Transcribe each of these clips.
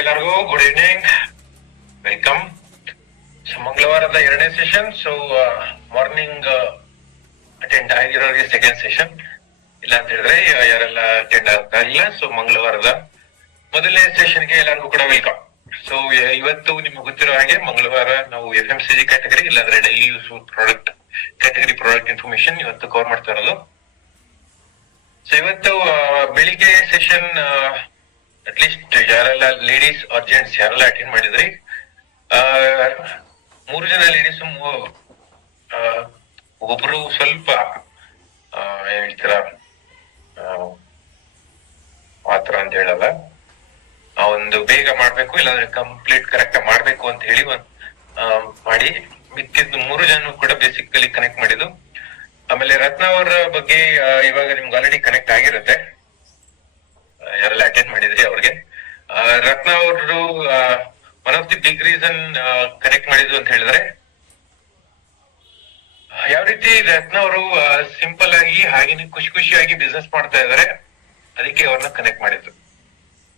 ಎಲ್ಲರಿಗೂ good evening, welcome. So ಮಂಗಳವಾರದ ಎರಡನೇ ಸೆಷನ್. ಸೊ ಮಾರ್ನಿಂಗ್ ಅಟೆಂಡ್ ಆಗಿರೋರಿಗೆ ಸೆಕೆಂಡ್ ಸೆಷನ್, ಇಲ್ಲ ಅಂತ ಹೇಳಿದ್ರೆ ಯಾರೆಲ್ಲ ಅಟೆಂಡ್ ಆಗ್ತಾ ಇಲ್ಲ. ಸೊ ಮಂಗಳವಾರದ ಮೊದಲನೇ ಸೆಷನ್ಗೆ ಎಲ್ಲರಿಗೂ ಕೂಡ ವೆಲ್ಕಮ್. ಸೊ ಇವತ್ತು ನಿಮ್ಗೆ ಗೊತ್ತಿರೋ ಹಾಗೆ ಮಂಗಳವಾರ ನಾವು FMCG ಕ್ಯಾಟಗರಿ ಇಲ್ಲಾಂದ್ರೆ daily use product category product information ಇವತ್ತು ಕವರ್ ಮಾಡ್ತಾ ಇರೋದು. ಸೊ ಇವತ್ತು ಬೆಳಿಗ್ಗೆ ಸೆಷನ್ ಅಟ್ಲೀಸ್ಟ್ ಯಾರೆಲ್ಲ ಲೇಡೀಸ್ ಆರ್ ಜೆಂಟ್ಸ್ ಯಾರೆಲ್ಲ ಅಟೆಂಡ್ ಮಾಡಿದ್ರಿ, 3 ಜನ ಲೇಡೀಸ್, ಒಬ್ರು ಸ್ವಲ್ಪ ಹೇಳ್ತೀರ ಆತರ ಅಂತ ಹೇಳಲ್ಲ, ಒಂದು ಬೇಗ ಮಾಡ್ಬೇಕು ಇಲ್ಲಾಂದ್ರೆ ಕಂಪ್ಲೀಟ್ ಕರೆಕ್ಟ್ ಮಾಡ್ಬೇಕು ಅಂತ ಹೇಳಿ ಮಾಡಿ ಮಿಕ್ಕಿದ್ದು 3 ಜನ ಕೂಡ ಬೇಸಿಕಲಿ ಕನೆಕ್ಟ್ ಮಾಡಿದ್ದು. ಆಮೇಲೆ ರತ್ನ ಅವರ ಬಗ್ಗೆ ಇವಾಗ ನಿಮ್ಗೆ ಆಲ್ರೆಡಿ ಕನೆಕ್ಟ್ ಆಗಿರುತ್ತೆ, ಯಾರೆಲ್ಲ ಅಟೆಂಡ್ ಮಾಡಿದ್ರಿ ಅವ್ರಿಗೆ. ರತ್ನ ಅವರು one of the big reason connect ಮಾಡಿದ್ರು ಅಂತ ಹೇಳಿದ್ರೆ, ಯಾವ ರೀತಿ ರತ್ನ ಅವರು ಸಿಂಪಲ್ ಆಗಿ ಹಾಗೇನೆ ಖುಷಿ ಖುಷಿಯಾಗಿ ಬಿಸ್ನೆಸ್ ಮಾಡ್ತಾ ಇದಾರೆ, ಅದಕ್ಕೆ ಅವ್ರನ್ನ ಕನೆಕ್ಟ್ ಮಾಡಿದ್ರು.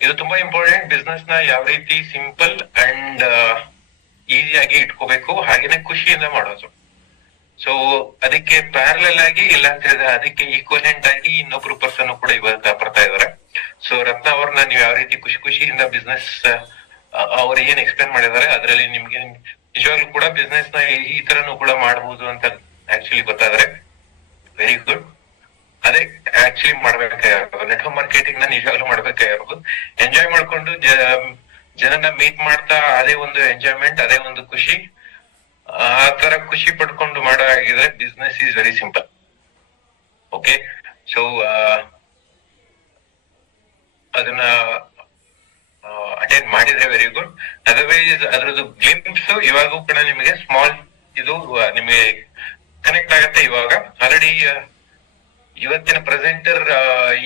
ಇದು ತುಂಬಾ ಇಂಪಾರ್ಟೆಂಟ್. ಬಿಸ್ನೆಸ್ ನ ಯಾವ ರೀತಿ ಸಿಂಪಲ್ ಅಂಡ್ ಈಸಿಯಾಗಿ ಇಟ್ಕೋಬೇಕು, ಹಾಗೇನೆ ಖುಷಿಯಿಂದ ಮಾಡೋದು. ಸೊ ಅದಕ್ಕೆ ಪ್ಯಾರಲಲ್ ಆಗಿ ಇಲ್ಲ ಅಂತ ಹೇಳಿದ್ರೆ ಅದಕ್ಕೆ ಈಕ್ವಲೆಂಟ್ ಆಗಿ ಇನ್ನೊಬ್ರು ಪರ್ಸನ್ ಕೂಡ ಇವಾಗ ಬರ್ತಾ ಇದಾರೆ. ಸೊ ರತ್ನ ಅವ್ರನ್ನ ನೀವು ಯಾವ ರೀತಿ ಖುಷಿ ಖುಷಿಯಿಂದ ಬಿಸ್ನೆಸ್ ಅವ್ರು ಏನ್ ಎಕ್ಸ್ಪ್ಲೇನ್ ಮಾಡಿದಾರೆ ಅದರಲ್ಲಿ ನಿಮ್ಗೆ ನಿಜವಾಗ್ಲೂ ಕೂಡ ಬಿಸ್ನೆಸ್ ನ ಈ ತರನು ಕೂಡ ಮಾಡಬಹುದು ಅಂತ ಆಕ್ಚುಲಿ ಗೊತ್ತಾದ್ರೆ ವೆರಿ ಗುಡ್. ಅದೇ ಆಕ್ಚುಲಿ ಮಾಡ್ಬೇಕಾಗಿರೋದು, ನೆಟ್ವರ್ಕ್ ಮಾರ್ಕೆಟಿಂಗ್ ನ ನಿಜವಾಗ್ಲೂ ಮಾಡ್ಬೇಕಾಗಿರೋದು. ಎಂಜಾಯ್ ಮಾಡ್ಕೊಂಡು ಜನನ ಮೀಟ್ ಮಾಡ್ತಾ ಅದೇ ಒಂದು ಎಂಜಾಯ್ಮೆಂಟ್, ಅದೇ ಒಂದು ಖುಷಿ, ಆ ತರ ಖುಷಿ ಪಡ್ಕೊಂಡು ಮಾಡೋ ಆಗಿದ್ರೆ business is very simple. Okay, so ಅದನ್ನ ಅಟೆಂಡ್ ಮಾಡಿದ್ರೆ ವೆರಿ ಗುಡ್. ಅದರ್ವೈಸ್ ಅದ್ರದ್ದು ಗ್ಲಿಂಪ್ಸ್ ಇವಾಗೂ ಕೂಡ ನಿಮಗೆ ಸ್ಮಾಲ್ ಇದು ನಿಮಗೆ ಕನೆಕ್ಟ್ ಆಗತ್ತೆ. ಇವಾಗ ಆಲ್ರೆಡಿ ಇವತ್ತಿನ ಪ್ರೆಸೆಂಟರ್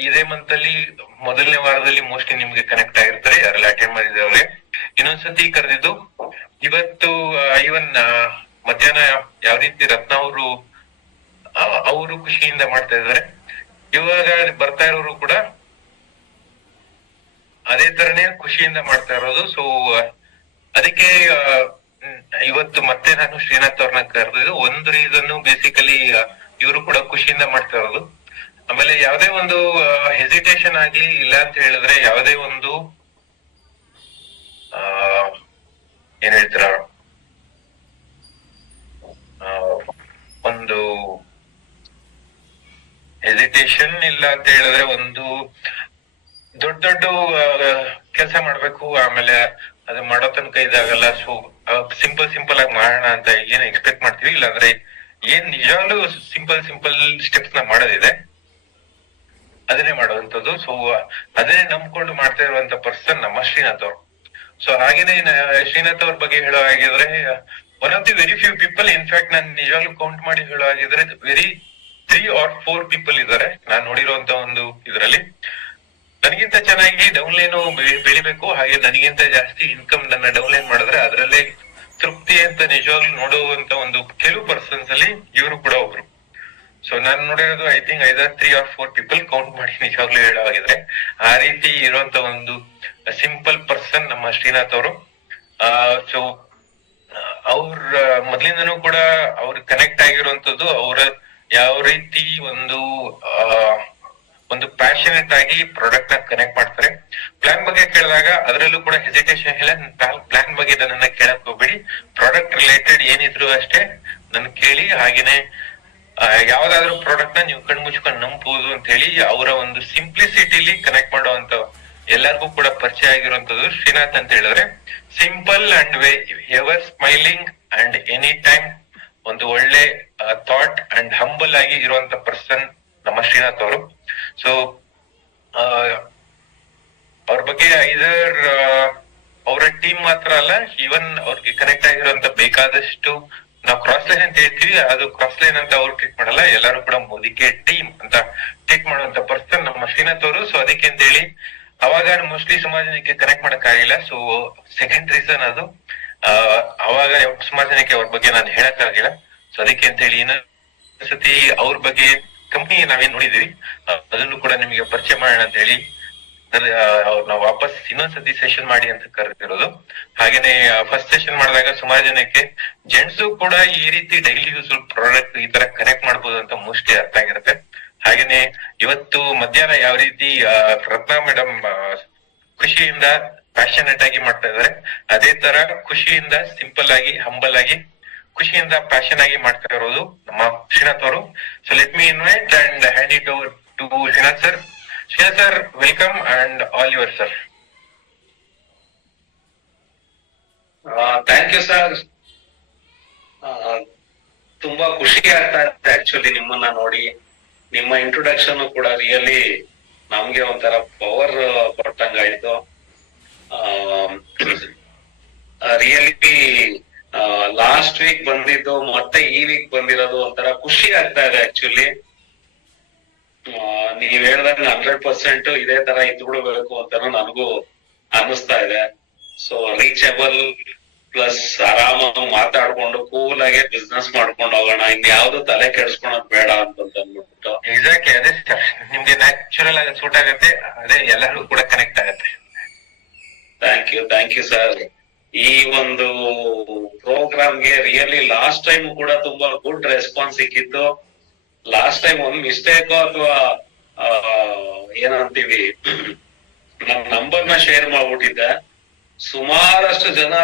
ಇದೇ ಮಂತ್ ಅಲ್ಲಿ ಮೊದಲನೇ ವಾರದಲ್ಲಿ ಮೋಸ್ಟ್ಲಿ ನಿಮ್ಗೆ ಕನೆಕ್ಟ್ ಆಗಿರ್ತಾರೆ, ಯಾರೆಲ್ಲ ಅಟೆಂಡ್ ಮಾಡಿದ್ರೆ. ಇನ್ನೊಂದ್ಸತಿ ಕರೆದಿದ್ದು ಇವತ್ತು ಇವನ್ ಮಧ್ಯಾಹ್ನ ಯಾವ ರೀತಿ ರತ್ನ ಅವರು ಖುಷಿಯಿಂದ ಮಾಡ್ತಾ ಇದ್ದಾರೆ, ಇವಾಗ ಬರ್ತಾ ಇರೋರು ಕೂಡ ಅದೇ ತರನೇ ಖುಷಿಯಿಂದ ಮಾಡ್ತಾ ಇರೋದು. ಸೊ ಅದಕ್ಕೆ ಇವತ್ತು ಮತ್ತೆ ನಾನು ಶ್ರೀನಾಥ್ ಅವ್ರನ್ನ ಕರೆದಿದ್ದು ಒಂದು ರೀಸನ್, ಬೇಸಿಕಲಿ ಇವರು ಕೂಡ ಖುಷಿಯಿಂದ ಮಾಡ್ತಾ ಇರೋದು. ಆಮೇಲೆ ಯಾವ್ದೇ ಒಂದು ಹೆಸಿಟೇಷನ್ ಆಗ್ಲಿ ಇಲ್ಲ ಅಂತ ಹೇಳಿದ್ರೆ, ಯಾವ್ದೇ ಒಂದು ಏನ್ ಹೇಳ್ತೀರ ಒಂದು ಹೆಸಿಟೇಷನ್ ಇಲ್ಲ ಅಂತ ಹೇಳಿದ್ರೆ, ಒಂದು ದೊಡ್ಡ ಕೆಲಸ ಮಾಡ್ಬೇಕು ಆಮೇಲೆ ಅದು ಮಾಡೋ ತನಕ ಇದಾಗಲ್ಲ. ಸೊ ಸಿಂಪಲ್ ಆಗಿ ಮಾಡೋಣ ಅಂತ ಏನ್ ಎಕ್ಸ್ಪೆಕ್ಟ್ ಮಾಡ್ತೀವಿ, ಇಲ್ಲಾಂದ್ರೆ ಏನ್ ನಿಜವಾಗ್ಲೂ ಸಿಂಪಲ್ ಸ್ಟೆಪ್ಸ್ ನ ಮಾಡೋದಿದೆ ಅದನ್ನೇ ಮಾಡುವಂತದ್ದು. ಸೊ ಅದನ್ನೇ ನಂಬ್ಕೊಂಡು ಮಾಡ್ತಾ ಇರುವಂತ ಪರ್ಸನ್ ನಮ್ಮ ಶ್ರೀನಾಥ್ ಅವ್ರು. ಸೊ ಹಾಗೇನೆ ಶ್ರೀನಾಥ್ ಅವ್ರ ಬಗ್ಗೆ ಹೇಳೋ ಹಾಗಿದ್ರೆ, one of the very few people, in fact ನಾನು ನಿಜವಾಗ್ಲೂ ಕೌಂಟ್ ಮಾಡಿ ಹೇಳೋ ಹಾಗಿದ್ರೆ ವೆರಿ 3 or 4 ಪೀಪಲ್ ಇದ್ದಾರೆ ನಾನ್ ನೋಡಿರುವಂತ ಒಂದು ಇದ್ರಲ್ಲಿ. ನನಗಿಂತ ಚೆನ್ನಾಗಿ ಡೌನ್ಲೈನ್ ಬೆಳಿಬೇಕು, ಹಾಗೆ ನನಗಿಂತ ಜಾಸ್ತಿ ಇನ್ಕಮ್ ನನ್ನ ಡೌನ್ಲೈನ್ ಮಾಡಿದ್ರೆ ಅದರಲ್ಲೇ ತೃಪ್ತಿ ಅಂತ ನಿಜವಾಗ್ಲೂ ನೋಡುವಂತ ಒಂದು ಕೆಲವು ಪರ್ಸನ್ಸ್ ಅಲ್ಲಿ ಇವರು ಕೂಡ ಒಬ್ರು. ಸೊ ನಾನು ನೋಡಿರೋದು I think 3 or 4 people count ಮಾಡಿ ನಿಜವಾಗ್ಲೂ ಹೇಳೋ ಹಾಗಿದ್ರೆ, ಆ ರೀತಿ ಇರುವಂತ ಒಂದು ಸಿಂಪಲ್ ಪರ್ಸನ್ ನಮ್ಮ ಶ್ರೀನಾಥ್ ಅವರು. ಸೊ ಅವ್ರ ಮೊದ್ಲಿಂದನೂ ಕೂಡ ಅವ್ರ ಕನೆಕ್ಟ್ ಆಗಿರುವಂತದ್ದು, ಅವರ ಯಾವ ರೀತಿ ಒಂದು ಪ್ಯಾಷನೆಟ್ ಆಗಿ ಪ್ರಾಡಕ್ಟ್ ನ ಕನೆಕ್ಟ್ ಮಾಡ್ತಾರೆ. ಪ್ಲಾನ್ ಬಗ್ಗೆ ಕೇಳಿದಾಗ ಅದರಲ್ಲೂ ಕೂಡ ಹೆಸಿಟೇಷನ್ ಇಲ್ಲ, ಪ್ಲಾನ್ ಬಗ್ಗೆ ನನ್ನ ಕೇಳಕ್ ಹೋಗ್ಬೇಡಿ, ಪ್ರಾಡಕ್ಟ್ ರಿಲೇಟೆಡ್ ಏನಿದ್ರು ಅಷ್ಟೇ ನನ್ ಕೇಳಿ. ಹಾಗೇನೆ ಯಾವ್ದಾದ್ರು ಪ್ರಾಡಕ್ಟ್ ನ ನೀವು ಕಣ್ ಮುಚ್ಕೊಂಡು ನಂಬಬಹುದು ಅಂತ ಹೇಳಿ ಅವರ ಒಂದು ಸಿಂಪ್ಲಿಸಿಟಿಲಿ ಕನೆಕ್ಟ್ ಮಾಡುವಂತ ಎಲ್ಲರಿಗೂ ಕೂಡ ಪರಿಚಯ ಆಗಿರುವಂತದ್ದು ಶ್ರೀನಾಥ್ ಅಂತ ಹೇಳಿದ್ರೆ, simple and ever smiling and any time ಒಂದು ಒಳ್ಳೆ ಥಾಟ್ ಅಂಡ್ ಹಂಬಲ್ ಆಗಿ ಇರುವಂತ ಪರ್ಸನ್ ನಮ್ಮ ಶ್ರೀನಾಥ್ ಅವರು. ಸೊ ಅವ್ರ ಬಗ್ಗೆ ಐದರ್ ಅವರ ಟೀಮ್ ಮಾತ್ರ ಅಲ್ಲ, ಈವನ್ ಅವ್ರಿಗೆ ಕನೆಕ್ಟ್ ಆಗಿರುವಂತ ಬೇಕಾದಷ್ಟು ನಾವು ಕ್ರಾಸ್ ಲೈನ್ ಅಂತ ಹೇಳ್ತೀವಿ, ಅದು ಕ್ರಾಸ್ ಲೈನ್ ಅಂತ ಅವ್ರು ಟ್ರೀಟ್ ಮಾಡಲ್ಲ, ಎಲ್ಲರೂ ಕೂಡ ಮೋದಿಗೆ ಟೀಮ್ ಅಂತ ಟ್ರೀಟ್ ಮಾಡುವಂತ ಪರ್ಸನ್ ನಮ್ಮ ಶ್ರೀನಾಥ್ ಅವರು. ಸೊ ಅದಕ್ಕೆ ಅಂತ ಹೇಳಿ ಅವಾಗ ಮೋಸ್ಟ್ಲಿ ಸಮಾಜಕ್ಕೆ ಕನೆಕ್ಟ್ ಮಾಡಕ್ ಆಗಿಲ್ಲ. ಸೊ ಸೆಕೆಂಡ್ ರೀಸನ್ ಅದು, ಅವಾಗ ಸಮಾಜಕ್ಕೆ ಅವ್ರ ಬಗ್ಗೆ ನಾನು ಹೇಳಕ್ ಆಗಿಲ್ಲ. ಸೊ ಅದಕ್ಕೆ ಅಂತ ಹೇಳಿ ಇನ್ನೊಂದ್ಸತಿ ಅವ್ರ ಬಗ್ಗೆ ಕಂಪ್ನಿ ನಾವೇನ್ ನೋಡಿದೀವಿ ಅದನ್ನು ಕೂಡ ನಿಮಗೆ ಪರಿಚಯ ಮಾಡೋಣ ಅಂತ ಹೇಳಿ ಅವ್ರನ್ನ ವಾಪಸ್ ಇನ್ನೊಂದ್ಸತಿ ಸೆಷನ್ ಮಾಡಿ ಅಂತ ಕರೆದಿರೋದು. ಹಾಗೇನೆ ಫಸ್ಟ್ ಸೆಷನ್ ಮಾಡಿದಾಗ ಸುಮಾರು ಜನಕ್ಕೆ ಜೆಂಟ್ಸು ಕೂಡ ಈ ರೀತಿ ಡೈಲಿ ಯೂಸ್ ಪ್ರಾಡಕ್ಟ್ ಈ ತರ ಕನೆಕ್ಟ್ ಮಾಡ್ಬೋದು ಅಂತ ಮೋಸ್ಟ್ಲಿ ಅರ್ಥ ಆಗಿರುತ್ತೆ. ಹಾಗೇನೆ ಇವತ್ತು ಮಧ್ಯಾಹ್ನ ಯಾವ ರೀತಿ ರತ್ನ ಮೇಡಮ್ ಖುಷಿಯಿಂದ ಪ್ಯಾಷನೇಟ್ ಆಗಿ ಮಾಡ್ತಾ ಇದಾರೆ, ಅದೇ ತರ ಖುಷಿಯಿಂದ ಸಿಂಪಲ್ ಆಗಿ ಹಂಬಲ್ ಆಗಿ ಖುಷಿಯಿಂದ ಪ್ಯಾಷನ್ ಆಗಿ ಮಾಡ್ತಾ ಇರೋದು ನಮ್ಮ ಶ್ರೀನಾಥ್ ಅವರು. So let me invite and hand it over to Srinath sir. Srinath sir, welcome and all your sir. Thank you sir. ತುಂಬಾ ಖುಷಿ ಆಗ್ತಾ ಇದೆ ಆಕ್ಚುಲಿ ನಿಮ್ಮನ್ನ ನೋಡಿ. ನಿಮ್ಮ ಇಂಟ್ರೊಡಕ್ಷನ್ ಕೂಡ ರಿಯಲಿ ನಮ್ಗೆ ಒಂಥರ ಪವರ್ ಕೊಟ್ಟಂಗಾಯ್ತು. ರಿಯಲಿ ಲಾಸ್ಟ್ ವೀಕ್ ಬಂದಿದ್ದು ಮತ್ತೆ ಈ ವೀಕ್ ಬಂದಿರೋದು ಒಂಥರ ಖುಷಿ ಆಗ್ತಾ ಇದೆ ಆಕ್ಚುಲಿ. ನೀವ್ ಹೇಳ್ದಂಗ 100% ಇದೇ ತರ ಇದ್ಬಿಡ್ಬೇಕು ಅಂತಾನು ನನಗೂ ಅನ್ನಿಸ್ತಾ ಇದೆ. ಸೊ ರೀಚಬಲ್ ಪ್ಲಸ್ ಆರಾಮಾಗಿ ಮಾತಾಡ್ಕೊಂಡು ಕೂಲ್ ಆಗಿ ಬಿಸ್ನೆಸ್ ಮಾಡ್ಕೊಂಡು ಹೋಗೋಣ, ಇನ್ಯಾವ್ದು ತಲೆ ಕೆಡ್ಸ್ಕೊಳೋದ್ ಬೇಡ ಅಂತಂದ್ಬಿಟ್ಟು. ಎಕ್ಸಾಕ್ಟ್ಲಿ ಅದೇ ಸರ್, ನಿಮ್ಗೆ ನ್ಯಾಚುರಲ್ ಆಗಿ ಸೂಟ್ ಆಗುತ್ತೆ, ಅದೇ ಎಲ್ಲರಿಗೂ ಕೂಡ ಕನೆಕ್ಟ್ ಆಗುತ್ತೆ. Thank you sir. ಈ ಒಂದು ಪ್ರೋಗ್ರಾಮ್ಗೆ ರಿಯಲಿ ಲಾಸ್ಟ್ ಟೈಮ್ ಕೂಡ ತುಂಬಾ ಗುಡ್ ರೆಸ್ಪಾನ್ಸ್ ಸಿಕ್ಕಿತ್ತು. ಲಾಸ್ಟ್ ಟೈಮ್ ಒಂದ್ ಮಿಸ್ಟೇಕ್ ಅಥವಾ ಏನಂತೀವಿ ನಮ್ ನಂಬರ್ನ ಶೇರ್ ಮಾಡ್ಬಿಟ್ಟಿದ್ದೆ. ಸುಮಾರಷ್ಟು ಜನ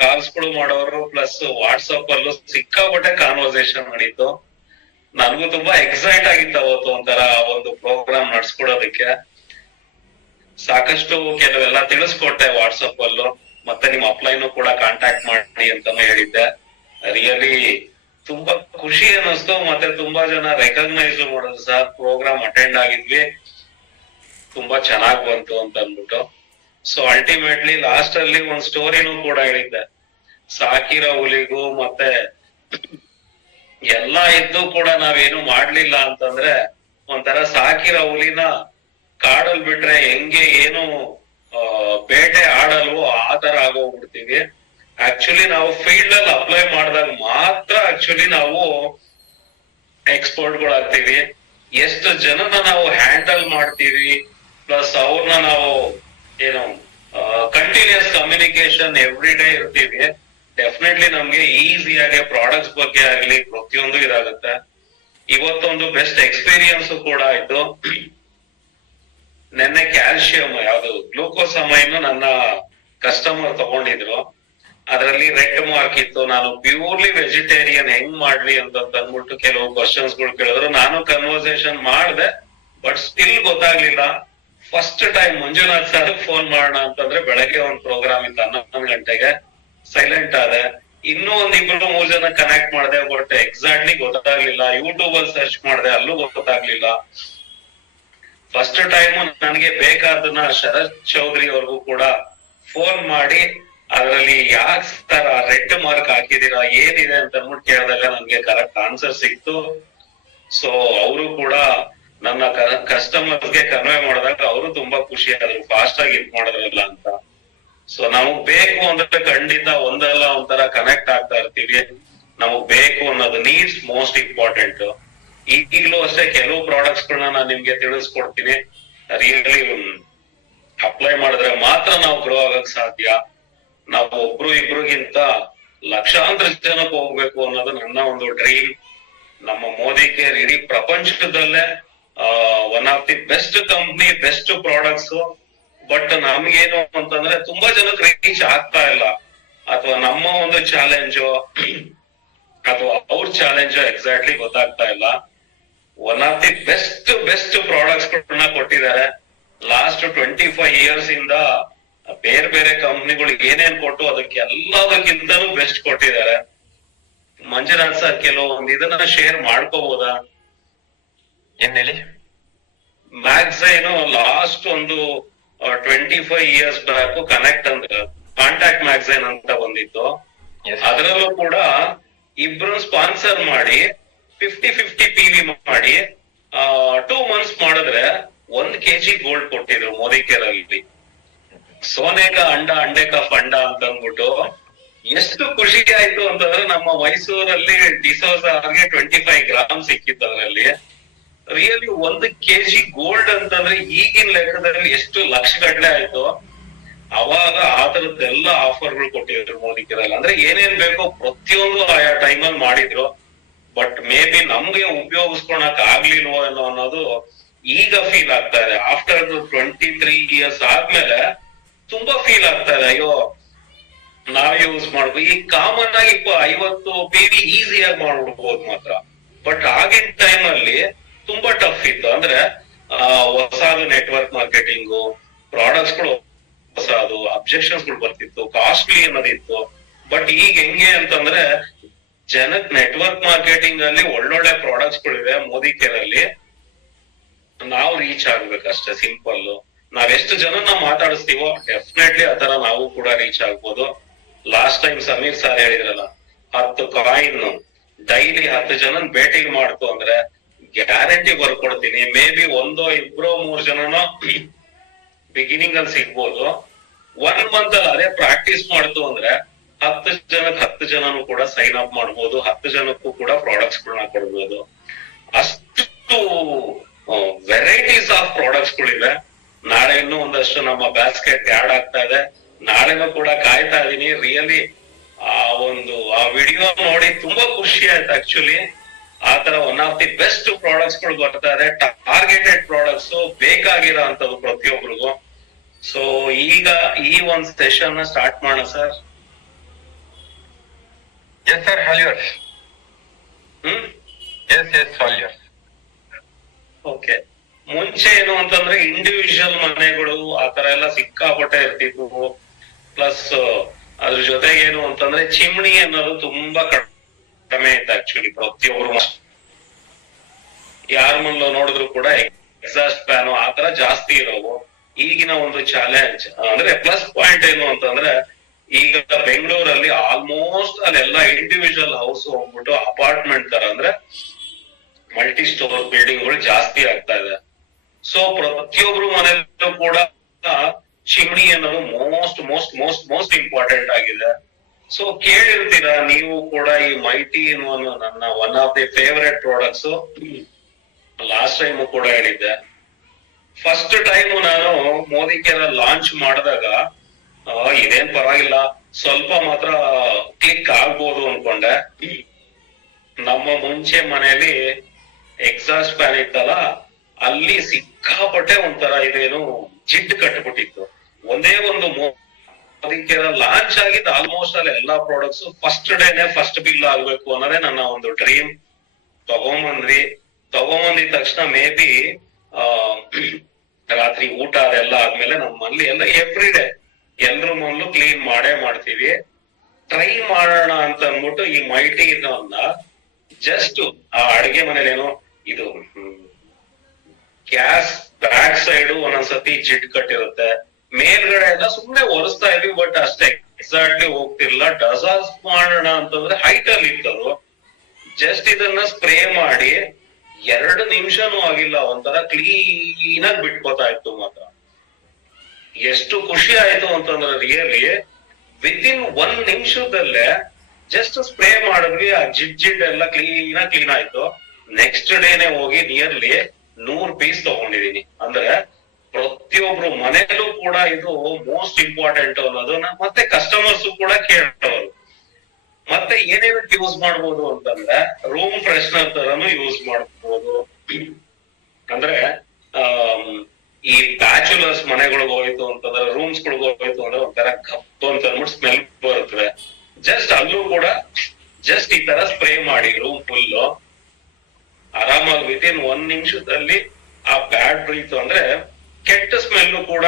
ಕಾಲ್ಸ್ಗಳು ಮಾಡೋರು ಪ್ಲಸ್ ವಾಟ್ಸಪ್ ಅಲ್ಲೂ ಸಿಕ್ಕಾಪಟ್ಟೆ ಕಾನ್ವರ್ಸೇಷನ್ ನಡೀತು. ನನ್ಗೂ ತುಂಬಾ ಎಕ್ಸೈಟ್ ಆಗಿತ್ತು ಅವತ್ತು ಒಂಥರ ಒಂದು ಪ್ರೋಗ್ರಾಮ್ ನಡ್ಸ್ಕೊಡೋದಕ್ಕೆ. ಸಾಕಷ್ಟು ಕೆಲವೆಲ್ಲ ತಿಳಿಸ್ಕೊಟ್ಟೆ ವಾಟ್ಸಪ್ ಅಲ್ಲೂ, ಮತ್ತೆ ನಿಮ್ ಅಪ್ಲೈನು ಕೂಡ ಕಾಂಟ್ಯಾಕ್ಟ್ ಮಾಡಿ ಅಂತಾನು ಹೇಳಿದ್ದೆ. ರಿಯಲಿ ತುಂಬಾ ಖುಷಿ ಅನ್ನಿಸ್ತು. ಮತ್ತೆ ತುಂಬಾ ಜನ ರೆಕಗ್ನೈಸ್ ಮಾಡೋದು ಸರ್, ಪ್ರೋಗ್ರಾಮ್ ಅಟೆಂಡ್ ಆಗಿದ್ವಿ, ತುಂಬಾ ಚೆನ್ನಾಗ್ ಬಂತು ಅಂತ ಅಂದ್ಬಿಟ್ಟು. ಸೊ ಅಲ್ಟಿಮೇಟ್ಲಿ ಲಾಸ್ಟ್ ಅಲ್ಲಿ ಒಂದ್ ಸ್ಟೋರಿನೂ ಕೂಡ ಹೇಳಿದ್ದೆ. ಸಾಕಿರೋ ಹುಲಿಗೂ ಮತ್ತೆ ಎಲ್ಲಾ ಇದ್ದು ಕೂಡ ನಾವೇನು ಮಾಡ್ಲಿಲ್ಲ ಅಂತಂದ್ರೆ ಒಂಥರ ಸಾಕಿರೋ ಹುಲಿನ ಕಾಡಲ್ ಬಿಟ್ರೆ ಹೆಂಗೆ ಏನು ಬೇಟೆ ಆಡಲ್ವೋ ಆ ತರ ಆಗೋಗ್ಬಿಡ್ತೀವಿ. ಆಕ್ಚುಲಿ ನಾವು ಫೀಲ್ಡ್ ಅಲ್ಲಿ ಅಪ್ಲೈ ಮಾಡಿದಾಗ ಮಾತ್ರ ಆಕ್ಚುಲಿ ನಾವು ಎಕ್ಸ್ಪರ್ಟ್ ಗಳಾಗ್ತೀವಿ. ಎಷ್ಟು ಜನನ ನಾವು ಹ್ಯಾಂಡಲ್ ಮಾಡ್ತೀವಿ ಪ್ಲಸ್ ಅವ್ರನ್ನ ನಾವು ಏನು ಕಂಟಿನ್ಯೂಸ್ ಕಮ್ಯುನಿಕೇಶನ್ ಎವ್ರಿ ಡೇ ಇರ್ತೀವಿ, ಡೆಫಿನೆಟ್ಲಿ ನಮ್ಗೆ ಈಸಿಯಾಗಿ ಪ್ರಾಡಕ್ಟ್ಸ್ ಬಗ್ಗೆ ಆಗ್ಲಿ ಪ್ರತಿಯೊಂದು ಇದಾಗುತ್ತೆ. ಇವತ್ತೊಂದು ಬೆಸ್ಟ್ ಎಕ್ಸ್ಪೀರಿಯನ್ಸ್ ಕೂಡ ಆಯ್ತು. ನೆನ್ನೆ ಕ್ಯಾಲ್ಸಿಯಂ ಯಾವ್ದು ಗ್ಲೂಕೋಸಮೈನ್ ನನ್ನ ಕಸ್ಟಮರ್ ತಗೊಂಡಿದ್ರು, ಅದರಲ್ಲಿ ರೆಡ್ ಮಾರ್ಕ್ ಇತ್ತು. ನಾನು ಪ್ಯೂರ್ಲಿ ವೆಜಿಟೇರಿಯನ್ ಹೆಂಗ್ ಮಾಡ್ಲಿ ಅಂತ ಅಂದ್ಬಿಟ್ಟು ಕೆಲವು ಕ್ವಶನ್ಸ್ ಗಳು ಕೇಳಿದ್ರು. ನಾನು ಕನ್ವರ್ಸೇಷನ್ ಮಾಡ್ದೆ, ಬಟ್ ಸ್ಟಿಲ್ ಗೊತ್ತಾಗ್ಲಿಲ್ಲ. First time Manjunath sir phone ಮಾಡೋಣ ಅಂತಂದ್ರೆ ಬೆಳಗ್ಗೆ ಒಂದ್ ಪ್ರೋಗ್ರಾಮ್ ಇತ್ತು 11 ಗಂಟೆಗೆ, ಸೈಲೆಂಟ್ ಆದೆ. ಇನ್ನೂ ಒಂದ್ 2-3 ಜನ ಕನೆಕ್ಟ್ ಮಾಡಿದೆ, ಬಟ್ ಎಕ್ಸಾಕ್ಟ್ಲಿ ಗೊತ್ತಾಗ್ಲಿಲ್ಲ. ಯೂಟ್ಯೂಬ್ ಅಲ್ಲಿ ಸರ್ಚ್ ಮಾಡಿದೆ, ಅಲ್ಲೂ ಗೊತ್ತಾಗ್ಲಿಲ್ಲ. ಫಸ್ಟ್ ಟೈಮ್ ನನಗೆ ಬೇಕಾದನ್ನ ಶರತ್ ಚೌಧರಿ ಅವ್ರಿಗೂ ಕೂಡ ಫೋನ್ ಮಾಡಿ ಅದರಲ್ಲಿ ಯಾಕೆ ತರ ರೆಡ್ ಮಾರ್ಕ್ ಹಾಕಿದೀರಾ, ಏನಿದೆ ಅಂತ ಅಂದ್ಬಿಟ್ಟು ಕೇಳಿದಾಗ ನನ್ಗೆ ಕರೆಕ್ಟ್ ಆನ್ಸರ್ ಸಿಕ್ತು. ಸೊ ಅವರು ಕೂಡ ನನ್ನ ಕಸ್ಟಮರ್ಸ್ಗೆ ಕನ್ವೆ ಮಾಡಿದಾಗ ಅವರು ತುಂಬಾ ಖುಷಿ ಆದ್ರು, ಫಾಸ್ಟ್ ಆಗಿ ಇದ್ ಮಾಡಿದ್ರಲ್ಲ ಅಂತ. ಸೊ ನಮಗ್ ಬೇಕು ಅಂದ್ರೆ ಖಂಡಿತ ಒಂದಲ್ಲ ಒಂಥರ ಕನೆಕ್ಟ್ ಆಗ್ತಾ ಇರ್ತೀವಿ. ನಮಗ್ ಬೇಕು ಅನ್ನೋದು ನೀಡ್ಸ್ ಮೋಸ್ಟ್ ಇಂಪಾರ್ಟೆಂಟ್. ಈಗಲೂ ಅಷ್ಟೇ ಕೆಲವು ಪ್ರಾಡಕ್ಟ್ಸ್ ಗಳನ್ನ ನಾನು ನಿಮ್ಗೆ ತಿಳಿಸ್ಕೊಡ್ತೀನಿ. ರಿಯಲಿ ಅಪ್ಲೈ ಮಾಡಿದ್ರೆ ಮಾತ್ರ ನಾವು ಗ್ರೋ ಆಗಕ್ ಸಾಧ್ಯ. ನಾವು ಒಬ್ರು ಇಬ್ರಿಗಿಂತ ಲಕ್ಷಾಂತರ ಜನಕ್ಕೆ ಹೋಗ್ಬೇಕು ಅನ್ನೋದು ನನ್ನ ಒಂದು ಡ್ರೀಮ್. ನಮ್ಮ ಮೋದಿ ಕೇರ್ ಇಡೀ ಪ್ರಪಂಚದಲ್ಲೇ one of the best company, best products. But ನಮ್ಗೇನು ಅಂತಂದ್ರೆ ತುಂಬಾ ಜನಕ್ಕೆ ರೀಚ್ ಆಗ್ತಾ ಇಲ್ಲ, ಅಥವಾ ನಮ್ಮ ಒಂದು ಚಾಲೆಂಜು ಅಥವಾ ಅವ್ರ ಚಾಲೆಂಜ್ ಎಕ್ಸಾಕ್ಟ್ಲಿ ಗೊತ್ತಾಗ್ತಾ ಇಲ್ಲ. One of the best products ಗಳನ್ನ ಕೊಟ್ಟಿದ್ದಾರೆ. ಲಾಸ್ಟ್ 25 years ಇಂದ ಬೇರೆ ಬೇರೆ ಕಂಪ್ನಿಗಳು ಏನೇನ್ ಕೊಟ್ಟು ಅದಕ್ಕೆ ಎಲ್ಲದಕ್ಕಿಂತನೂ ಬೆಸ್ಟ್ ಕೊಟ್ಟಿದ್ದಾರೆ. ಮಂಜುನಾಥ್ ಸರ್ ಕೆಲವೊಂದು ಇದನ್ನ ಶೇರ್ ಮಾಡ್ಕೋಬಹುದಾ? ಏನ್ ಹೇಳಿ? ಮ್ಯಾಗ್ಝೈನ್ ಲಾಸ್ಟ್ ಒಂದು 25 years ಬ್ಯಾಕ್ ಕನೆಕ್ಟ್ ಅಂದ್ರೆ ಕಾಂಟ್ಯಾಕ್ಟ್ ಮ್ಯಾಗ್ಝೈನ್ ಅಂತ ಬಂದಿತ್ತು. ಅದರಲ್ಲೂ ಕೂಡ ಇಬ್ರು ಸ್ಪಾನ್ಸರ್ ಮಾಡಿ 50-50 PV ಮಾಡಿ 2 months ಮಾಡಿದ್ರೆ 1 kg ಗೋಲ್ಡ್ ಕೊಟ್ಟಿದ್ರು ಮೋದಿ ಕೇರ್ ಅಲ್ಲಿ. ಸೋನೆಕ ಅಂಡ ಅಂಡೆಕ ಫಂಡ ಅಂತ ಅಂದ್ಬಿಟ್ಟು ಎಷ್ಟು ಖುಷಿ ಆಯ್ತು ಅಂತಂದ್ರೆ ನಮ್ಮ ಮೈಸೂರಲ್ಲಿ ಡಿಸೋಜ ಅವ್ರಿಗೆ 25 grams ಸಿಕ್ಕಿತ್ತು ಅದರಲ್ಲಿ. ರಿಯಲಿ 1 kg ಗೋಲ್ಡ್ ಅಂತಂದ್ರೆ ಈಗಿನ ಲೆಕ್ಕದಲ್ಲಿ ಎಷ್ಟು ಲಕ್ಷ ಗಟ್ಟಲೆ ಆಯ್ತು. ಅವಾಗ ಆ ತರದ್ದೆಲ್ಲ ಆಫರ್ಗಳು ಕೊಟ್ಟಿದ್ರು ಮೋದಿ ಕೇರಲ್. ಅಂದ್ರೆ ಏನೇನ್ ಬೇಕೋ ಪ್ರತಿಯೊಂದು ಆಯಾ ಟೈಮಲ್ಲಿ ಮಾಡಿದ್ರು. ಬಟ್ ಮೇ ಬಿ ನಮ್ಗೆ ಉಪಯೋಗಿಸ್ಕೊಳಕ್ ಆಗ್ಲಿಲ್ವೋ ಅನ್ನೋದು ಈಗ ಫೀಲ್ ಆಗ್ತಾ ಇದೆ. ಆಫ್ಟರ್ 23 years ಆದ್ಮೇಲೆ ತುಂಬಾ ಫೀಲ್ ಆಗ್ತಾ ಇದೆ, ಅಯ್ಯೋ ನಾವ್ ಯೂಸ್ ಮಾಡ್ಬೋದು. ಈಗ ಕಾಮನ್ ಆಗಿ 50 PV ಈಸಿಯಾಗಿ ಮಾಡ್ಬಿಡ್ಬೋದು ಮಾತ್ರ. ಬಟ್ ಆಗಿನ ಟೈಮ್ ಅಲ್ಲಿ ತುಂಬಾ ಟಫ್ ಇತ್ತು. ಅಂದ್ರೆ ಹೊಸದು ನೆಟ್ವರ್ಕ್ ಮಾರ್ಕೆಟಿಂಗು, ಪ್ರಾಡಕ್ಟ್ಸ್ ಗಳು ಹೊಸದು, ಅಬ್ಜೆಕ್ಷನ್ಸ್ ಗಳು ಬರ್ತಿತ್ತು, ಕಾಸ್ಟ್ಲಿ ಅನ್ನೋದಿತ್ತು. ಬಟ್ ಈಗ ಹೆಂಗೆ ಅಂತಂದ್ರೆ ಜನಕ್ ನೆಟ್ವರ್ಕ್ ಮಾರ್ಕೆಟಿಂಗ್ ಅಲ್ಲಿ ಒಳ್ಳೊಳ್ಳೆ ಪ್ರಾಡಕ್ಟ್ಸ್ ಗಳಿವೆ. ಮೋದಿ ಕೇರ್ ಅಲ್ಲಿ ನಾವು ರೀಚ್ ಆಗ್ಬೇಕಷ್ಟೇ, ಸಿಂಪಲ್. ನಾವ್ ಎಷ್ಟು ಜನನ ಮಾತಾಡಿಸ್ತೀವೋ ಡೆಫಿನೆಟ್ಲಿ ಆತರ ನಾವು ಕೂಡ ರೀಚ್ ಆಗ್ಬೋದು. ಲಾಸ್ಟ್ ಟೈಮ್ ಸಮೀರ್ ಸರ್ ಹೇಳಿದ್ರಲ್ಲ, 10 ಕಾಯಿನ್ ಡೈಲಿ 10 ಜನನ್ ಭೇಟಿ ಮಾಡ್ತು ಅಂದ್ರೆ ಗ್ಯಾರಂಟಿ ಬರ್ಕೊಡ್ತೀನಿ. ಮೇ ಬಿ 1, 2, 3 ಜನನೋ ಬಿಗಿನಿಂಗ್ ಅಲ್ಲಿ ಸಿಗ್ಬೋದು. 1 month ಅಲ್ಲಿ ಅದೇ ಪ್ರಾಕ್ಟೀಸ್ ಮಾಡ್ತು ಅಂದ್ರೆ 10 ಜನಕ್ಕೆ 10 ಜನನು ಕೂಡ ಸೈನ್ ಅಪ್ ಮಾಡ್ಬೋದು. 10 ಜನಕ್ಕೂ ಕೂಡ ಪ್ರಾಡಕ್ಟ್ಸ್ ಗಳನ್ನ ಕೊಡ್ಬೋದು. ಅಷ್ಟು ವೆರೈಟೀಸ್ ಆಫ್ ಪ್ರಾಡಕ್ಟ್ಸ್ ಗಳಿವೆ. ನಾಳೆ ಇನ್ನೂ ಒಂದಷ್ಟು ನಮ್ಮ ಬ್ಯಾಸ್ಕೆಟ್ ಆಡ್ ಆಗ್ತಾ ಇದೆ. ನಾಳೆನೂ ಕೂಡ ಕಾಯ್ತಾ ಇದೀನಿ. ರಿಯಲಿ ಆ ವಿಡಿಯೋ ನೋಡಿ ತುಂಬಾ ಖುಷಿ ಆಯ್ತು. ಆಕ್ಚುಲಿ ಆತರ one of the best products ಗಳು ಬರ್ತಾ ಇದೆ. ಟಾರ್ಗೆಟೆಡ್ ಪ್ರಾಡಕ್ಟ್ಸ್ ಬೇಕಾಗಿರೋ ಅಂತದ್ದು ಪ್ರತಿಯೊಬ್ಬರಿಗೂ. ಸೊ ಈಗ ಈ ಒಂದ್ ಸೆಷನ್ ಸ್ಟಾರ್ಟ್ ಮಾಡೋಣ sir. Yes sir, all yours. Yes, all yours. Okay. ಮುಂಚೆ ಏನು ಅಂತಂದ್ರೆ ಇಂಡಿವಿಜುವಲ್ ಮನೆಗಳು ಆತರ ಎಲ್ಲ ಸಿಕ್ಕಾಪಟ್ಟೆ ಇರ್ತಿದ್ವು. ಪ್ಲಸ್ ಅದ್ರ ಜೊತೆಗೆ ಏನು ಅಂತಂದ್ರೆ ಚಿಮ್ನಿ ಅನ್ನೋದು ತುಂಬಾ ಕಡಿಮೆ ಇತ್ತು. ಆಕ್ಚುಲಿ ಪ್ರತಿಯೊಬ್ರು ಯಾರ ಮನೆಯಲ್ಲೂ ನೋಡಿದ್ರು ಕೂಡ ಎಕ್ಸಾಸ್ಟ್ ಫ್ಯಾನ್ ಆತರ ಜಾಸ್ತಿ ಇರೋವು. ಈಗಿನ ಒಂದು ಚಾಲೆಂಜ್ ಅಂದ್ರೆ ಪ್ಲಸ್ ಪಾಯಿಂಟ್ ಏನು ಅಂತಂದ್ರೆ ಈಗ ಬೆಂಗಳೂರಲ್ಲಿ ಆಲ್ಮೋಸ್ಟ್ ಅಲ್ಲೆಲ್ಲ ಇಂಡಿವಿಜುವಲ್ ಹೌಸ್ ಹೋಗ್ಬಿಟ್ಟು ಅಪಾರ್ಟ್ಮೆಂಟ್ ತರ ಅಂದ್ರೆ ಮಲ್ಟಿ ಸ್ಟೋರ್ ಬಿಲ್ಡಿಂಗ್ ಗಳು ಜಾಸ್ತಿ ಆಗ್ತಾ ಇದೆ. ಸೊ ಪ್ರತಿಯೊಬ್ರು ಮನೆಯಲ್ಲೂ ಕೂಡ ಚಿಮ್ನಿ ಅನ್ನೋದು ಮೋಸ್ಟ್ ಇಂಪಾರ್ಟೆಂಟ್ ಆಗಿದೆ. ಸೊ ಕೇಳಿರ್ತೀರಾ ನೀವು ಕೂಡ ಈ ಮೈಟಿ ಎನ್ನುವ ನನ್ನ one of the favourite products. Last time ಕೂಡ ಹೇಳಿದ್ದೆ. ಫಸ್ಟ್ ಟೈಮ್ ನಾನು ಮೋದಿ ಕೇರ್ ಲಾಂಚ್ ಮಾಡಿದಾಗ ಇದೇನ್ ಪರವಾಗಿಲ್ಲ, ಸ್ವಲ್ಪ ಮಾತ್ರ ಕ್ಲಿಕ್ ಆಗ್ಬೋದು ಅನ್ಕೊಂಡೆ. ನಮ್ಮ ಮುಂಚೆ ಮನೆಯಲ್ಲಿ ಎಕ್ಸಾಸ್ಟ್ ಫ್ಯಾನ್ ಇತ್ತಲ್ಲ, ಅಲ್ಲಿ ಸಿಕ್ಕಾಪಟ್ಟೆ ಒಂಥರ ಇದೇನು ಜಿಡ್ ಕಟ್ಬಿಟ್ಟಿತ್ತು. ಒಂದೇ ಒಂದು ಮೋದಿ ಕೇರ್ ಲಾಂಚ್ ಆಗಿದ್ದು ಆಲ್ಮೋಸ್ಟ್ ಅಲ್ಲಿ ಎಲ್ಲಾ ಪ್ರಾಡಕ್ಟ್ಸ್ ಫಸ್ಟ್ ಡೇನೆ ಫಸ್ಟ್ ಬಿಲ್ ಆಗ್ಬೇಕು ಅನ್ನೋದೇ ನನ್ನ ಒಂದು ಡ್ರೀಮ್. ತಗೊಂಬಂದಿದ ತಕ್ಷಣ ಮೇ ಬಿ ರಾತ್ರಿ ಊಟ ಅದೆಲ್ಲ ಆದ್ಮೇಲೆ ನಮ್ಮ ಮನೇಲಿ ಎಲ್ಲ ಎವ್ರಿ ಡೇ ಎಲ್ರ ಮನೇಲೂ ಕ್ಲೀನ್ ಮಾಡ್ತೀವಿ. ಟ್ರೈ ಮಾಡೋಣ ಅಂತ ಅಂದ್ಬಿಟ್ಟು ಈ ಮೈಟಿ ಇದನ್ನ ಜಸ್ಟ್ ಆ ಅಡಿಗೆ ಮನೇಲೇನೋ ಇದು ಗ್ಯಾಸ್ ಬ್ಯಾಕ್ ಸೈಡ್ ಒಂದೊಂದ್ಸತಿ ಜಿಡ್ ಕಟ್ಟಿರುತ್ತೆ, ಮೇಲ್ಗಡೆ ಎಲ್ಲ ಸುಮ್ನೆ ಒರೆಸ್ತಾ ಇದ್ವಿ. ಬಟ್ ಅಷ್ಟೇ ಎಕ್ಸಾಕ್ಟ್ಲಿ ಹೋಗ್ತಿರ್ಲಿಲ್ಲ. ಡಸಾಸ್ ಮಾಡೋಣ ಅಂತಂದ್ರೆ ಹೈಟ್ ಅಲ್ಲಿ ಇತ್ತದು. ಜಸ್ಟ್ ಇದನ್ನ ಸ್ಪ್ರೇ ಮಾಡಿ 2 ನಿಮಿಷನೂ ಆಗಿಲ್ಲ, ಒಂಥರ ಕ್ಲೀನ್ ಆಗಿ ಬಿಟ್ಕೋತಾ ಇತ್ತು. ಮಾತ್ರ ಎಷ್ಟು ಖುಷಿ ಆಯ್ತು ಅಂತಂದ್ರೆ ರಿಯಲಿ ವಿತಿನ್ 1 ನಿಮಿಷದಲ್ಲೇ ಜಸ್ಟ್ ಸ್ಪ್ರೇ ಮಾಡಿದ್ವಿ, ಆ ಜಿಡ್ ಎಲ್ಲ ಕ್ಲೀನ್ ಆಯ್ತು. ನೆಕ್ಸ್ಟ್ ಡೇನೆ ಹೋಗಿ ನಿಯರ್ಲಿ 100 ಪೀಸ್ ತಗೊಂಡಿದೀನಿ. ಅಂದ್ರೆ ಪ್ರತಿಯೊಬ್ರು ಮನೆಯಲ್ಲೂ ಕೂಡ ಇದು ಮೋಸ್ಟ್ ಇಂಪಾರ್ಟೆಂಟ್ ಅನ್ನೋದು. ಮತ್ತೆ ಕಸ್ಟಮರ್ಸ್ ಕೂಡ ಕೇಳೋರು. ಮತ್ತೆ ಏನೇನಕ್ಕೆ ಯೂಸ್ ಮಾಡ್ಬೋದು ಅಂತಂದ್ರೆ ರೂಮ್ ಫ್ರೆಶ್ನರ್ ತರನು ಯೂಸ್ ಮಾಡ್ಬೋದು. ಅಂದ್ರೆ ಈ ಬ್ಯಾಚುಲರ್ಸ್ ಮನೆಗಳಿಗೆ ಹೋಯ್ತು ಅಂತಂದ್ರೆ, ರೂಮ್ಸ್ ಗಳಿಗೆ ಹೋಯ್ತು ಅಂದ್ರೆ ಒಂಥರ ಕಪ್ಪು ಅಂತ ಅಂದ್ಬಿಟ್ಟು ಸ್ಮೆಲ್ ಬರುತ್ತವೆ. ಜಸ್ಟ್ ಅಲ್ಲೂ ಕೂಡ ಜಸ್ಟ್ ಈ ತರ ಸ್ಪ್ರೇ ಮಾಡಿ ರೂಮ್ ಫುಲ್ ಆರಾಮಾಗಿ ವಿತಿನ್ 1 ನಿಮಿಷದಲ್ಲಿ ಆ ಬ್ಯಾಡ್ ಬ್ರೀತ್ ಅಂದ್ರೆ ಕೆಟ್ಟ ಸ್ಮೆಲ್ ಕೂಡ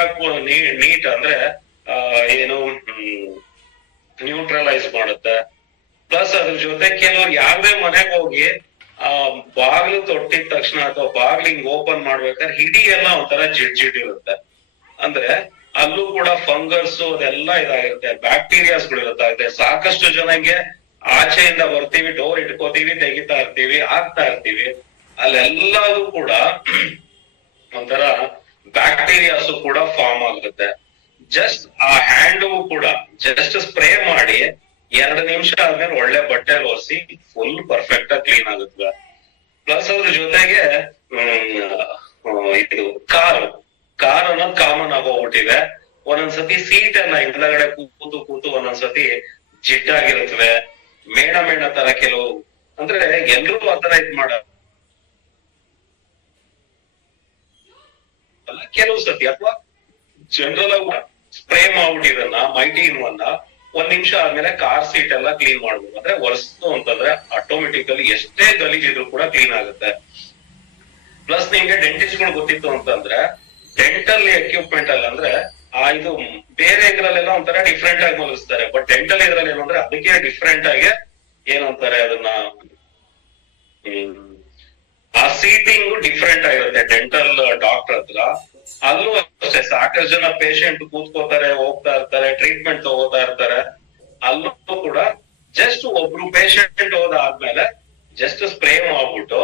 ನೀಟ್ ಅಂದ್ರೆ ಏನು ನ್ಯೂಟ್ರಲೈಸ್ ಮಾಡುತ್ತೆ. ಪ್ಲಸ್ ಅದ್ರ ಜೊತೆ ಕೆಲವ್ರು ಯಾವ್ದೇ ಮನೆಗೆ ಹೋಗಿ ಬಾಗ್ಲು ತೊಟ್ಟಿದ ತಕ್ಷಣ ಅಥವಾ ಬಾಗ್ಲು ಹಿಂಗ್ ಓಪನ್ ಮಾಡ್ಬೇಕಾದ್ರೆ ಹಿಡಿ ಎಲ್ಲ ಒಂಥರ ಜಿಡ್ ಇರುತ್ತೆ. ಅಂದ್ರೆ ಅಲ್ಲೂ ಕೂಡ ಫಂಗಸ್ ಅದೆಲ್ಲ ಇದಾಗಿರುತ್ತೆ, ಬ್ಯಾಕ್ಟೀರಿಯಾಸ್ ಗಳು ಇರುತ್ತೆ. ಸಾಕಷ್ಟು ಜನಕ್ಕೆ ಆಚೆಯಿಂದ ಬರ್ತೀವಿ, ಡೋರ್ ಇಟ್ಕೋತೀವಿ, ತೆಗಿತಾ ಇರ್ತೀವಿ, ಆಗ್ತಾ ಇರ್ತೀವಿ, ಅಲ್ಲೆಲ್ಲದೂ ಕೂಡ ಒಂಥರ ಬ್ಯಾಕ್ಟೀರಿಯಾಸ್ ಕೂಡ ಫಾರ್ಮ್ ಆಗುತ್ತೆ. ಜಸ್ಟ್ ಆ ಹ್ಯಾಂಡ್ ಕೂಡ ಜಸ್ಟ್ ಸ್ಪ್ರೇ ಮಾಡಿ 2 ನಿಮಿಷ ಆದ್ಮೇಲೆ ಒಳ್ಳೆ ಬಟ್ಟೆ ಒರೆಸಿ ಫುಲ್ ಪರ್ಫೆಕ್ಟ್ ಆಗಿ ಕ್ಲೀನ್ ಆಗುತ್ತೆ. ಪ್ಲಸ್ ಅದ್ರ ಜೊತೆಗೆ ಇದು ಕಾರ್ ಅನ್ನೋದು ಕಾಮನ್ ಆಗೋಗ್ಬಿಟ್ಟಿದೆ. ಒಂದೊಂದ್ಸತಿ ಸೀಟ್ ಎಲ್ಲ ಹಿಂದಗಡೆ ಕೂತು ಕೂತು ಒಂದೊಂದ್ಸತಿ ಜಿಡ್ಡಾಗಿರುತ್ತವೆ, ಮೇಣ ತರ ಕೆಲವು, ಅಂದ್ರೆ ಎಲ್ರೂ ಆತರ ಇದ್ ಮಾಡ ಕೆಲವು ಸತಿ ಅಥವಾ ಜನರಲ್ ಆಗಿ ಸ್ಪ್ರೇ ಮಾಡ್ಬಿಟ್ಟಿದನ್ನ ಮೈಟಿ ಇನ್ವನ್ನ ಒಂದ್ ನಿಮಿಷ ಆದ್ಮೇಲೆ ಕಾರ್ ಸೀಟ್ ಎಲ್ಲ ಕ್ಲೀನ್ ಮಾಡ್ಬೋದು. ಅಂದ್ರೆ ಒರೆಸ್ತು ಅಂತಂದ್ರೆ ಆಟೋಮೆಟಿಕಲಿ ಎಷ್ಟೇ ಗಲೀಜಿದ್ರು ಕೂಡ ಕ್ಲೀನ್ ಆಗುತ್ತೆ. ಪ್ಲಸ್ ನಿಮ್ಗೆ ಡೆಂಟಿಸ್ಟ್ ಗಳು ಗೊತ್ತಿತ್ತು ಅಂತಂದ್ರೆ ಡೆಂಟಲ್ ಎಕ್ವಿಪ್ಮೆಂಟ್ ಅಲ್ಲಿ ಅಂದ್ರೆ ಇದು ಬೇರೆ ಇದ್ರಲ್ಲೆಲ್ಲ ಒಂಥರ ಡಿಫ್ರೆಂಟ್ ಆಗಿ ಮಲಗಿಸ್ತಾರೆ, ಬಟ್ ಡೆಂಟಲ್ ಇದ್ರಲ್ಲಿ ಏನಂದ್ರೆ ಅದಕ್ಕೆ ಡಿಫ್ರೆಂಟ್ ಆಗಿ ಏನಂತಾರೆ ಅದನ್ನ ಆ ಸೀಟಿಂಗ್ ಡಿಫ್ರೆಂಟ್ ಆಗಿರುತ್ತೆ ಡೆಂಟಲ್ ಡಾಕ್ಟರ್ ಹತ್ರ. ಅಲ್ಲೂ ಅಷ್ಟೇ ಸಾಕಷ್ಟು ಜನ ಪೇಷಂಟ್ ಕೂತ್ಕೋತಾರೆ, ಹೋಗ್ತಾ ಇರ್ತಾರೆ, ಟ್ರೀಟ್ಮೆಂಟ್ ತಗೋತಾ ಇರ್ತಾರೆ. ಅಲ್ಲೂ ಕೂಡ ಜಸ್ಟ್ ಒಬ್ರು ಪೇಷಂಟ್ ಹೋದಾದ್ಮೇಲೆ ಜಸ್ಟ್ ಸ್ಪ್ರೇ ಮಾಡ್ಬಿಟ್ಟು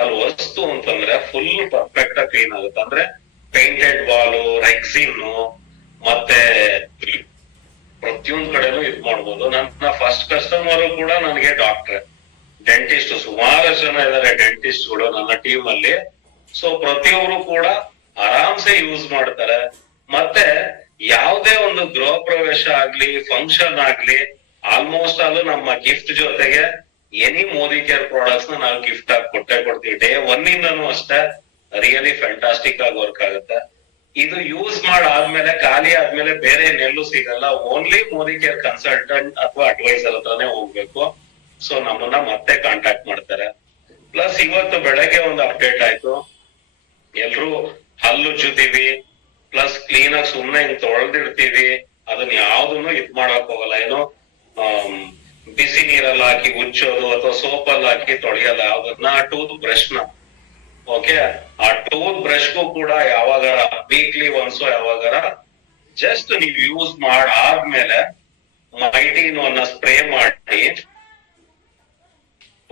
ಅಲ್ಲಿ ವಸ್ತು ಅಂತಂದ್ರೆ ಫುಲ್ ಪರ್ಫೆಕ್ಟ್ ಆಗಿ ಕ್ಲೀನ್ ಆಗುತ್ತೆ. ಅಂದ್ರೆ ಪೇಂಟೆಡ್ ವಾಲು, ರೆಕ್ಸಿನ್ ಮತ್ತೆ ಪ್ರತಿಯೊಂದ್ ಕಡೆನೂ ಇದ್ ಮಾಡ್ಬೋದು. ನನ್ನ ಫಸ್ಟ್ ಕಸ್ಟಮರ್ ಕೂಡ ನನಗೆ ಡಾಕ್ಟ್ರೆ, ಡೆಂಟಿಸ್ಟ್. ಸುಮಾರು ಜನ ಇದಾರೆ ಡೆಂಟಿಸ್ಟ್ ಗಳು ನನ್ನ ಟೀಮ್ ಅಲ್ಲಿ. ಸೊ ಪ್ರತಿಯೊಬ್ರು ಕೂಡ ಆರಾಮ್ಸೆ ಯೂಸ್ ಮಾಡ್ತಾರೆ. ಮತ್ತೆ ಯಾವುದೇ ಒಂದು ಗೃಹ ಪ್ರವೇಶ ಆಗ್ಲಿ, ಫಂಕ್ಷನ್ ಆಗ್ಲಿ, ಆಲ್ಮೋಸ್ಟ್ ಆಲ್ ನಮ್ಮ ಗಿಫ್ಟ್ ಜೊತೆಗೆ ಎನಿ ಮೋದಿ ಕೇರ್ ಪ್ರಾಡಕ್ಟ್ಸ್ ನ ನಾವು ಗಿಫ್ಟ್ ಆಗಿ ಕೊಟ್ಟೆ ಕೊಡ್ತೀವಿ. ಡೇ ಒನ್ ಇಂದನೂ ಅಷ್ಟೇ ರಿಯಲಿ ಫ್ಯಾಂಟಾಸ್ಟಿಕ್ ಆಗಿ ವರ್ಕ್ ಆಗುತ್ತೆ. ಇದು ಯೂಸ್ ಮಾಡಾದ್ಮೇಲೆ ಖಾಲಿ ಆದ್ಮೇಲೆ ಬೇರೆ ಎಲ್ಲೂ ಸಿಗಲ್ಲ. ಓನ್ಲಿ ಮೋದಿ ಕೇರ್ ಕನ್ಸಲ್ಟೆಂಟ್ ಅಥವಾ ಅಡ್ವೈಸರ್ ಹತ್ರನೇ ಹೋಗ್ಬೇಕು. ಸೊ ನಮ್ಮನ್ನ ಮತ್ತೆ ಕಾಂಟ್ಯಾಕ್ಟ್ ಮಾಡ್ತಾರೆ. ಪ್ಲಸ್ ಇವತ್ತು ಬೆಳಗ್ಗೆ ಒಂದು ಅಪ್ಡೇಟ್ ಆಯ್ತು, ಎಲ್ರು ಹಲ್ಲು ಉಜ್ಜುತ್ತೀವಿ, ಪ್ಲಸ್ ಕ್ಲೀನ್ ಆಗಿ ಸುಮ್ನೆ ಹಿಂಗ್ ತೊಳೆದಿಡ್ತೀವಿ, ಅದನ್ನ ಯಾವ್ದನ್ನು ಇದ್ ಮಾಡಕ್ ಹೋಗಲ್ಲ. ಏನೋ ಬಿಸಿ ನೀರಲ್ಲಿ ಹಾಕಿ ಉಜ್ಜೋದು ಅಥವಾ ಸೋಪಲ್ಲಿ ಹಾಕಿ ತೊಳೆಯಲ್ಲ ಅದನ್ನ. ಟೂತ್ ಬ್ರಷ್ ನ ಓಕೆ, ಆ ಟೂತ್ ಬ್ರಷ್ಗೂ ಕೂಡ ಯಾವಾಗಾರ ವೀಕ್ಲಿ ಒನ್ಸೋ ಯಾವಾಗಾರ ಜಸ್ಟ್ ನೀವು ಯೂಸ್ ಮಾಡಾದ್ಮೇಲೆ ಮೈಟಿನ್ ಸ್ಪ್ರೇ ಮಾಡಿ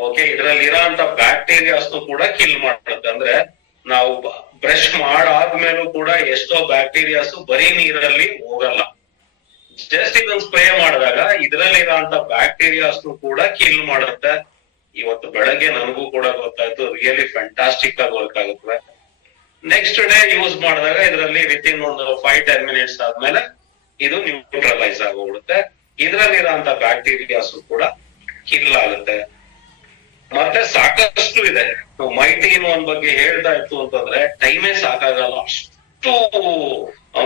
ಓಕೆ, ಇದ್ರಲ್ಲಿ ಇರೋಂತ ಬ್ಯಾಕ್ಟೀರಿಯಾಸ್ ಕೂಡ ಕಿಲ್ ಮಾಡುತ್ತೆ. ಅಂದ್ರೆ ನಾವು ಬ್ರಷ್ ಮಾಡಾದ್ಮೇಲೂ ಕೂಡ ಎಷ್ಟೋ ಬ್ಯಾಕ್ಟೀರಿಯಾಸ್ ಬರೀ ನೀರಲ್ಲಿ ಹೋಗಲ್ಲ. ಜಸ್ಟ್ ಇದನ್ನ ಸ್ಪ್ರೇ ಮಾಡಿದಾಗ ಇದ್ರಲ್ಲಿ ಇರೋಂತ ಬ್ಯಾಕ್ಟೀರಿಯಾಸ್ ಕೂಡ ಕಿಲ್ ಮಾಡುತ್ತೆ. ಇವತ್ತು ಬೆಳಗ್ಗೆ ನನಗೂ ಕೂಡ ಗೊತ್ತಾಯ್ತು, ರಿಯಲಿ ಫ್ಯಾಂಟಾಸ್ಟಿಕ್ ಆಗಿ ವರ್ಕ್ ಆಗುತ್ತೆ. ನೆಕ್ಸ್ಟ್ ಡೇ ಯೂಸ್ ಮಾಡಿದಾಗ ಇದರಲ್ಲಿ ವಿತಿನ್ ಒಂದು 5-10 ಮಿನಿಟ್ಸ್ ಆದ್ಮೇಲೆ ಇದು ನ್ಯೂಟ್ರಲೈಸ್ ಆಗೋಗ್ಬಿಡುತ್ತೆ. ಇದ್ರಲ್ಲಿರೋಂತ ಬ್ಯಾಕ್ಟೀರಿಯಾಸ್ ಕೂಡ ಕಿಲ್ ಆಗುತ್ತೆ. ಮತ್ತೆ ಸಾಕಷ್ಟು ಇದೆ. ಮೈಟಿ ಇನ್ ಬಗ್ಗೆ ಹೇಳ್ತಾ ಇತ್ತು ಅಂತಂದ್ರೆ ಟೈಮೇ ಸಾಕಾಗಲ್ಲ, ಅಷ್ಟು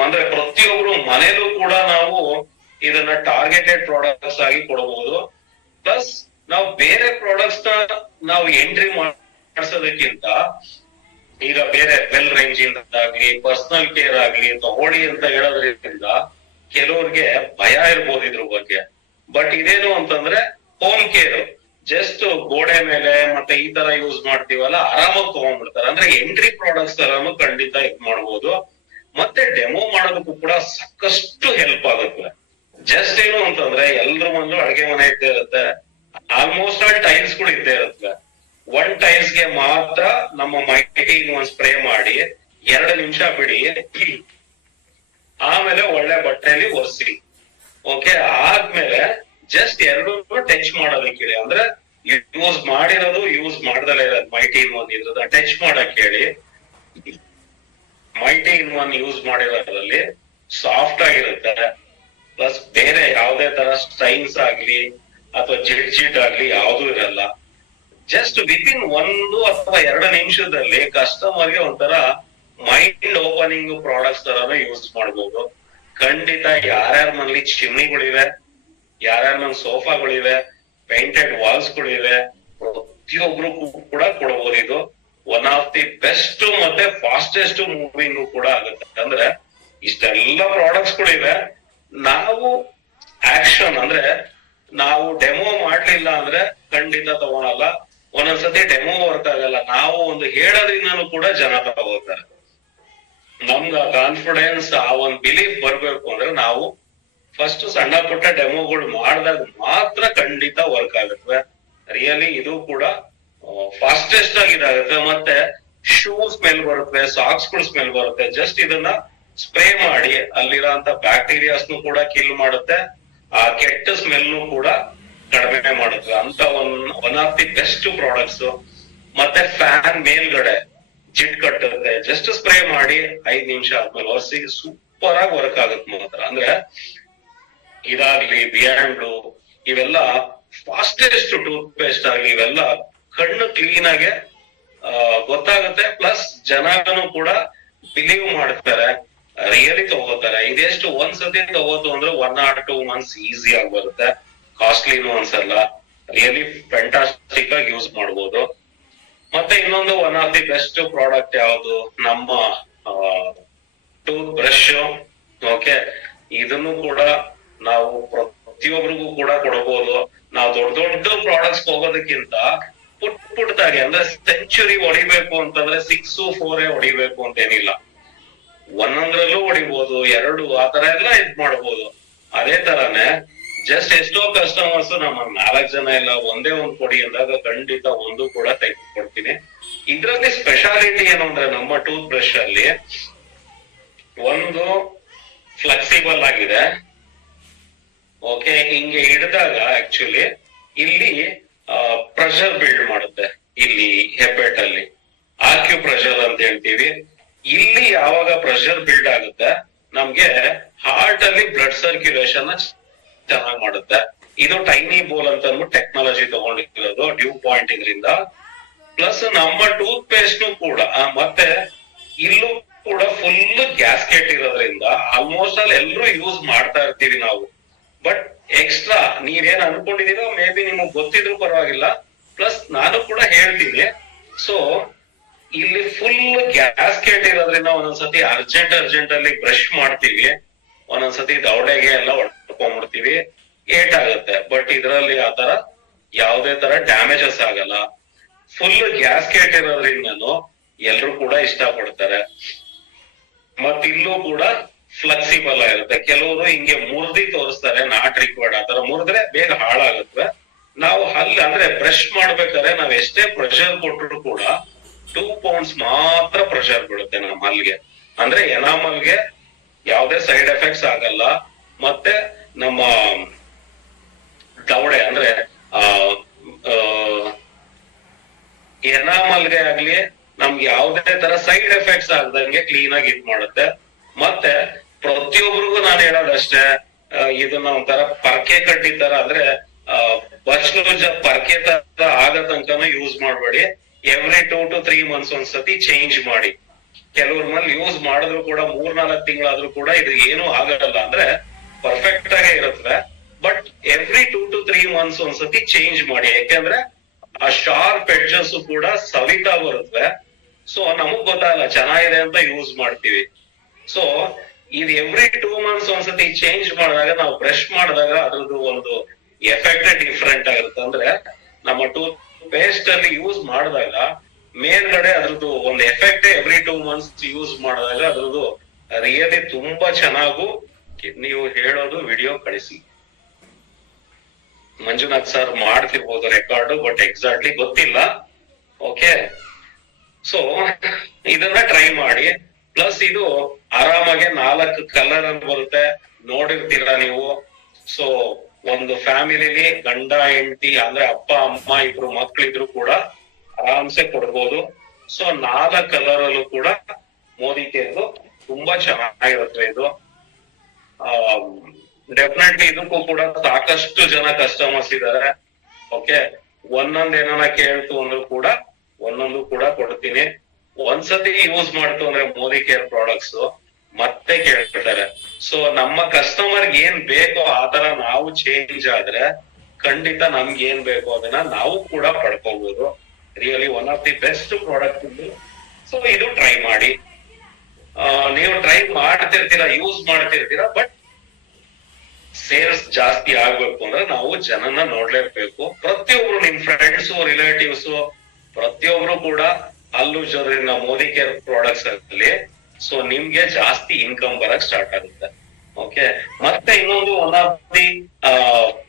ಅಂದ್ರೆ ಪ್ರತಿಯೊಬ್ರು ಮನೇಲೂ ಕೂಡ ನಾವು ಇದನ್ನ ಟಾರ್ಗೆಟೆಡ್ ಪ್ರಾಡಕ್ಟ್ಸ್ ಆಗಿ ಕೊಡಬಹುದು. ಪ್ಲಸ್ ನಾವು ಬೇರೆ ಪ್ರಾಡಕ್ಟ್ಸ್ ನ ನಾವು ಎಂಟ್ರಿ ಮಾಡಿಸೋದಕ್ಕಿಂತ ಈಗ ಬೇರೆ ವೆಲ್ ರೇಂಜ್ ಇಂದಾಗ್ಲಿ, ಪರ್ಸನಲ್ ಕೇರ್ ಆಗ್ಲಿ ತಗೊಳ್ಳಿ ಅಂತ ಹೇಳೋದ್ರಿಂದ ಕೆಲವ್ರಿಗೆ ಭಯ ಇರ್ಬೋದು ಇದ್ರ ಬಗ್ಗೆ. ಬಟ್ ಇದೇನು ಅಂತಂದ್ರೆ ಹೋಮ್ ಕೇರ್, ಜಸ್ಟ್ ಗೋಡೆ ಮೇಲೆ ಮತ್ತೆ ಈ ತರ ಯೂಸ್ ಮಾಡ್ತೀವಲ್ಲ, ಆರಾಮಾಗಿ ತಗೊಂಡ್ಬಿಡ್ತಾರೆ. ಅಂದ್ರೆ ಎಂಟ್ರಿ ಪ್ರಾಡಕ್ಟ್ಸ್ ತರಾನು ಖಂಡಿತ ಇದ್ ಮಾಡ್ಬೋದು. ಮತ್ತೆ ಡೆಮೋ ಮಾಡೋದಕ್ಕೂ ಕೂಡ ಸಾಕಷ್ಟು ಹೆಲ್ಪ್ ಆಗುತ್ತೆ. ಜಸ್ಟ್ ಏನು ಅಂತಂದ್ರೆ ಎಲ್ರ ಮುಂದೆ ಅಡ್ಗೆ ಮನೆ ಇದ್ದೇ ಇರುತ್ತೆ, ಆಲ್ಮೋಸ್ಟ್ ಆಲ್ ಟೈಲ್ಸ್ ಗಳು ಇದ್ದೇ ಇರುತ್ತೆ. ಒನ್ ಟೈಲ್ಸ್ ಗೆ ಮಾತ್ರ ನಮ್ಮ ಮೈಟಿ ಒಂದ್ ಸ್ಪ್ರೇ ಮಾಡಿ 2 ನಿಮಿಷ ಬಿಡಿ, ಆಮೇಲೆ ಒಳ್ಳೆ ಬಟ್ಟೆಯಲ್ಲಿ ಒರೆಸಿ. ಓಕೆ, ಆದ್ಮೇಲೆ ಜಸ್ಟ್ ಎರಡು ಟಚ್ ಮಾಡೋದಕ್ಕೆ, ಅಂದ್ರೆ ಯೂಸ್ ಮಾಡಿರೋದು ಯೂಸ್ ಮಾಡ್ದಲೇ ಇರೋದು ಮೈಟಿ ಇನ್ ಇದ್ರದ ಟಚ್ ಮಾಡಕ್ ಹೇಳಿ. ಮೈಟಿ ಇನ್ ಯೂಸ್ ಮಾಡಿರೋದ್ರಲ್ಲಿ ಸಾಫ್ಟ್ ಆಗಿರುತ್ತೆ. ಪ್ಲಸ್ ಬೇರೆ ಯಾವ್ದೇ ತರ ಸ್ಟೈನ್ಸ್ ಆಗ್ಲಿ ಅಥವಾ ಜಿಡ್ ಆಗ್ಲಿ ಯಾವ್ದು ಇರಲ್ಲ. ಜಸ್ಟ್ ವಿತಿನ್ 1 ಅಥವಾ 2 ನಿಮಿಷದಲ್ಲಿ ಕಸ್ಟಮರ್ಗೆ ಒಂಥರ ಮೈಂಡ್ ಓಪನಿಂಗ್ ಪ್ರಾಡಕ್ಟ್ಸ್ ತರಾನು ಯೂಸ್ ಮಾಡ್ಬೋದು. ಖಂಡಿತ ಯಾರ್ಯಾರ ಮನೇಲಿ ಚಿಮ್ನಿಗಳಿವೆ, ಯಾರ್ಯಾರ ಮನೇಲಿ ಸೋಫಾಗಳಿವೆ, ಪೇಂಟೆಡ್ ವಾಲ್ಸ್ ಗಳಿವೆ, ಪ್ರತಿಯೊಬ್ರು ಕೂಡ ಕೊಡಬಹುದು. ಇದು ಒನ್ ಆಫ್ ದಿ ಬೆಸ್ಟ್ ಮತ್ತೆ ಫಾಸ್ಟೆಸ್ಟ್ ಮೂವಿಂಗ್ ಕೂಡ ಆಗುತ್ತೆ. ಅಂದ್ರೆ ಇಷ್ಟೆಲ್ಲ ಪ್ರಾಡಕ್ಟ್ಸ್ ಗಳಿವೆ, ನಾವು ಆಕ್ಷನ್ ಅಂದ್ರೆ ನಾವು ಡೆಮೋ ಮಾಡ್ಲಿಲ್ಲ ಅಂದ್ರೆ ಖಂಡಿತ ತಗೊಳಲ್ಲ. ಒಂದೊಂದ್ಸತಿ ಡೆಮೋ ವರ್ಕ್ ಆಗಲ್ಲ, ನಾವು ಒಂದು ಹೇಳೋದ್ರಿಂದನೂ ಕೂಡ ಜನ ತಗೋತಾರೆ. ನಮ್ಗ ಕಾನ್ಫಿಡೆನ್ಸ್, ಆ ಒಂದ್ ಬಿಲೀಫ್ ಬರ್ಬೇಕು ಅಂದ್ರೆ ನಾವು ಫಸ್ಟ್ ಸಣ್ಣ ಪುಟ್ಟ ಡೆಮೋಗಳು ಮಾಡಿದಾಗ ಮಾತ್ರ ಖಂಡಿತ ವರ್ಕ್ ಆಗುತ್ತೆ. ರಿಯಲಿ ಇದು ಕೂಡ ಫಾಸ್ಟೆಸ್ಟ್ ಆಗಿ ಇದಾಗುತ್ತೆ. ಮತ್ತೆ ಶೂ ಸ್ಮೆಲ್ ಬರುತ್ತೆ, ಸಾಕ್ಸ್ ಗಳು ಸ್ಮೆಲ್ ಬರುತ್ತೆ. ಜಸ್ಟ್ ಇದನ್ನ ಸ್ಪ್ರೇ ಮಾಡಿ ಅಲ್ಲಿರೋಂತ ಬ್ಯಾಕ್ಟೀರಿಯಾಸ್ನು ಕೂಡ ಕಿಲ್ ಮಾಡುತ್ತೆ, ಆ ಕೆಟ್ಟ ಸ್ಮೆಲ್ನು ಕೂಡ ಕಡಿಮೆ ಮಾಡುತ್ತೆ. ಅಂತ one of the best products. ಮತ್ತೆ ಫ್ಯಾನ್ ಮೇಲ್ಗಡೆ ಜಿಡ್ ಕಟ್ಟುತ್ತೆ. ಜಸ್ಟ್ ಸ್ಪ್ರೇ ಮಾಡಿ 5 ನಿಮಿಷ ಆದ್ಮೇಲೆ ಒರೆಸಿ ಸೂಪರ್ ಆಗಿ ವರ್ಕ್ ಆಗುತ್ತೆ ಮಾತ್ರ. ಅಂದ್ರೆ ಇದಾಗ್ಲಿ ಬಿಯಾಂಡು ಇವೆಲ್ಲ ಫಾಸ್ಟೆಸ್ಟ್ ಟೂತ್ ಪೇಸ್ಟ್ ಆಗಿ ಇವೆಲ್ಲ ಕಣ್ಣು ಕ್ಲೀನ್ ಆಗಿ ಗೊತ್ತಾಗುತ್ತೆ. ಪ್ಲಸ್ ಜನನು ಕೂಡ ಬಿಲೀವ್ ಮಾಡ್ತಾರೆ, ರಿಯಲಿ ತಗೋತಾರೆ. ಇದೆಷ್ಟು ಒಂದ್ಸತಿ ತಗೋತು ಅಂದ್ರೆ 1 or 2 months ಈಸಿ ಆಗಿ ಬರುತ್ತೆ, ಕಾಸ್ಟ್ಲಿನೂ ಅನ್ಸಲ್ಲ, ರಿಯಲಿ ಫ್ಯಾಂಟಾಸ್ಟಿಕ್ ಆಗಿ ಯೂಸ್ ಮಾಡ್ಬೋದು. ಮತ್ತೆ ಇನ್ನೊಂದು one of the best product ಯಾವುದು, ನಮ್ಮ ಟೂತ್ ಬ್ರಷ್. ಓಕೆ, ಇದನ್ನು ಕೂಡ ನಾವು ಪ್ರತಿಯೊಬ್ಬರಿಗೂ ಕೂಡ ಕೊಡಬಹುದು. ನಾವು ದೊಡ್ಡ ದೊಡ್ಡ ಪ್ರಾಡಕ್ಟ್ಸ್ ಹೋಗೋದಕ್ಕಿಂತ ಪುಟ್ಟಾಗಿ, ಅಂದ್ರೆ ಸೆಂಚುರಿ ಹೊಡಿಬೇಕು ಅಂತಂದ್ರೆ 6, 4 ಹೊಡಿಬೇಕು ಅಂತ ಏನಿಲ್ಲ, 100ರಲ್ಲೂ ಹೊಡಿಬಹುದು, 2 ಆತರ ಎಲ್ಲ ಇದ್ ಮಾಡಬಹುದು. ಅದೇ ತರಾನೇ ಜಸ್ಟ್ ಎಷ್ಟೋ ಕಸ್ಟಮರ್ಸ್ ನಮ್ಮ 4 ಜನ ಇಲ್ಲ ಒಂದೇ ಒಂದ್ ಕೊಡಿ ಅಂದಾಗ ಖಂಡಿತ ಒಂದು ಕೂಡ ತೆಗೆದುಕೊಡ್ತೀನಿ. ಇದ್ರಲ್ಲಿ ಸ್ಪೆಷಾಲಿಟಿ ಏನು ಅಂದ್ರೆ ನಮ್ಮ ಟೂತ್ ಬ್ರಷ್ ಅಲ್ಲಿ ಒಂದು ಫ್ಲೆಕ್ಸಿಬಲ್ ಆಗಿದೆ. ಓಕೆ, ಹಿಂಗೆ ಹಿಡಿದಾಗ ಆಕ್ಚುಲಿ ಇಲ್ಲಿ ಪ್ರೆಷರ್ ಬಿಲ್ಡ್ ಮಾಡುತ್ತೆ. ಇಲ್ಲಿ ಹೆಪೆಟ್ ಅಲ್ಲಿ ಆಕ್ಯೂ ಪ್ರೆಷರ್ ಅಂತ ಹೇಳ್ತೀವಿ. ಇಲ್ಲಿ ಯಾವಾಗ ಪ್ರೆಷರ್ ಬಿಲ್ಡ್ ಆಗುತ್ತೆ ನಮ್ಗೆ ಹಾರ್ಟ್ ಅಲ್ಲಿ ಬ್ಲಡ್ ಸರ್ಕ್ಯುಲೇಷನ್ ಚೆನ್ನಾಗಿ ಮಾಡುತ್ತೆ. ಇದು ಟೈನಿ ಬೋಲ್ ಅಂತ ಅಂದ್ಬಿಟ್ಟು ಟೆಕ್ನಾಲಜಿ ತಗೊಂಡಿರೋದು ಡ್ಯೂ ಪಾಯಿಂಟ್ ಇದರಿಂದ. ಪ್ಲಸ್ ನಮ್ಮ ಟೂತ್ ಪೇಸ್ಟ್ ಕೂಡ ಮತ್ತೆ ಇಲ್ಲೂ ಕೂಡ ಫುಲ್ ಗ್ಯಾಸ್ಕೆಟ್ ಇರೋದ್ರಿಂದ ಆಲ್ಮೋಸ್ಟ್ ಅಲ್ಲಿ ಎಲ್ಲರೂ ಯೂಸ್ ಮಾಡ್ತಾ ಇರ್ತೀವಿ ನಾವು. ಬಟ್ ಎಕ್ಸ್ಟ್ರಾ ನೀವೇನ್ ಅನ್ಕೊಂಡಿದೀರೋ ಮೇ ಬಿ ನಿಮಗ್ ಗೊತ್ತಿದ್ರು ಪರವಾಗಿಲ್ಲ, ಪ್ಲಸ್ ನಾನು ಕೂಡ ಹೇಳ್ತೀನಿ. ಸೊ ಇಲ್ಲಿ ಫುಲ್ ಗ್ಯಾಸ್ಕೆಟ್ ಇರೋದ್ರಿಂದ ಒಂದೊಂದ್ಸತಿ ಅರ್ಜೆಂಟ್ ಅಲ್ಲಿ ಬ್ರಷ್ ಮಾಡ್ತೀವಿ, ಒಂದೊಂದ್ಸತಿ ದವಡೆಗೆ ಎಲ್ಲ ಹೊಡ್ಕೊಂಡ್ಬಿಡ್ತೀವಿ, ಏಟ್ ಆಗುತ್ತೆ. ಬಟ್ ಇದರಲ್ಲಿ ಆತರ ಯಾವುದೇ ತರ ಡ್ಯಾಮೇಜಸ್ ಆಗಲ್ಲ. ಫುಲ್ ಗ್ಯಾಸ್ಕೆಟ್ ಇರೋದ್ರಿಂದನು ಎಲ್ರು ಕೂಡ ಇಷ್ಟ ಪಡ್ತಾರೆ. ಮತ್ ಇಲ್ಲೂ ಕೂಡ ಫ್ಲೆಕ್ಸಿಬಲ್ ಆಗಿರುತ್ತೆ. ಕೆಲವರು ಹಿಂಗೆ ಮುರಿದಿ ತೋರಿಸ್ತಾರೆ, ನಾಟ್ ರಿಕ್ವರ್ಡ್. ಆತರ ಮುರಿದ್ರೆ ಬೇಗ ಹಾಳಾಗುತ್ತೆ. ನಾವು ಹಲ್ಲು ಅಂದ್ರೆ ಬ್ರಷ್ ಮಾಡ್ಬೇಕಾದ್ರೆ ನಾವ್ ಎಷ್ಟೇ ಪ್ರೆಷರ್ ಕೊಟ್ಟರು ಕೂಡ 2 pounds ಮಾತ್ರ ಪ್ರೆಷರ್ ಬೀಳುತ್ತೆ ನಮ್ಮ ಹಲ್ಗೆ. ಅಂದ್ರೆ ಎನಾಮಲ್ಗೆ ಯಾವುದೇ ಸೈಡ್ ಎಫೆಕ್ಟ್ಸ್ ಆಗಲ್ಲ. ಮತ್ತೆ ನಮ್ಮ ದವಡೆ ಅಂದ್ರೆ ಎನಾಮಲ್ಗೆ ಆಗ್ಲಿ ನಮ್ಗೆ ಯಾವುದೇ ತರ ಸೈಡ್ ಎಫೆಕ್ಟ್ಸ್ ಆಗದಂಗೆ ಕ್ಲೀನ್ ಆಗಿ ಇದ್ ಮಾಡುತ್ತೆ. ಮತ್ತೆ ಪ್ರತಿಯೊಬ್ಬರಿಗೂ ನಾನು ಹೇಳೋದಷ್ಟೇ, ಇದನ್ನ ಒಂಥರ ಪರ್ಕೆ ಕಡ್ಡಿ ತರ ಅಂದ್ರೆ ಬಚ್ಲು ಪರ್ಕೆ ತರ ಆಗ ತನಕನೂ ಯೂಸ್ ಮಾಡ್ಬೇಡಿ. ಎವ್ರಿ 2 to 3 months ಒಂದ್ಸತಿ ಚೇಂಜ್ ಮಾಡಿ. ಕೆಲವ್ರ ಮೇಲೆ ಯೂಸ್ ಮಾಡಿದ್ರು ಕೂಡ 3-4 ತಿಂಗಳಾದ್ರೂ ಕೂಡ ಇದು ಏನು ಆಗಲ್ಲ, ಅಂದ್ರೆ ಪರ್ಫೆಕ್ಟ್ ಆಗೇ ಇರುತ್ತೆ. ಬಟ್ ಎವ್ರಿ 2 to 3 months ಒಂದ್ಸತಿ ಚೇಂಜ್ ಮಾಡಿ. ಯಾಕೆಂದ್ರೆ ಆ ಶಾರ್ಪ್ ಎಡ್ಜಸ್ ಕೂಡ ಸವಿತಾ ಬರುತ್ತೆ. ಸೊ ನಮಗ್ ಗೊತ್ತಾಗಲ್ಲ, ಚೆನ್ನಾಗಿದೆ ಅಂತ ಯೂಸ್ ಮಾಡ್ತೀವಿ. ಸೊ ಇದು ಎವ್ರಿ 2 months ಒಂದ್ಸತಿ ಚೇಂಜ್ ಮಾಡಿದಾಗ ನಾವು ಬ್ರಷ್ ಮಾಡಿದಾಗ ಅದ್ರದ್ದು ಒಂದು ಎಫೆಕ್ಟ್ ಡಿಫ್ರೆಂಟ್ ಆಗಿರುತ್ತೆ. ಅಂದ್ರೆ ನಮ್ಮ ಟೂತ್ ಪೇಸ್ಟ್ ಅಲ್ಲಿ ಯೂಸ್ ಮಾಡಿದಾಗ ಮೇಲ್ಗಡೆ ಅದ್ರದ್ದು ಒಂದು ಎಫೆಕ್ಟ್ ಎವ್ರಿ 2 months ಯೂಸ್ ಮಾಡಿದಾಗ ಅದ್ರದ್ದು ರಿಯಲಿ ತುಂಬಾ ಚೆನ್ನಾಗೂ. ನೀವು ಹೇಳೋದು ವಿಡಿಯೋ ಕಳಿಸಿ. ಮಂಜುನಾಥ್ ಸರ್ ಮಾಡ್ತಿರ್ಬೋದು ರೆಕಾರ್ಡ್, ಬಟ್ ಎಕ್ಸಾಕ್ಟ್ಲಿ ಗೊತ್ತಿಲ್ಲ. ಓಕೆ, ಸೊ ಇದನ್ನ ಟ್ರೈ ಮಾಡಿ. ಪ್ಲಸ್ ಇದು ಆರಾಮಾಗೆ 4 ಕಲರ್ ಅಲ್ಲಿ ಬರುತ್ತೆ, ನೋಡಿರ್ತೀರಾ ನೀವು. ಸೊ ಒಂದು ಫ್ಯಾಮಿಲಿಲಿ ಗಂಡ ಹೆಂಡತಿ ಅಂದ್ರೆ ಅಪ್ಪ ಅಮ್ಮ ಇಬ್ರು ಮಕ್ಳಿದ್ರು ಕೂಡ ಆರಾಮ್ಸೆ ಕೊಡ್ಬೋದು. ಸೊ 4 ಕಲರ್ ಅಲ್ಲೂ ಕೂಡ ಮೋದಿ ಕೇರ್ದು ತುಂಬಾ ಚೆನ್ನಾಗಿರುತ್ತೆ ಇದು. ಡೆಫಿನೆಟ್ಲಿ ಇದಕ್ಕೂ ಕೂಡ ಸಾಕಷ್ಟು ಜನ ಕಸ್ಟಮರ್ಸ್ ಇದಾರೆ. ಓಕೆ, ಒಂದೊಂದ್ ಏನಾನ ಕೇಳ್ತು ಅಂದ್ರೂ ಕೂಡ ಒಂದೊಂದು ಕೂಡ ಕೊಡ್ತೀನಿ. ಒಂದ್ಸತಿ ಯೂಸ್ ಮಾಡ್ತು ಅಂದ್ರೆ ಮೋದಿ ಕೇರ್ ಪ್ರಾಡಕ್ಟ್ಸ್ ಮತ್ತೆ ಕೇಳ್ತಾರೆ. ಸೊ ನಮ್ಮ ಕಸ್ಟಮರ್ ಏನ್ ಬೇಕೋ ಆತರ ನಾವು ಚೇಂಜ್ ಆದ್ರೆ ಖಂಡಿತ ನಮ್ಗೆ ಏನ್ ಬೇಕೋ ಅದನ್ನ ನಾವು ಕೂಡ ಪಡ್ಕೋಬಹುದು. Really one of the best product ಇದು. ಸೊ ಇದು ಟ್ರೈ ಮಾಡಿ. ನೀವು ಟ್ರೈ ಮಾಡ್ತಿರ್ತೀರಾ, ಯೂಸ್ ಮಾಡ್ತಿರ್ತೀರಾ, ಬಟ್ ಸೇಲ್ಸ್ ಜಾಸ್ತಿ ಆಗ್ಬೇಕು ಅಂದ್ರೆ ನಾವು ಜನನ ನೋಡ್ಲೇಬೇಕು. ಪ್ರತಿಯೊಬ್ರು ನಿಮ್ ಫ್ರೆಂಡ್ಸ್ ರಿಲೇಟಿವ್ಸ್ ಪ್ರತಿಯೊಬ್ರು ಕೂಡ ಅಲ್ಲೂ ಜೊತೆಗಿನ ಮೋದಿ ಕೇರ್ ಪ್ರಾಡಕ್ಟ್ಸ್ ಅಲ್ಲಿ ಸೊ ನಿಮ್ಗೆ ಜಾಸ್ತಿ ಇನ್ಕಮ್ ಬರಕ್ ಸ್ಟಾರ್ಟ್ ಆಗುತ್ತೆ. ಓಕೆ, ಮತ್ತೆ ಇನ್ನೊಂದು one of the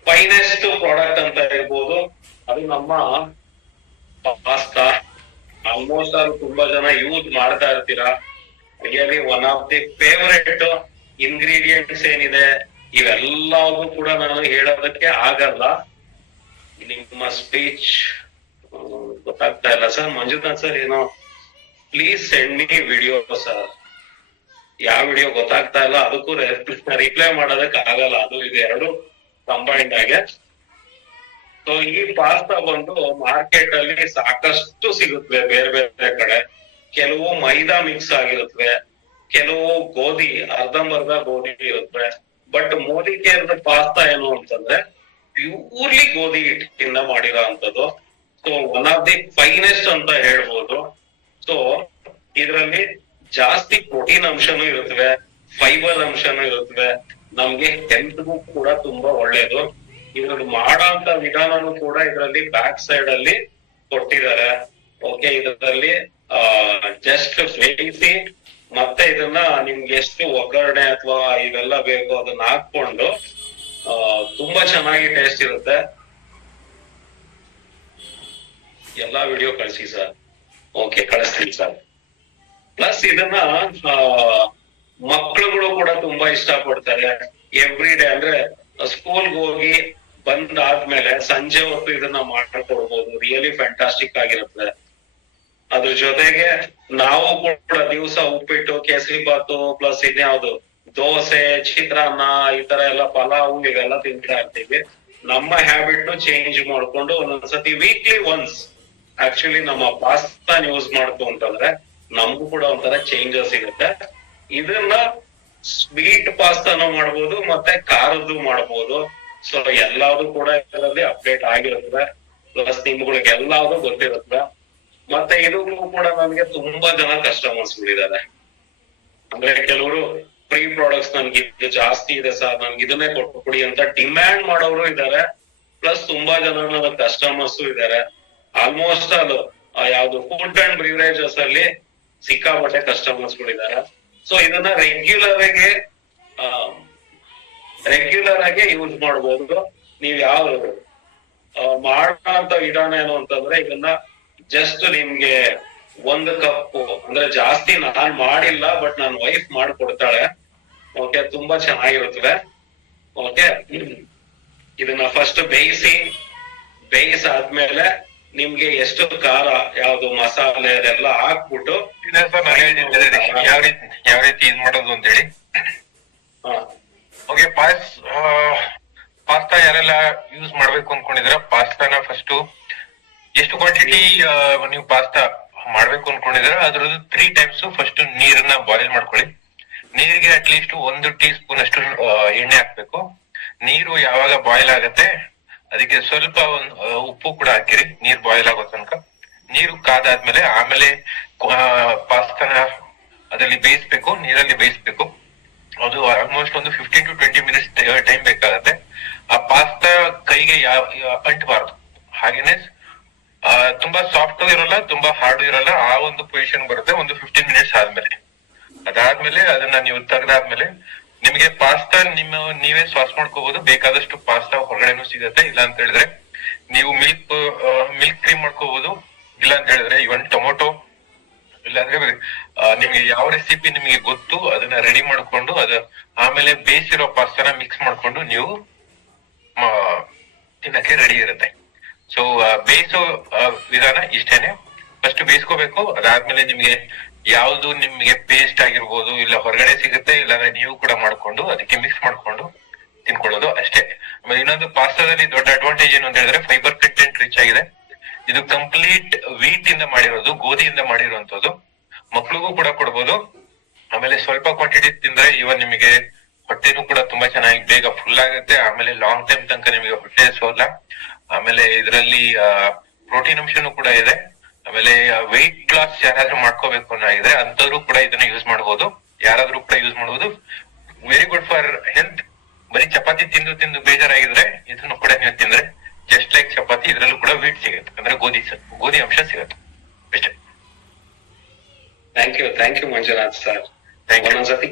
finest product ಅಂತ ಇರ್ಬೋದು, ಅದು ನಮ್ಮ ಪಾಸ್ತಾ. ಆಲ್ಮೋಸ್ಟ್ ಅದು ತುಂಬಾ ಜನ ಯೂಸ್ ಮಾಡ್ತಾ ಇರ್ತೀರಾ. Really one of the favourite ingredients ಏನಿದೆ ಇವೆಲ್ಲವೂ ಕೂಡ ನಾನು ಹೇಳೋದಕ್ಕೆ ಆಗಲ್ಲ. ನಿಮ್ಮ ಸ್ಪೀಚ್ ಗೊತ್ತಾಗ್ತಾ ಇಲ್ಲ ಸರ್. ಮಂಜುನಾಥ್ ಸರ್ ಏನೋ please send me video sir. ಯಾವ ವಿಡಿಯೋ ಗೊತ್ತಾಗ್ತಾ ಇಲ್ಲ, ಅದಕ್ಕೂ ರಿಪ್ಲೈ ಮಾಡೋದಕ್ಕೆ ಆಗಲ್ಲ, ಅದು ಇದು ಎರಡು ಕಂಬೈಂಡ್ ಆಗಿ. ಸೊ ಈ ಪಾಸ್ತಾ ಬಂದು ಮಾರ್ಕೆಟ್ ಅಲ್ಲಿ ಸಾಕಷ್ಟು ಸಿಗುತ್ತವೆ ಬೇರೆ ಬೇರೆ ಕಡೆ. ಕೆಲವು ಮೈದಾ ಮಿಕ್ಸ್ ಆಗಿರುತ್ತವೆ, ಕೆಲವು ಗೋಧಿ ಅರ್ಧಂಬರ್ಧ ಗೋಧಿ ಇರುತ್ತವೆ. ಬಟ್ ಮೋದಿ ಕೇರ್ದ ಪಾಸ್ತಾ ಏನು ಅಂತಂದ್ರೆ ಪ್ಯೂರ್ಲಿ ಗೋಧಿ ಹಿಟ್ಟಿಂದ ಮಾಡಿರೋ ಅಂತದ್ದು. So one of the finest ಅಂತ ಹೇಳ್ಬೋದು. ಸೊ ಇದರಲ್ಲಿ ಜಾಸ್ತಿ ಪ್ರೋಟೀನ್ ಅಂಶನೂ ಇರುತ್ತವೆ, ಫೈಬರ್ ಅಂಶನೂ ಇರುತ್ತವೆ, ನಮ್ಗೆ ಹೆಲ್ತ್ಗೂ ಕೂಡ ತುಂಬಾ ಒಳ್ಳೇದು. ಇದ್ರಲ್ಲಿ ಮಾಡೋ ವಿಧಾನನೂ ಕೂಡ ಇದರಲ್ಲಿ ಬ್ಯಾಕ್ ಸೈಡ್ ಅಲ್ಲಿ ಕೊಟ್ಟಿದ್ದಾರೆ. ಓಕೆ, ಇದರಲ್ಲಿ ಜಸ್ಟ್ ಬೇಯಿಸಿ ಮತ್ತೆ ಇದನ್ನ ನಿಮ್ಗೆ ಎಷ್ಟು ಒಗ್ಗರಣೆ ಅಥವಾ ಇವೆಲ್ಲ ಬೇಕು ಅದನ್ನ ಹಾಕೊಂಡು ತುಂಬಾ ಚೆನ್ನಾಗಿ ಟೇಸ್ಟ್ ಇರುತ್ತೆ. ಎಲ್ಲಾ ವಿಡಿಯೋ ಕಳಿಸಿ ಸರ್. ಓಕೆ, ಕಳಿಸ್ತೀನಿ ಸರ್. ಪ್ಲಸ್ ಇದನ್ನ ಮಕ್ಕಳುಗಳು ಕೂಡ ತುಂಬಾ ಇಷ್ಟ ಪಡ್ತಾರೆ. ಎವ್ರಿ ಡೇ ಅಂದ್ರೆ ಸ್ಕೂಲ್ಗೆ ಹೋಗಿ ಬಂದಾದ್ಮೇಲೆ ಸಂಜೆ ಹೊತ್ತು ಇದನ್ನ ಮಾಡ್ಕೊಡ್ಬೋದು. ರಿಯಲಿ ಫ್ಯಾಂಟಾಸ್ಟಿಕ್ ಆಗಿರುತ್ತೆ. ಅದ್ರ ಜೊತೆಗೆ ನಾವು ಕೂಡ ದಿವಸ ಉಪ್ಪಿಟ್ಟು, ಕೇಸರಿ ಬಾತು, ಪ್ಲಸ್ ಇನ್ಯಾವ್ದು ದೋಸೆ, ಚಿತ್ರಾನ್ನ, ಈ ತರ ಎಲ್ಲ ಪಲಾವು ಇವೆಲ್ಲ ತಿಂತಾ ಇರ್ತೀವಿ. ನಮ್ಮ ಹ್ಯಾಬಿಟ್ ಚೇಂಜ್ ಮಾಡ್ಕೊಂಡು ಒಂದೊಂದ್ಸತಿ ವೀಕ್ಲಿ ಒನ್ಸ್ ಆಕ್ಚುಲಿ ನಮ್ಮ ಪಾಸ್ತಾನ ಯೂಸ್ ಮಾಡ್ತು ಅಂತಂದ್ರೆ ನಮಗೂ ಕೂಡ ಒಂಥರ ಚೇಂಜಸ್ ಸಿಗುತ್ತೆ. ಇದನ್ನ ಸ್ವೀಟ್ ಪಾಸ್ತಾನು ಮಾಡ್ಬೋದು ಮತ್ತೆ ಖಾರದ್ದು ಮಾಡ್ಬೋದು. ಸೊ ಎಲ್ಲಾದ್ರು ಕೂಡ ಇದರಲ್ಲಿ ಅಪ್ಡೇಟ್ ಆಗಿರುತ್ತದೆ. ಪ್ಲಸ್ ನಿಮ್ಗಳಿಗೆ ಎಲ್ಲಾದ್ರು ಗೊತ್ತಿರುತ್ತೆ. ಮತ್ತೆ ಇದು ಕೂಡ ನನ್ಗೆ ತುಂಬಾ ಜನ ಕಸ್ಟಮರ್ಸ್ ಗಳಿದ್ದಾರೆ. ಅಂದ್ರೆ ಕೆಲವರು ಫ್ರೀ ಪ್ರಾಡಕ್ಟ್ಸ್ ನನ್ಗೆ ಇದು ಜಾಸ್ತಿ ಇದೆ ಸರ್, ನನ್ಗೆ ಇದನ್ನೇ ಕೊಟ್ಬಿಡಿ ಅಂತ ಡಿಮ್ಯಾಂಡ್ ಮಾಡೋರು ಇದ್ದಾರೆ. ಪ್ಲಸ್ ತುಂಬಾ ಜನ ನನ್ನ ಕಸ್ಟಮರ್ಸ್ ಇದ್ದಾರೆ. ಆಲ್ಮೋಸ್ಟ್ ಅದು ಯಾವ್ದು ಫುಡ್ ಅಂಡ್ ಬ್ರಿವರೇಜಸ್ ಅಲ್ಲಿ ಸಿಕ್ಕಾಪಟ್ಟೆ ಕಸ್ಟಮರ್ಸ್ ಗಳಿದ್ದಾರೆ. ಸೊ ಇದನ್ನ ರೆಗ್ಯುಲರ್ ಆಗಿ ಯೂಸ್ ಮಾಡ್ಬೋದು. ನೀವ್ ಯಾವ ಮಾಡೋ ವಿಧಾನ ಏನು ಅಂತಂದ್ರೆ ಇದನ್ನ ಜಸ್ಟ್ ನಿಮ್ಗೆ 1 ಕಪ್ ಅಂದ್ರೆ ಜಾಸ್ತಿ ನಾನ್ ಮಾಡಿಲ್ಲ, ಬಟ್ ನನ್ನ ವೈಫ್ ಮಾಡ್ಕೊಡ್ತಾಳೆ. ಓಕೆ, ತುಂಬಾ ಚೆನ್ನಾಗಿರುತ್ತದೆ. ಓಕೆ, ಇದನ್ನ ಫಸ್ಟ್ ಬೇಯಿಸಾದ್ಮೇಲೆ ನಿಮ್ಗೆ ಎಷ್ಟು ಖಾರ, ಯಾವ್ದು ಮಸಾಲೆ ಅದೆಲ್ಲ ಹಾಕ್ಬಿಟ್ಟು ಯಾವ ರೀತಿ ಇದ್ ಮಾಡೋದು ಅಂತ ಹೇಳಿ. ಓಕೆ, ಪಾಸ್ತಾ ಯಾರೆಲ್ಲ ಯೂಸ್ ಮಾಡ್ಬೇಕು ಅನ್ಕೊಂಡಿದ್ರ, ಪಾಸ್ತಾನ ಫಸ್ಟ್ ಎಷ್ಟು ಕ್ವಾಂಟಿಟಿ ನೀವು ಪಾಸ್ತಾ ಮಾಡ್ಬೇಕು ಅನ್ಕೊಂಡಿದ್ರ ಅದ್ರದ್ದು 3 ಟೈಮ್ಸ್ ಫಸ್ಟ್ ನೀರನ್ನ ಬಾಯ್ಲ್ ಮಾಡ್ಕೊಳ್ಳಿ. ನೀರಿಗೆ ಅಟ್ಲೀಸ್ಟ್ 1 ಟೀ ಸ್ಪೂನ್ ಅಷ್ಟು ಎಣ್ಣೆ ಹಾಕ್ಬೇಕು. ನೀರು ಯಾವಾಗ ಬಾಯ್ಲ್ ಆಗತ್ತೆ ಅದಕ್ಕೆ ಸ್ವಲ್ಪ ಉಪ್ಪು ಕೂಡ ಹಾಕಿರಿ, ನೀರ್ ಬಾಯ್ಲ್ ಆಗೋ ತನಕ. ನೀರು ಕಾದಾದ್ಮೇಲೆ ಆಮೇಲೆ ಪಾಸ್ತಾನ ಅದರಲ್ಲಿ ಬೇಯಿಸ್ಬೇಕು, ನೀರಲ್ಲಿ ಬೇಯಿಸ್ಬೇಕು. ಅದು ಆಲ್ಮೋಸ್ಟ್ ಒಂದು 15 to 20 ಮಿನಿಟ್ಸ್ ಟೈಮ್ ಬೇಕಾಗತ್ತೆ. ಆ ಪಾಸ್ತಾ ಕೈಗೆ ಅಂಟಬಾರ್ದು. ಹಾಗೇನೆ ತುಂಬಾ ಸಾಫ್ಟ್ ಇರಲ್ಲ, ತುಂಬಾ ಹಾರ್ಡ್ ಇರಲ್ಲ, ಆ ಒಂದು ಪೊಸಿಷನ್ ಬರುತ್ತೆ ಒಂದು 15 ಮಿನಿಟ್ಸ್ ಆದ್ಮೇಲೆ. ಅದಾದ್ಮೇಲೆ ಅದನ್ನ ನೀವು ತೆಗ್ದಾದ್ಮೇಲೆ ನಿಮಗೆ ಪಾಸ್ತಾ ನೀವೇ ಸಾಸ್ ಮಾಡ್ಕೋಬಹುದು. ಬೇಕಾದಷ್ಟು ಪಾಸ್ತಾ ಹೊರಗಡೆನೂ ಸಿಗತ್ತೆ. ಇಲ್ಲ ಅಂತ ಹೇಳಿದ್ರೆ ನೀವು ಮಿಲ್ಕ್ ಕ್ರೀಮ್ ಮಾಡ್ಕೋಬಹುದು. ಇಲ್ಲ ಅಂತ ಹೇಳಿದ್ರೆ ಇವನ್ ಟೊಮೊಟೊ, ಇಲ್ಲಾಂದ್ರೆ ನಿಮ್ಗೆ ಯಾವ ರೆಸಿಪಿ ನಿಮಗೆ ಗೊತ್ತು ಅದನ್ನ ರೆಡಿ ಮಾಡ್ಕೊಂಡು ಆಮೇಲೆ ಬೇಯಿಸಿರೋ ಪಾಸ್ತಾನ ಮಿಕ್ಸ್ ಮಾಡ್ಕೊಂಡು ನೀವು ತಿನ್ನಕ್ಕೆ ರೆಡಿ ಇರುತ್ತೆ. ಸೊ ಬೇಯಿಸೋ ವಿಧಾನ ಇಷ್ಟೇನೆ. ಫಸ್ಟ್ ಬೇಯಿಸ್ಕೋಬೇಕು. ಅದಾದ್ಮೇಲೆ ನಿಮ್ಗೆ ಯಾವ್ದು ನಿಮ್ಗೆ ಪೇಸ್ಟ್ ಆಗಿರ್ಬೋದು, ಇಲ್ಲ ಹೊರಗಡೆ ಸಿಗುತ್ತೆ, ಇಲ್ಲಾಂದ್ರೆ ನೀವು ಕೂಡ ಮಾಡ್ಕೊಂಡು ಅದಕ್ಕೆ ಮಿಕ್ಸ್ ಮಾಡ್ಕೊಂಡು ತಿನ್ಕೊಳ್ಳೋದು ಅಷ್ಟೇ. ಆಮೇಲೆ ಇನ್ನೊಂದು ಪಾಸ್ತಾದಲ್ಲಿ ದೊಡ್ಡ ಅಡ್ವಾಂಟೇಜ್ ಏನು ಅಂತ ಹೇಳಿದ್ರೆ ಫೈಬರ್ ಕಂಟೆಂಟ್ ರಿಚ್ ಆಗಿದೆ. ಇದು ಕಂಪ್ಲೀಟ್ ವೀಟ್ ಇಂದ ಮಾಡಿರೋದು, ಗೋಧಿಯಿಂದ ಮಾಡಿರುವಂತದ್ದು. ಮಕ್ಳಿಗೂ ಕೂಡ ಕೊಡ್ಬೋದು. ಆಮೇಲೆ ಸ್ವಲ್ಪ ಕ್ವಾಂಟಿಟಿ ತಿಂದ್ರೆ ಇವನ್ ನಿಮಗೆ ಹೊಟ್ಟೆನೂ ಕೂಡ ತುಂಬಾ ಚೆನ್ನಾಗಿ ಬೇಗ ಫುಲ್ ಆಗುತ್ತೆ. ಆಮೇಲೆ ಲಾಂಗ್ ಟೈಮ್ ತನಕ ನಿಮಗೆ ಹೊಟ್ಟೆ ಹಸಿವಲ್ಲ. ಆಮೇಲೆ ಇದರಲ್ಲಿ ಪ್ರೋಟೀನ್ ಅಂಶನೂ ಕೂಡ ಇದೆ. ಆಮೇಲೆ ವೆಯ್ಟ್ ಲಾಸ್ ಯಾರಾದ್ರೂ ಮಾಡ್ಕೋಬೇಕು ಅನ್ನೋದಿದ್ರೆ ಅಂತವ್ರು ಕೂಡ ಇದನ್ನ ಯೂಸ್ ಮಾಡಬಹುದು. ಯಾರಾದ್ರೂ ಕೂಡ ಯೂಸ್ ಮಾಡಬಹುದು. Very good for health. ಬರೀ ಚಪಾತಿ ತಿಂದು ಬೇಜಾರಾಗಿದ್ರೆ ಇದನ್ನು ಕೂಡ ನೀವು ತಿಂದ್ರೆ ಜಸ್ಟ್ ಲೈಕ್ ಚಪಾತಿ, ಇದ್ರಲ್ಲೂ ಕೂಡ ವೀಟ್ ಸಿಗುತ್ತೆ, ಅಂದ್ರೆ ಗೋಧಿ ಅಂಶ ಸಿಗುತ್ತೆ ಅಷ್ಟೇ. Thank you Manjunath sir. ಒಂದೊಂದ್ಸತಿ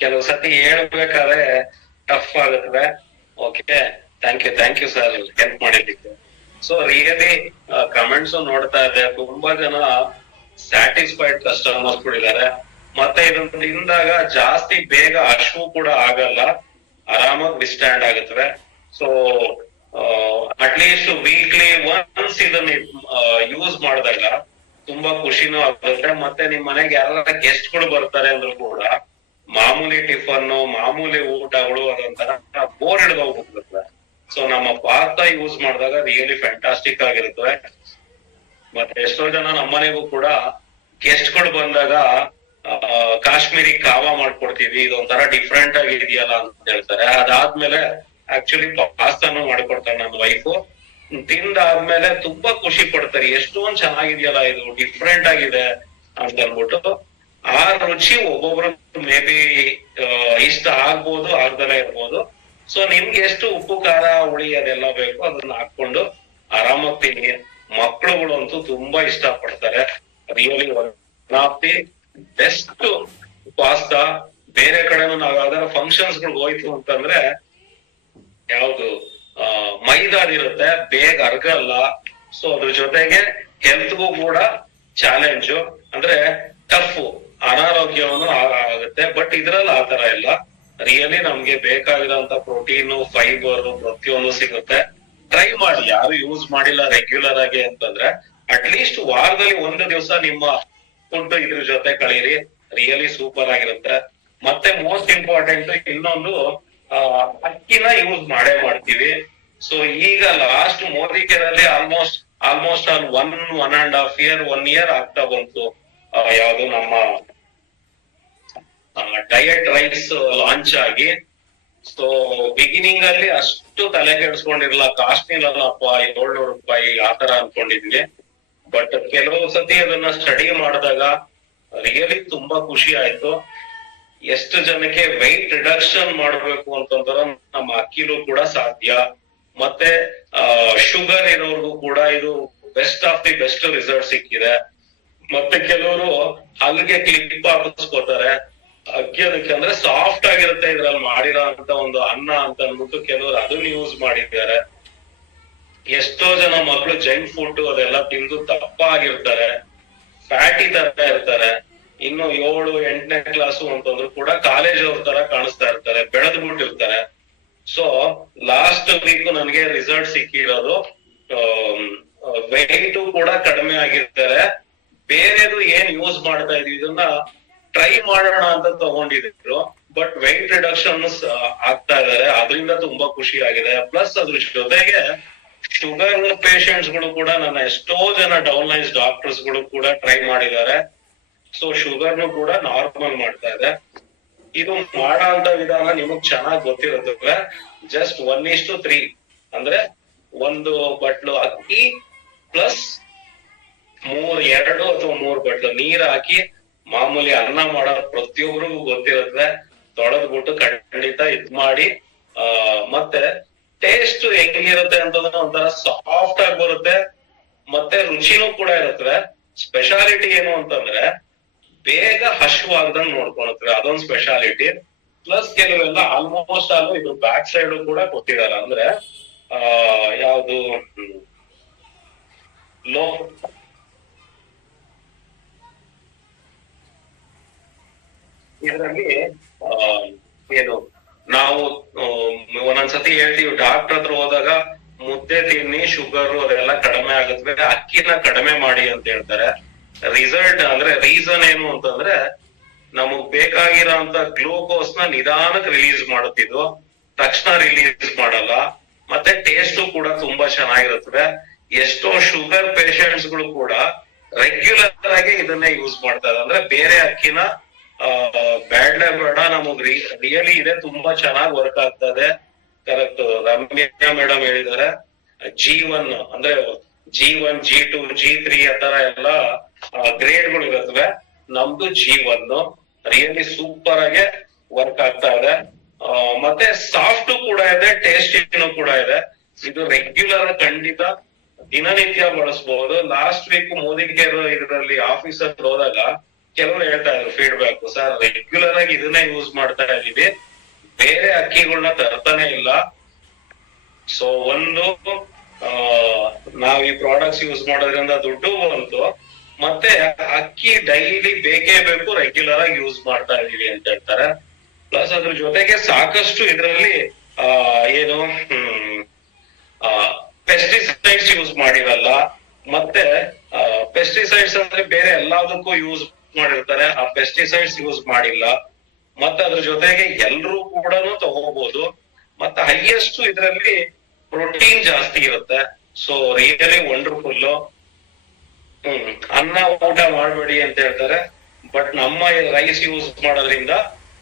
ಕೆಲವು ಸತಿ ಹೇಳ್ಬೇಕಾದ್ರೆ ಟಫ್ ಆಗುತ್ತದೆ. Okay, thank you sir help ಮಾಡಿದ್ದಕ್ಕೆ. ಸೊ ರಿಯಲಿ ಕಮೆಂಟ್ಸ್ ನೋಡ್ತಾ ಇದೆ, ತುಂಬಾ ಜನ ಸ್ಯಾಟಿಸ್ಫೈಡ್ ಕಸ್ಟಮರ್ಸ್ ಕೂಡ ಇದ್ದಾರೆ. ಮತ್ತೆ ಇದನ್ನ ತಿಂದಾಗ ಜಾಸ್ತಿ ಬೇಗ ಹಸಿವು ಕೂಡ ಆಗಲ್ಲ, ಆರಾಮಾಗಿ ವಿಸ್ಟ್ಯಾಂಡ್ ಆಗುತ್ತವೆ. ಸೊ ಅಟ್ಲೀಸ್ಟ್ ವೀಕ್ಲಿ ಒನ್ಸ್ ಇದನ್ನ ಯೂಸ್ ಮಾಡಿದಾಗ ತುಂಬಾ ಖುಷಿನೂ ಆಗುತ್ತೆ. ಮತ್ತೆ ನಿಮ್ ಮನೆಗೆ ಯಾರ ಗೆಸ್ಟ್ ಗಳು ಬರ್ತಾರೆ ಅಂದ್ರೂ ಕೂಡ ಮಾಮೂಲಿ ಟಿಫನ್ ಮಾಮೂಲಿ ಊಟಗಳು ಅದೊಂಥರ ಬೋರ್ ಹಿಡ್ದೋಗ್ಬಿಡುತ್ತೆ. ಸೊ ನಮ್ಮ ಪಾಸ್ತಾ ಯೂಸ್ ಮಾಡಿದಾಗ ರಿಯಲಿ ಫ್ಯಾಂಟಾಸ್ಟಿಕ್ ಆಗಿರುತ್ತೆ. ಮತ್ತೆ ಎಷ್ಟೋ ಜನ ನಮ್ಮನೆಗೂ ಕೂಡ ಗೆಸ್ಟ್ ಗಳು ಬಂದಾಗ ಕಾಶ್ಮೀರಿ ಕಾವಾ ಮಾಡ್ಕೊಡ್ತೀವಿ, ಇದೊಂಥರ ಡಿಫ್ರೆಂಟ್ ಆಗಿ ಇದೆಯಲ್ಲ ಅಂತ ಹೇಳ್ತಾರೆ. ಅದಾದ್ಮೇಲೆ ಆಕ್ಚುಲಿ ಪಾಸ್ತಾನು ಮಾಡ್ಕೊಡ್ತಾರೆ ನನ್ನ ವೈಫು. ತಿಂದಾದ್ಮೇಲೆ ತುಂಬಾ ಖುಷಿ ಪಡ್ತಾರೆ, ಎಷ್ಟೊಂದ್ ಚೆನ್ನಾಗಿದೆಯಲ್ಲ ಇದು, ಡಿಫ್ರೆಂಟ್ ಆಗಿದೆ ಅಂತ ಅನ್ಬಿಟ್ಟು. ಆ ರುಚಿ ಒಬ್ಬೊಬ್ರು ಮೇ ಬಿ ಇಷ್ಟ ಆಗ್ಬೋದು, ಆಗ್ದಲೇ ಇರ್ಬೋದು. ಸೊ ನಿಮ್ಗೆ ಎಷ್ಟು ಉಪ್ಪು ಖಾರ ಹುಳಿ ಅದೆಲ್ಲ ಬೇಕು ಅದನ್ನ ಹಾಕೊಂಡು ಆರಾಮಾಗಿ ತಿನ್ನಿ. ಮಕ್ಳುಗಳು ಅಂತೂ ತುಂಬಾ ಇಷ್ಟ ಪಡ್ತಾರೆ. Really one of the best pasta. ಬೇರೆ ಕಡೆನೂ ನಾವ್ ಯಾವ್ದಾರ ಫಂಕ್ಷನ್ಸ್ ಗಳು ಹೋಯ್ತು ಅಂತಂದ್ರೆ ಯಾವ್ದು ಮೈದಾದಿರುತ್ತೆ, ಬೇಗ ಅರ್ಗಲ್ಲ. ಸೊ ಅದ್ರ ಜೊತೆಗೆ ಹೆಲ್ತ್ಗೂ ಕೂಡ ಚಾಲೆಂಜು, ಅಂದ್ರೆ ಟಫ್, ಅನಾರೋಗ್ಯವನ್ನು ಆಗುತ್ತೆ. ಬಟ್ ಇದ್ರಲ್ಲಿ ಆತರ ಇಲ್ಲ. ರಿಯಲಿ ನಮ್ಗೆ ಬೇಕಾಗಿರೋಂತ ಪ್ರೋಟೀನ್, ಫೈಬರ್ ಪ್ರತಿಯೊಂದು ಸಿಗುತ್ತೆ. ಟ್ರೈ ಮಾಡಿ, ಯಾರು ಯೂಸ್ ಮಾಡಿಲ್ಲ ರೆಗ್ಯುಲರ್ ಆಗಿ ಅಂತಂದ್ರೆ ಅಟ್ಲೀಸ್ಟ್ ವಾರದಲ್ಲಿ ಒಂದು ದಿವಸ ನಿಮ್ಮ ಫುಡ್ ಇದ್ರ ಜೊತೆ ಕಳೀರಿ. ರಿಯಲಿ ಸೂಪರ್ ಆಗಿರುತ್ತೆ. ಮತ್ತೆ ಮೋಸ್ಟ್ ಇಂಪಾರ್ಟೆಂಟ್ ಇನ್ನೊಂದು, ಅಕ್ಕಿನ ಯೂಸ್ ಮಾಡ್ತೀವಿ. ಸೊ ಈಗ ಲಾಸ್ಟ್ ಮೋದಿ ಕೇರಲ್ಲಿ ಆಲ್ಮೋಸ್ಟ್ ಆಲ್ 1.5 year 1 year ಆಗ್ತಾ ಬಂತು ಯಾವ್ದು ನಮ್ಮ ಡಯಟ್ ರೈಸ್ ಲಾಂಚ್ ಆಗಿ. ಸೊ ಬಿಗಿನಿಂಗ್ ಅಲ್ಲಿ ಅಷ್ಟು ತಲೆ ಕೆಡಿಸ್ಕೊಂಡಿರ್ಲಿಲ್ಲ, ಕಾಸ್ಟ್ ಇಲ್ಲಪ್ಪ 700 ರೂಪಾಯಿ ಆತರ ಅನ್ಕೊಂಡಿದ್ವಿ. ಬಟ್ ಕೆಲವು ಸತಿ ಅದನ್ನ ಸ್ಟಡಿ ಮಾಡಿದಾಗ ರಿಯಲಿ ತುಂಬಾ ಖುಷಿ ಆಯ್ತು. ಎಷ್ಟು ಜನಕ್ಕೆ ವೆಯ್ಟ್ ರಿಡಕ್ಷನ್ ಮಾಡ್ಬೇಕು ಅಂತಂದ್ರೆ ನಮ್ಮ ಅಕ್ಕಿಲೂ ಕೂಡ ಸಾಧ್ಯ. ಮತ್ತೆ ಶುಗರ್ ಇರೋರ್ಗೂ ಕೂಡ ಇದು best of the best result ಸಿಕ್ಕಿದೆ. ಮತ್ತೆ ಕೆಲವರು ಅಲ್ಲಿಗೆ ಕ್ಲಿಪ್ ಹಾಕಿಸ್ಕೋತಾರೆ ಅಕ್ಕಿ, ಅದಕ್ಕೆ ಅಂದ್ರೆ ಸಾಫ್ಟ್ ಆಗಿರುತ್ತೆ ಇದ್ರಲ್ಲಿ ಮಾಡಿರೋ ಅಂತ ಒಂದು ಅನ್ನ ಅಂತ ಅನ್ಬಿಟ್ಟು ಕೆಲವರು ಅದನ್ನ ಯೂಸ್ ಮಾಡಿದ್ದಾರೆ. ಎಷ್ಟೋ ಜನ ಮಕ್ಕಳು ಜಂಕ್ ಫುಡ್ ಅದೆಲ್ಲ ತಿಂದು ದಪ್ಪ ಆಗಿರ್ತಾರೆ, ಫ್ಯಾಟಿ ತರ ಇರ್ತಾರೆ. ಇನ್ನು 7-8ನೇ ಕ್ಲಾಸು ಅಂತಂದ್ರು ಕೂಡ ಕಾಲೇಜ್ ಅವ್ರ ತರ ಕಾಣಿಸ್ತಾ ಇರ್ತಾರೆ, ಬೆಳೆದ್ ಬಿಟ್ಟಿರ್ತಾರೆ. ಸೊ ಲಾಸ್ಟ್ ವೀಕ್ ನನಗೆ ರಿಸಲ್ಟ್ ಸಿಕ್ಕಿರೋದು, ವೆಯ್ಟ್ ಕೂಡ ಕಡಿಮೆ ಆಗಿರ್ತಾರೆ. ಬೇರೆದು ಏನ್ ಯೂಸ್ ಮಾಡ್ತಾ ಇದೀವಿ ಇದನ್ನ ಟ್ರೈ ಮಾಡೋಣ ಅಂತ ತಗೊಂಡಿದ್ರು, ಬಟ್ ವೆಯ್ಟ್ ರಿಡಕ್ಷನ್ ಆಗ್ತಾ ಇದಾರೆ. ಅದರಿಂದ ತುಂಬಾ ಖುಷಿ ಆಗಿದೆ. ಪ್ಲಸ್ ಅದ್ರ ಜೊತೆಗೆ ಶುಗರ್ ಪೇಷಂಟ್ಸ್ ಗಳು ಕೂಡ, ನನ್ನ ಎಷ್ಟೋ ಜನ ಡೌನ್ಲೈನ್ಸ್ ಡಾಕ್ಟರ್ಸ್ ಗಳು ಕೂಡ ಟ್ರೈ ಮಾಡಿದ್ದಾರೆ. ಸೊ ಶುಗರ್ನು ಕೂಡ ನಾರ್ಮಲ್ ಮಾಡ್ತಾ ಇದೆ. ಇದು ಮಾಡೋ ಅಂತ ವಿಧಾನ ನಿಮಗ್ ಚೆನ್ನಾಗ್ ಗೊತ್ತಿರುತ್ತೆ. ಜಸ್ಟ್ 1:3 ಅಂದ್ರೆ 1 ಬಟ್ಲು ಅಕ್ಕಿ ಪ್ಲಸ್ 2 ಅಥವಾ 3 ಬಟ್ಲು ನೀರ್ ಹಾಕಿ ಮಾಮೂಲಿ ಅನ್ನ ಮಾಡೋ ಪ್ರತಿಯೊಬ್ಬರಿಗೂ ಗೊತ್ತಿರುತ್ತೆ. ತೊಳೆದ್ಬಿಟ್ಟು ಖಂಡಿತ ಇದ್ ಮಾಡಿ. ಮತ್ತೆ ಟೇಸ್ಟ್ ಹೆಂಗಿರುತ್ತೆ ಅಂತಂದ್ರೆ ಒಂಥರ ಸಾಫ್ಟ್ ಆಗಿ ಬರುತ್ತೆ, ಮತ್ತೆ ರುಚಿನೂ ಕೂಡ ಇರುತ್ತೆ. ಸ್ಪೆಷಾಲಿಟಿ ಏನು ಅಂತಂದ್ರೆ ಬೇಗ ಹಶ್ವಾಗ್ದಂಗ್ ನೋಡ್ಕೊಳುತ್ತೆ, ಅದೊಂದು ಸ್ಪೆಷಾಲಿಟಿ. ಪ್ಲಸ್ ಕೆಲವೆಲ್ಲ ಆಲ್ಮೋಸ್ಟ್ ಇದ್ರ ಬ್ಯಾಕ್ ಸೈಡ್ ಕೂಡ ಕೊಟ್ಟಿದಾರೆ. ಅಂದ್ರೆ ಯಾವ್ದು ಲೋ ಇದರಲ್ಲಿ ಏನು ನಾವು ಒಂದೊಂದ್ಸತಿ ಹೇಳ್ತೀವಿ ಡಾಕ್ಟರ್ ಹತ್ರ ಹೋದಾಗ, ಮುದ್ದೆ ತಿನ್ನಿ ಶುಗರ್ ಅದೆಲ್ಲ ಕಡಿಮೆ ಆಗುತ್ತೆ, ಅಕ್ಕಿನ ಕಡಿಮೆ ಮಾಡಿ ಅಂತ ಹೇಳ್ತಾರೆ. ರಿಸಲ್ಟ್ ಅಂದ್ರೆ ರೀಸನ್ ಏನು ಅಂತಂದ್ರೆ ನಮಗ್ ಬೇಕಾಗಿರೋ ಅಂತ ಗ್ಲೂಕೋಸ್ ನ ನಿಧಾನಕ್ಕೆ ರಿಲೀಸ್ ಮಾಡುತ್ತಿದ್ದು, ತಕ್ಷಣ ರಿಲೀಸ್ ಮಾಡಲ್ಲ. ಮತ್ತೆ ಟೇಸ್ಟ್ ಕೂಡ ತುಂಬಾ ಚೆನ್ನಾಗಿರುತ್ತದೆ. ಎಷ್ಟೋ ಶುಗರ್ ಪೇಷಂಟ್ಸ್ ಗಳು ಕೂಡ ರೆಗ್ಯುಲರ್ ಆಗಿ ಇದನ್ನೇ ಯೂಸ್ ಮಾಡ್ತಾರೆ. ಅಂದ್ರೆ ಬೇರೆ ಅಕ್ಕಿನ ಬೇಡ ನಮಗ್ ರಿಯಲಿ ಇದೆ, ತುಂಬಾ ಚೆನ್ನಾಗಿ ವರ್ಕ್ ಆಗ್ತದೆ. ಕರೆಕ್ಟ್ ರಮ್ಯಾ ಮೇಡಮ್ ಹೇಳಿದ್ದಾರೆ. G1 ಅಂದ್ರೆ G1, G2, G3 ಆ ತರ ಎಲ್ಲ ಗ್ರೇಡ್ ಗಳು ಇರುತ್ತವೆ. ನಮ್ದು G1 ರಿಯಲಿ ಸೂಪರ್ ಆಗಿ ವರ್ಕ್ ಆಗ್ತಾ ಇದೆ. ಮತ್ತೆ ಸಾಫ್ಟ್ ಕೂಡ ಇದೆ, ಟೇಸ್ಟಿನೂ ಕೂಡ ಇದೆ. ಇದು ರೆಗ್ಯುಲರ್ ಖಂಡಿತ ದಿನನಿತ್ಯ ಬಳಸಬಹುದು. ಲಾಸ್ಟ್ ವೀಕ್ ಮೋದಿ ಕೇರ್ ಇದರಲ್ಲಿ ಆಫೀಸರ್ ಹೋದಾಗ ಕೆಲವರು ಹೇಳ್ತಾ ಇದ್ರು ಫೀಡ್ಬ್ಯಾಕ್, ಸರ್ ರೆಗ್ಯುಲರ್ ಆಗಿ ಇದನ್ನೇ ಯೂಸ್ ಮಾಡ್ತಾ ಇದೀವಿ, ಬೇರೆ ಅಕ್ಕಿಗಳನ್ನ ತರ್ತಾನೆ ಇಲ್ಲ. ಸೊ ಒಂದು ನಾವ್ ಈ ಪ್ರಾಡಕ್ಟ್ಸ್ ಯೂಸ್ ಮಾಡೋದ್ರಿಂದ ದುಡ್ಡು ಬಂತು, ಮತ್ತೆ ಅಕ್ಕಿ ಡೈಲಿ ಬೇಕೇ ಬೇಕು, ರೆಗ್ಯುಲರ್ ಆಗಿ ಯೂಸ್ ಮಾಡ್ತಾ ಇದೀವಿ ಅಂತ ಹೇಳ್ತಾರೆ. ಪ್ಲಸ್ ಅದ್ರ ಜೊತೆಗೆ ಸಾಕಷ್ಟು ಇದರಲ್ಲಿ ಏನು ಪೆಸ್ಟಿಸೈಡ್ಸ್ ಯೂಸ್ ಮಾಡಿರಲ್ಲ. ಮತ್ತೆ ಪೆಸ್ಟಿಸೈಡ್ಸ್ ಅಂದ್ರೆ ಬೇರೆ ಎಲ್ಲದಕ್ಕೂ ಯೂಸ್ ಮಾಡಿರ್ತಾರೆ, ಆ ಪೆಸ್ಟಿಸೈಡ್ಸ್ ಯೂಸ್ ಮಾಡಿಲ್ಲ. ಮತ್ತೆ ಅದ್ರ ಜೊತೆಗೆ ಎಲ್ರೂ ಕೂಡ ತಗೋಬಹುದು. ಮತ್ತೆ ಹೈಯೆಸ್ಟ್ ಇದರಲ್ಲಿ ಪ್ರೋಟೀನ್ ಜಾಸ್ತಿ ಇರುತ್ತೆ. So really wonderful. ಅನ್ನ ಊಟ ಮಾಡ್ಬೇಡಿ ಅಂತ ಹೇಳ್ತಾರೆ, ಬಟ್ ನಮ್ಮ ರೈಸ್ ಯೂಸ್ ಮಾಡೋದ್ರಿಂದ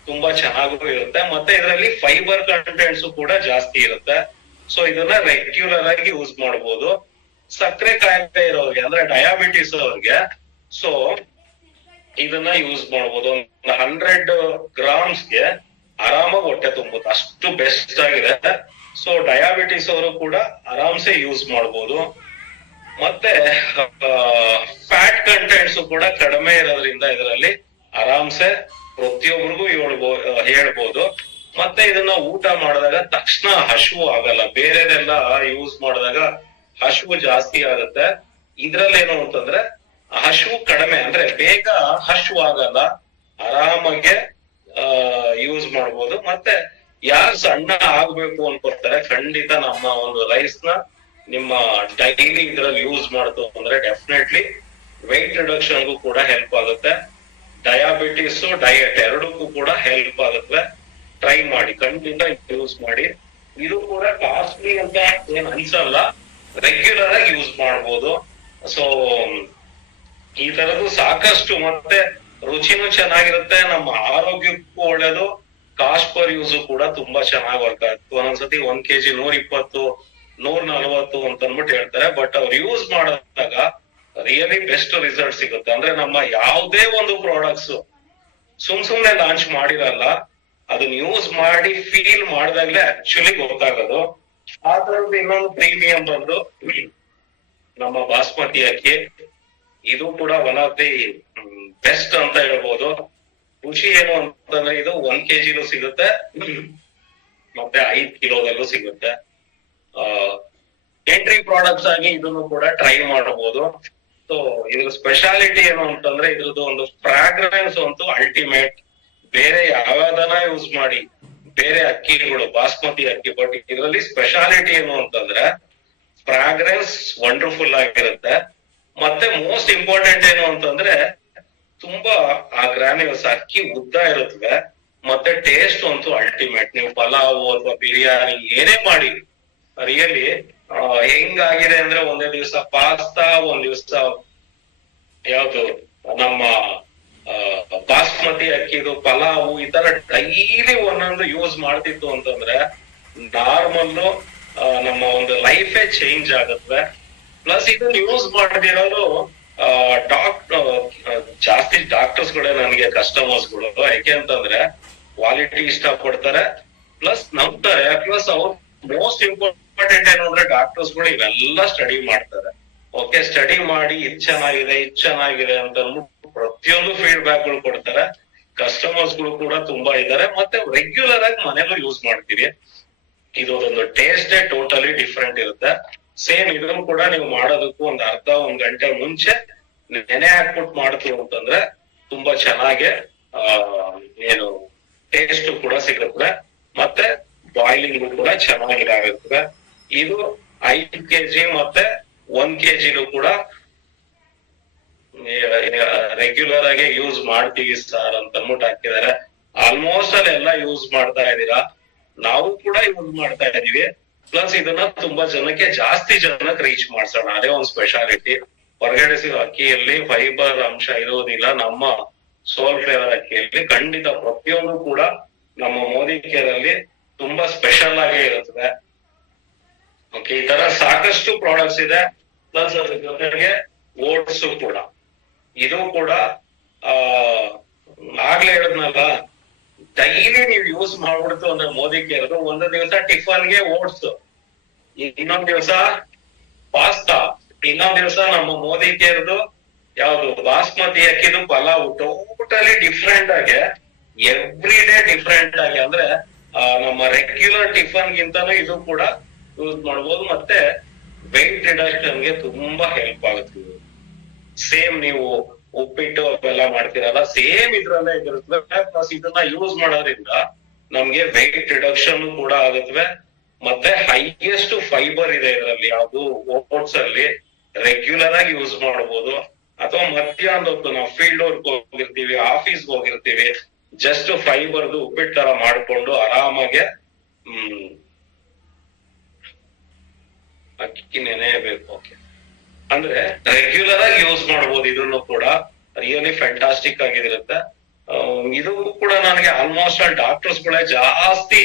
ತುಂಬಾ ಚೆನ್ನಾಗೂ ಇರುತ್ತೆ. ಮತ್ತೆ ಇದರಲ್ಲಿ ಫೈಬರ್ ಕಂಟೆಂಟ್ಸ್ ಕೂಡ ಜಾಸ್ತಿ ಇರುತ್ತೆ. ಸೊ ಇದನ್ನ ರೆಗ್ಯುಲರ್ ಆಗಿ ಯೂಸ್ ಮಾಡಬಹುದು. ಸಕ್ಕರೆ ಕಾಯಿಲೆ ಇರೋರಿಗೆ ಅಂದ್ರೆ ಡಯಾಬಿಟಿಸ್ ಅವ್ರಿಗೆ ಸೊ ಇದನ್ನ ಯೂಸ್ ಮಾಡಬಹುದು. 100 ಗ್ರಾಮ್ಸ್ಗೆ ಆರಾಮಾಗಿ ಹೊಟ್ಟೆ ತುಂಬುತ್ತೆ, ಅಷ್ಟು ಬೆಸ್ಟ್ ಆಗಿದೆ. ಸೊ ಡಯಾಬಿಟಿಸ್ ಅವರು ಕೂಡ ಆರಾಮ್ಸೆ ಯೂಸ್ ಮಾಡಬಹುದು. ಮತ್ತೆ ಫ್ಯಾಟ್ ಕಂಟೆಂಟ್ಸ್ ಕೂಡ ಕಡಿಮೆ ಇರೋದ್ರಿಂದ ಇದರಲ್ಲಿ ಆರಾಮ್ಸೆ ಪ್ರತಿಯೊಬ್ಬರಿಗೂ ಹೇಳ್ಬೋದು. ಮತ್ತೆ ಇದನ್ನ ಊಟ ಮಾಡಿದಾಗ ತಕ್ಷಣ ಹಸಿವು ಆಗಲ್ಲ. ಬೇರೆದೆಲ್ಲ ಯೂಸ್ ಮಾಡಿದಾಗ ಹಸಿವು ಜಾಸ್ತಿ ಆಗುತ್ತೆ. ಇದ್ರಲ್ಲಿ ಏನು ಅಂತಂದ್ರೆ ಹಸಿವು ಕಡಿಮೆ, ಅಂದ್ರೆ ಬೇಗ ಹಸಿವು ಆಗಲ್ಲ, ಆರಾಮಾಗೆ ಯೂಸ್ ಮಾಡ್ಬೋದು. ಮತ್ತೆ ಯಾರು ಸಣ್ಣ ಆಗ್ಬೇಕು ಅನ್ಕೊತಾರೆ, ಖಂಡಿತ ನಮ್ಮ ಒಂದು ರೈಸ್ ನ ನಿಮ್ಮ ಡೈಲಿ ಇದ್ರಲ್ಲಿ ಯೂಸ್ ಮಾಡ್ತು ಅಂದ್ರೆ ಡೆಫಿನೆಟ್ಲಿ ವೆಯ್ಟ್ ರಿಡಕ್ಷನ್ಗೂ ಕೂಡ ಹೆಲ್ಪ್ ಆಗುತ್ತೆ. ಡಯಾಬಿಟಿಸ್ ಡಯಟ್ ಎರಡಕ್ಕೂ ಕೂಡ ಹೆಲ್ಪ್ ಆಗುತ್ತೆ. ಟ್ರೈ ಮಾಡಿ, ಖಂಡಿತ ಯೂಸ್ ಮಾಡಿ. ಇದು ಕೂಡ ಕಾಸ್ಟ್ಲಿ ಅಂತ ಏನ್ ಅನ್ಸಲ್ಲ, ರೆಗ್ಯುಲರ್ ಆಗಿ ಯೂಸ್ ಮಾಡ್ಬೋದು. ಸೊ ಈ ತರದ್ದು ಸಾಕಷ್ಟು, ಮತ್ತೆ ರುಚಿನೂ ಚೆನ್ನಾಗಿರುತ್ತೆ, ನಮ್ಮ ಆರೋಗ್ಯಕ್ಕೂ ಒಳ್ಳೇದು. ಕಾಸ್ಟ್ ಪರ್ ಯೂಸ್ ಕೂಡ ತುಂಬಾ ಚೆನ್ನಾಗಿ ವರ್ಕ್ ಆಗುತ್ತೆ. ಒಂದೊಂದ್ಸತಿ 1 kg 120, 140 ಅಂತ ಅಂದ್ಬಿಟ್ಟು ಹೇಳ್ತಾರೆ, ಬಟ್ ಅವ್ರು ಯೂಸ್ ಮಾಡಿದಾಗ ರಿಯಲಿ ಬೆಸ್ಟ್ ರಿಸಲ್ಟ್ ಸಿಗುತ್ತೆ. ಅಂದ್ರೆ ನಮ್ಮ ಯಾವುದೇ ಒಂದು ಪ್ರಾಡಕ್ಟ್ಸ್ ಸುಮ್ನೆ ಲಾಂಚ್ ಮಾಡಿರಲ್ಲ, ಅದನ್ನ ಯೂಸ್ ಮಾಡಿ ಫೀಲ್ ಮಾಡಿದಾಗ್ಲೇ ಆಕ್ಚುಲಿ ಗೊತ್ತಾಗೋದು. ಆ ತರದ್ದು ಇನ್ನೊಂದು ಪ್ರೀಮಿಯಂ ಬಂದು ನಮ್ಮ ಬಾಸ್ಮತಿ ಅಕ್ಕಿ. ಇದು ಕೂಡ ಒನ್ ಆಫ್ ದಿ ಬೆಸ್ಟ್ ಅಂತ ಹೇಳ್ಬೋದು. ಖುಷಿ ಏನು ಅಂತಂದ್ರೆ ಇದು 1 kg ಸಿಗುತ್ತೆ, ಮತ್ತೆ 5 ಕಿಲೋದಲ್ಲೂ ಸಿಗುತ್ತೆ. ಎಂಟ್ರಿ ಪ್ರಾಡಕ್ಟ್ಸ್ ಆಗಿ ಇದನ್ನು ಕೂಡ ಟ್ರೈ ಮಾಡಬಹುದು. ಸೊ ಇದ್ರ ಸ್ಪೆಷಾಲಿಟಿ ಏನು ಅಂತಂದ್ರೆ ಇದ್ರದ್ದು ಒಂದು ಫ್ರಾಗ್ರೆನ್ಸ್ ಅಂತೂ ಅಲ್ಟಿಮೇಟ್. ಬೇರೆ ಯಾವ್ಯಾವ್ದನ್ನ ಯೂಸ್ ಮಾಡಿ, ಬೇರೆ ಅಕ್ಕಿಗಳು ಬಾಸ್ಮತಿ ಅಕ್ಕಿ, ಬಟ್ ಇದರಲ್ಲಿ ಸ್ಪೆಷಾಲಿಟಿ ಏನು ಅಂತಂದ್ರೆ ಫ್ರಾಗ್ರೆನ್ಸ್ ವಂಡರ್ಫುಲ್ ಆಗಿರುತ್ತೆ. ಮತ್ತೆ ಮೋಸ್ಟ್ ಇಂಪಾರ್ಟೆಂಟ್ ಏನು ಅಂತಂದ್ರೆ ತುಂಬಾ ಆ ಗ್ರಾನ್ಯೂಲ್ಸ್ ಅಕ್ಕಿ ಉದ್ದ ಇರುತ್ತವೆ. ಮತ್ತೆ ಟೇಸ್ಟ್ ಅಂತೂ ಅಲ್ಟಿಮೇಟ್. ನೀವು ಪಲಾವ್ ಅಥವಾ ಬಿರಿಯಾನಿ ಏನೇ ಮಾಡಿ, ರಿಯಲಿ ಹೆಂಗಾಗಿದೆ ಅಂದ್ರೆ ಒಂದೇ ದಿವಸ ಪಾಸ್ತಾ, ಒಂದ್ ದಿವಸ ಯಾವ್ದು ನಮ್ಮ ಬಾಸ್ಮತಿ ಅಕ್ಕಿದು ಪಲಾವು, ಈ ತರ ಡೈಲಿ ಒಂದೊಂದು ಯೂಸ್ ಮಾಡ್ತಿತ್ತು ಅಂತಂದ್ರೆ ನಾರ್ಮಲ್ ನಮ್ಮ ಒಂದು ಲೈಫೇ ಚೇಂಜ್ ಆಗುತ್ತೆ. ಪ್ಲಸ್ ಇದನ್ನ ಯೂಸ್ ಮಾಡದಿರೋರು ಜಾಸ್ತಿ ಡಾಕ್ಟರ್ಸ್ ಗಳೇ ನನಗೆ ಕಸ್ಟಮರ್ಸ್ ಗಳು. ಯಾಕೆ ಅಂತಂದ್ರೆ ಕ್ವಾಲಿಟಿ ಇಷ್ಟ ಪಡ್ತಾರೆ, ಪ್ಲಸ್ ನಂಬ್ತಾರೆ. ಪ್ಲಸ್ ಅವ್ರು ಮೋಸ್ಟ್ ಇಂಪಾರ್ಟೆಂಟ್ ಏನು ಅಂದ್ರೆ ಡಾಕ್ಟರ್ಸ್ ಗಳು ಇವೆಲ್ಲ ಸ್ಟಡಿ ಮಾಡ್ತಾರೆ. ಓಕೆ, ಸ್ಟಡಿ ಮಾಡಿ ಇದ್ ಚೆನ್ನಾಗಿದೆ ಅಂತ ಅಂದ್ಬಿಟ್ಟು ಪ್ರತಿಯೊಂದು ಫೀಡ್ಬ್ಯಾಕ್ ಗಳು ಕೊಡ್ತಾರೆ. ಕಸ್ಟಮರ್ಸ್ ಗಳು ಕೂಡ ತುಂಬಾ ಇದ್ದಾರೆ. ಮತ್ತೆ ರೆಗ್ಯುಲರ್ ಆಗಿ ಮನೇಲೂ ಯೂಸ್ ಮಾಡ್ತೀವಿ. ಇದೊಂದು ಟೇಸ್ಟೇ ಟೋಟಲಿ ಡಿಫ್ರೆಂಟ್ ಇರುತ್ತೆ. ಸೇಮ್ ಇದನ್ನು ಕೂಡ ನೀವು ಮಾಡೋದಕ್ಕೂ ಒಂದ್ ಗಂಟೆ ಮುಂಚೆ ನೆನೆ ಹಾಕ್ಬಿಟ್ಟು ಮಾಡ್ತೀವಿ ಅಂತಂದ್ರೆ ತುಂಬಾ ಚೆನ್ನಾಗೆ ಏನು ಟೇಸ್ಟ್ ಕೂಡ ಸಿಗುತ್ತೆ. ಮತ್ತೆ ಬಾಯ್ಲಿಂಗ್ ಕೂಡ ಚೆನ್ನಾಗಿರುತ್ತೆ. ಇದು 5 kg ಮತ್ತೆ 1 kg ಕೂಡ ರೆಗ್ಯುಲರ್ ಆಗಿ ಯೂಸ್ ಮಾಡ್ತೀವಿ ಸರ್ ಅಂತ ಅಂದ್ಬಿಟ್ಟು ಹಾಕಿದ್ದಾರೆ. ಆಲ್ಮೋಸ್ಟ್ ಅಲ್ಲೆಲ್ಲ ಯೂಸ್ ಮಾಡ್ತಾ ಇದ್ದೀರಾ, ನಾವು ಕೂಡ ಯೂಸ್ ಮಾಡ್ತಾ ಇದೀವಿ. ಪ್ಲಸ್ ಇದನ್ನ ತುಂಬಾ ಜನಕ್ಕೆ, ಜಾಸ್ತಿ ಜನಕ್ಕೆ ರೀಚ್ ಮಾಡ್ಸೋಣ, ಅದೇ ಒಂದು ಸ್ಪೆಷಾಲಿಟಿ. ಹೊರಗಡೆ ಸಿಗೋ ಅಕ್ಕಿಯಲ್ಲಿ ಫೈಬರ್ ಅಂಶ ಇರೋದಿಲ್ಲ, ನಮ್ಮ ಸೋಲ್ ಫ್ಲೇವರ್ ಅಕ್ಕಿಯಲ್ಲಿ ಖಂಡಿತ ಪ್ರತಿಯೊಂದು ಕೂಡ ನಮ್ಮ ಮೋದಿ ಕೇರ್ ಅಲ್ಲಿ ತುಂಬಾ ಸ್ಪೆಷಲ್ ಆಗೇ ಇರುತ್ತದೆ. ಓಕೆ, ಈ ತರ ಸಾಕಷ್ಟು ಪ್ರಾಡಕ್ಟ್ಸ್ ಇದೆ. ಪ್ಲಸ್ ಅದ್ರ ಜೊತೆಗೆ ಓಟ್ಸ್ ಕೂಡ, ಇದು ಕೂಡ ಆಗ್ಲೇ ಹೇಳಿದ್ನಲ್ಲ, ಡೈಲಿ ನೀವು ಯೂಸ್ ಮಾಡ್ಬಿಡ್ತು ಅಂದ್ರೆ ಮೋದಿ ಕೇರ್ದು ಒಂದು ದಿವಸ ಟಿಫನ್ಗೆ ಓಟ್ಸ್, ಇನ್ನೊಂದ್ ದಿವಸ ಪಾಸ್ತಾ, ಇನ್ನೊಂದ್ ದಿವಸ ನಮ್ಮ ಮೋದಿ ಕೇರ್ದು ಯಾವ್ದು ಬಾಸ್ಮತಿ ಅಕ್ಕಿದು ಪಲಾವ್. ಟೋಟಲಿ ಡಿಫ್ರೆಂಟ್ ಆಗಿ ಎವ್ರಿ ಡೇ ಡಿಫ್ರೆಂಟ್ ಆಗಿ, ಅಂದ್ರೆ ನಮ್ಮ ರೆಗ್ಯುಲರ್ ಟಿಫನ್ ಗಿಂತನೂ ಇದು ಕೂಡ ಯೂಸ್ ಮಾಡ್ಬೋದು. ಮತ್ತೆ ವೆಯ್ಟ್ ರಿಡಕ್ಷನ್ ಗೆ ತುಂಬಾ ಹೆಲ್ಪ್ ಆಗುತ್ತೆ. ಸೇಮ್ ನೀವು ಉಪ್ಪಿಟ್ಟು ಅವೆಲ್ಲ ಮಾಡ್ತೀರಲ್ಲ, ಸೇಮ್ ಇದ್ರಲ್ಲೇ ಇದಿರುತ್ತವೆ. ಪ್ಲಸ್ ಇದನ್ನ ಯೂಸ್ ಮಾಡೋದ್ರಿಂದ ನಮ್ಗೆ ವೆಯ್ಟ್ ರಿಡಕ್ಷನ್ ಕೂಡ ಆಗುತ್ತವೆ. ಮತ್ತೆ ಹೈಯೆಸ್ಟ್ ಫೈಬರ್ ಇದೆ ಇದರಲ್ಲಿ, ಯಾವ್ದು ಓಟ್ಸ್ ಅಲ್ಲಿ. ಸೊ ರೆಗ್ಯುಲರ್ ಆಗಿ ಯೂಸ್ ಮಾಡಬಹುದು. ಅಥವಾ ಮಧ್ಯಾಹ್ನದ ಹೊತ್ತು ನಾವು ಫೀಲ್ಡ್ ವರ್ಕ್ ಹೋಗಿರ್ತೀವಿ, ಆಫೀಸ್ ಹೋಗಿರ್ತೀವಿ, ಜಸ್ಟ್ ಫೈಬರ್ದು ಉಪ್ಪಿಟ್ಟು ತರ ಮಾಡ್ಕೊಂಡು ಆರಾಮಾಗೆ ಅಕ್ಕಿ ನೆನೆಯಬೇಕು. ಓಕೆ, ಅಂದ್ರೆ ರೆಗ್ಯುಲರ್ ಆಗಿ ಯೂಸ್ ಮಾಡಬಹುದು. ಇದನ್ನು ಕೂಡ ರಿಯಲಿ ಫ್ಯಾಂಟಾಸ್ಟಿಕ್ ಆಗಿರುತ್ತೆ. ಇದು ಕೂಡ ನನಗೆ ಆಲ್ಮೋಸ್ಟ್ ಆಲ್ ಡಾಕ್ಟರ್ಸ್ ಗಳೇ ಜಾಸ್ತಿ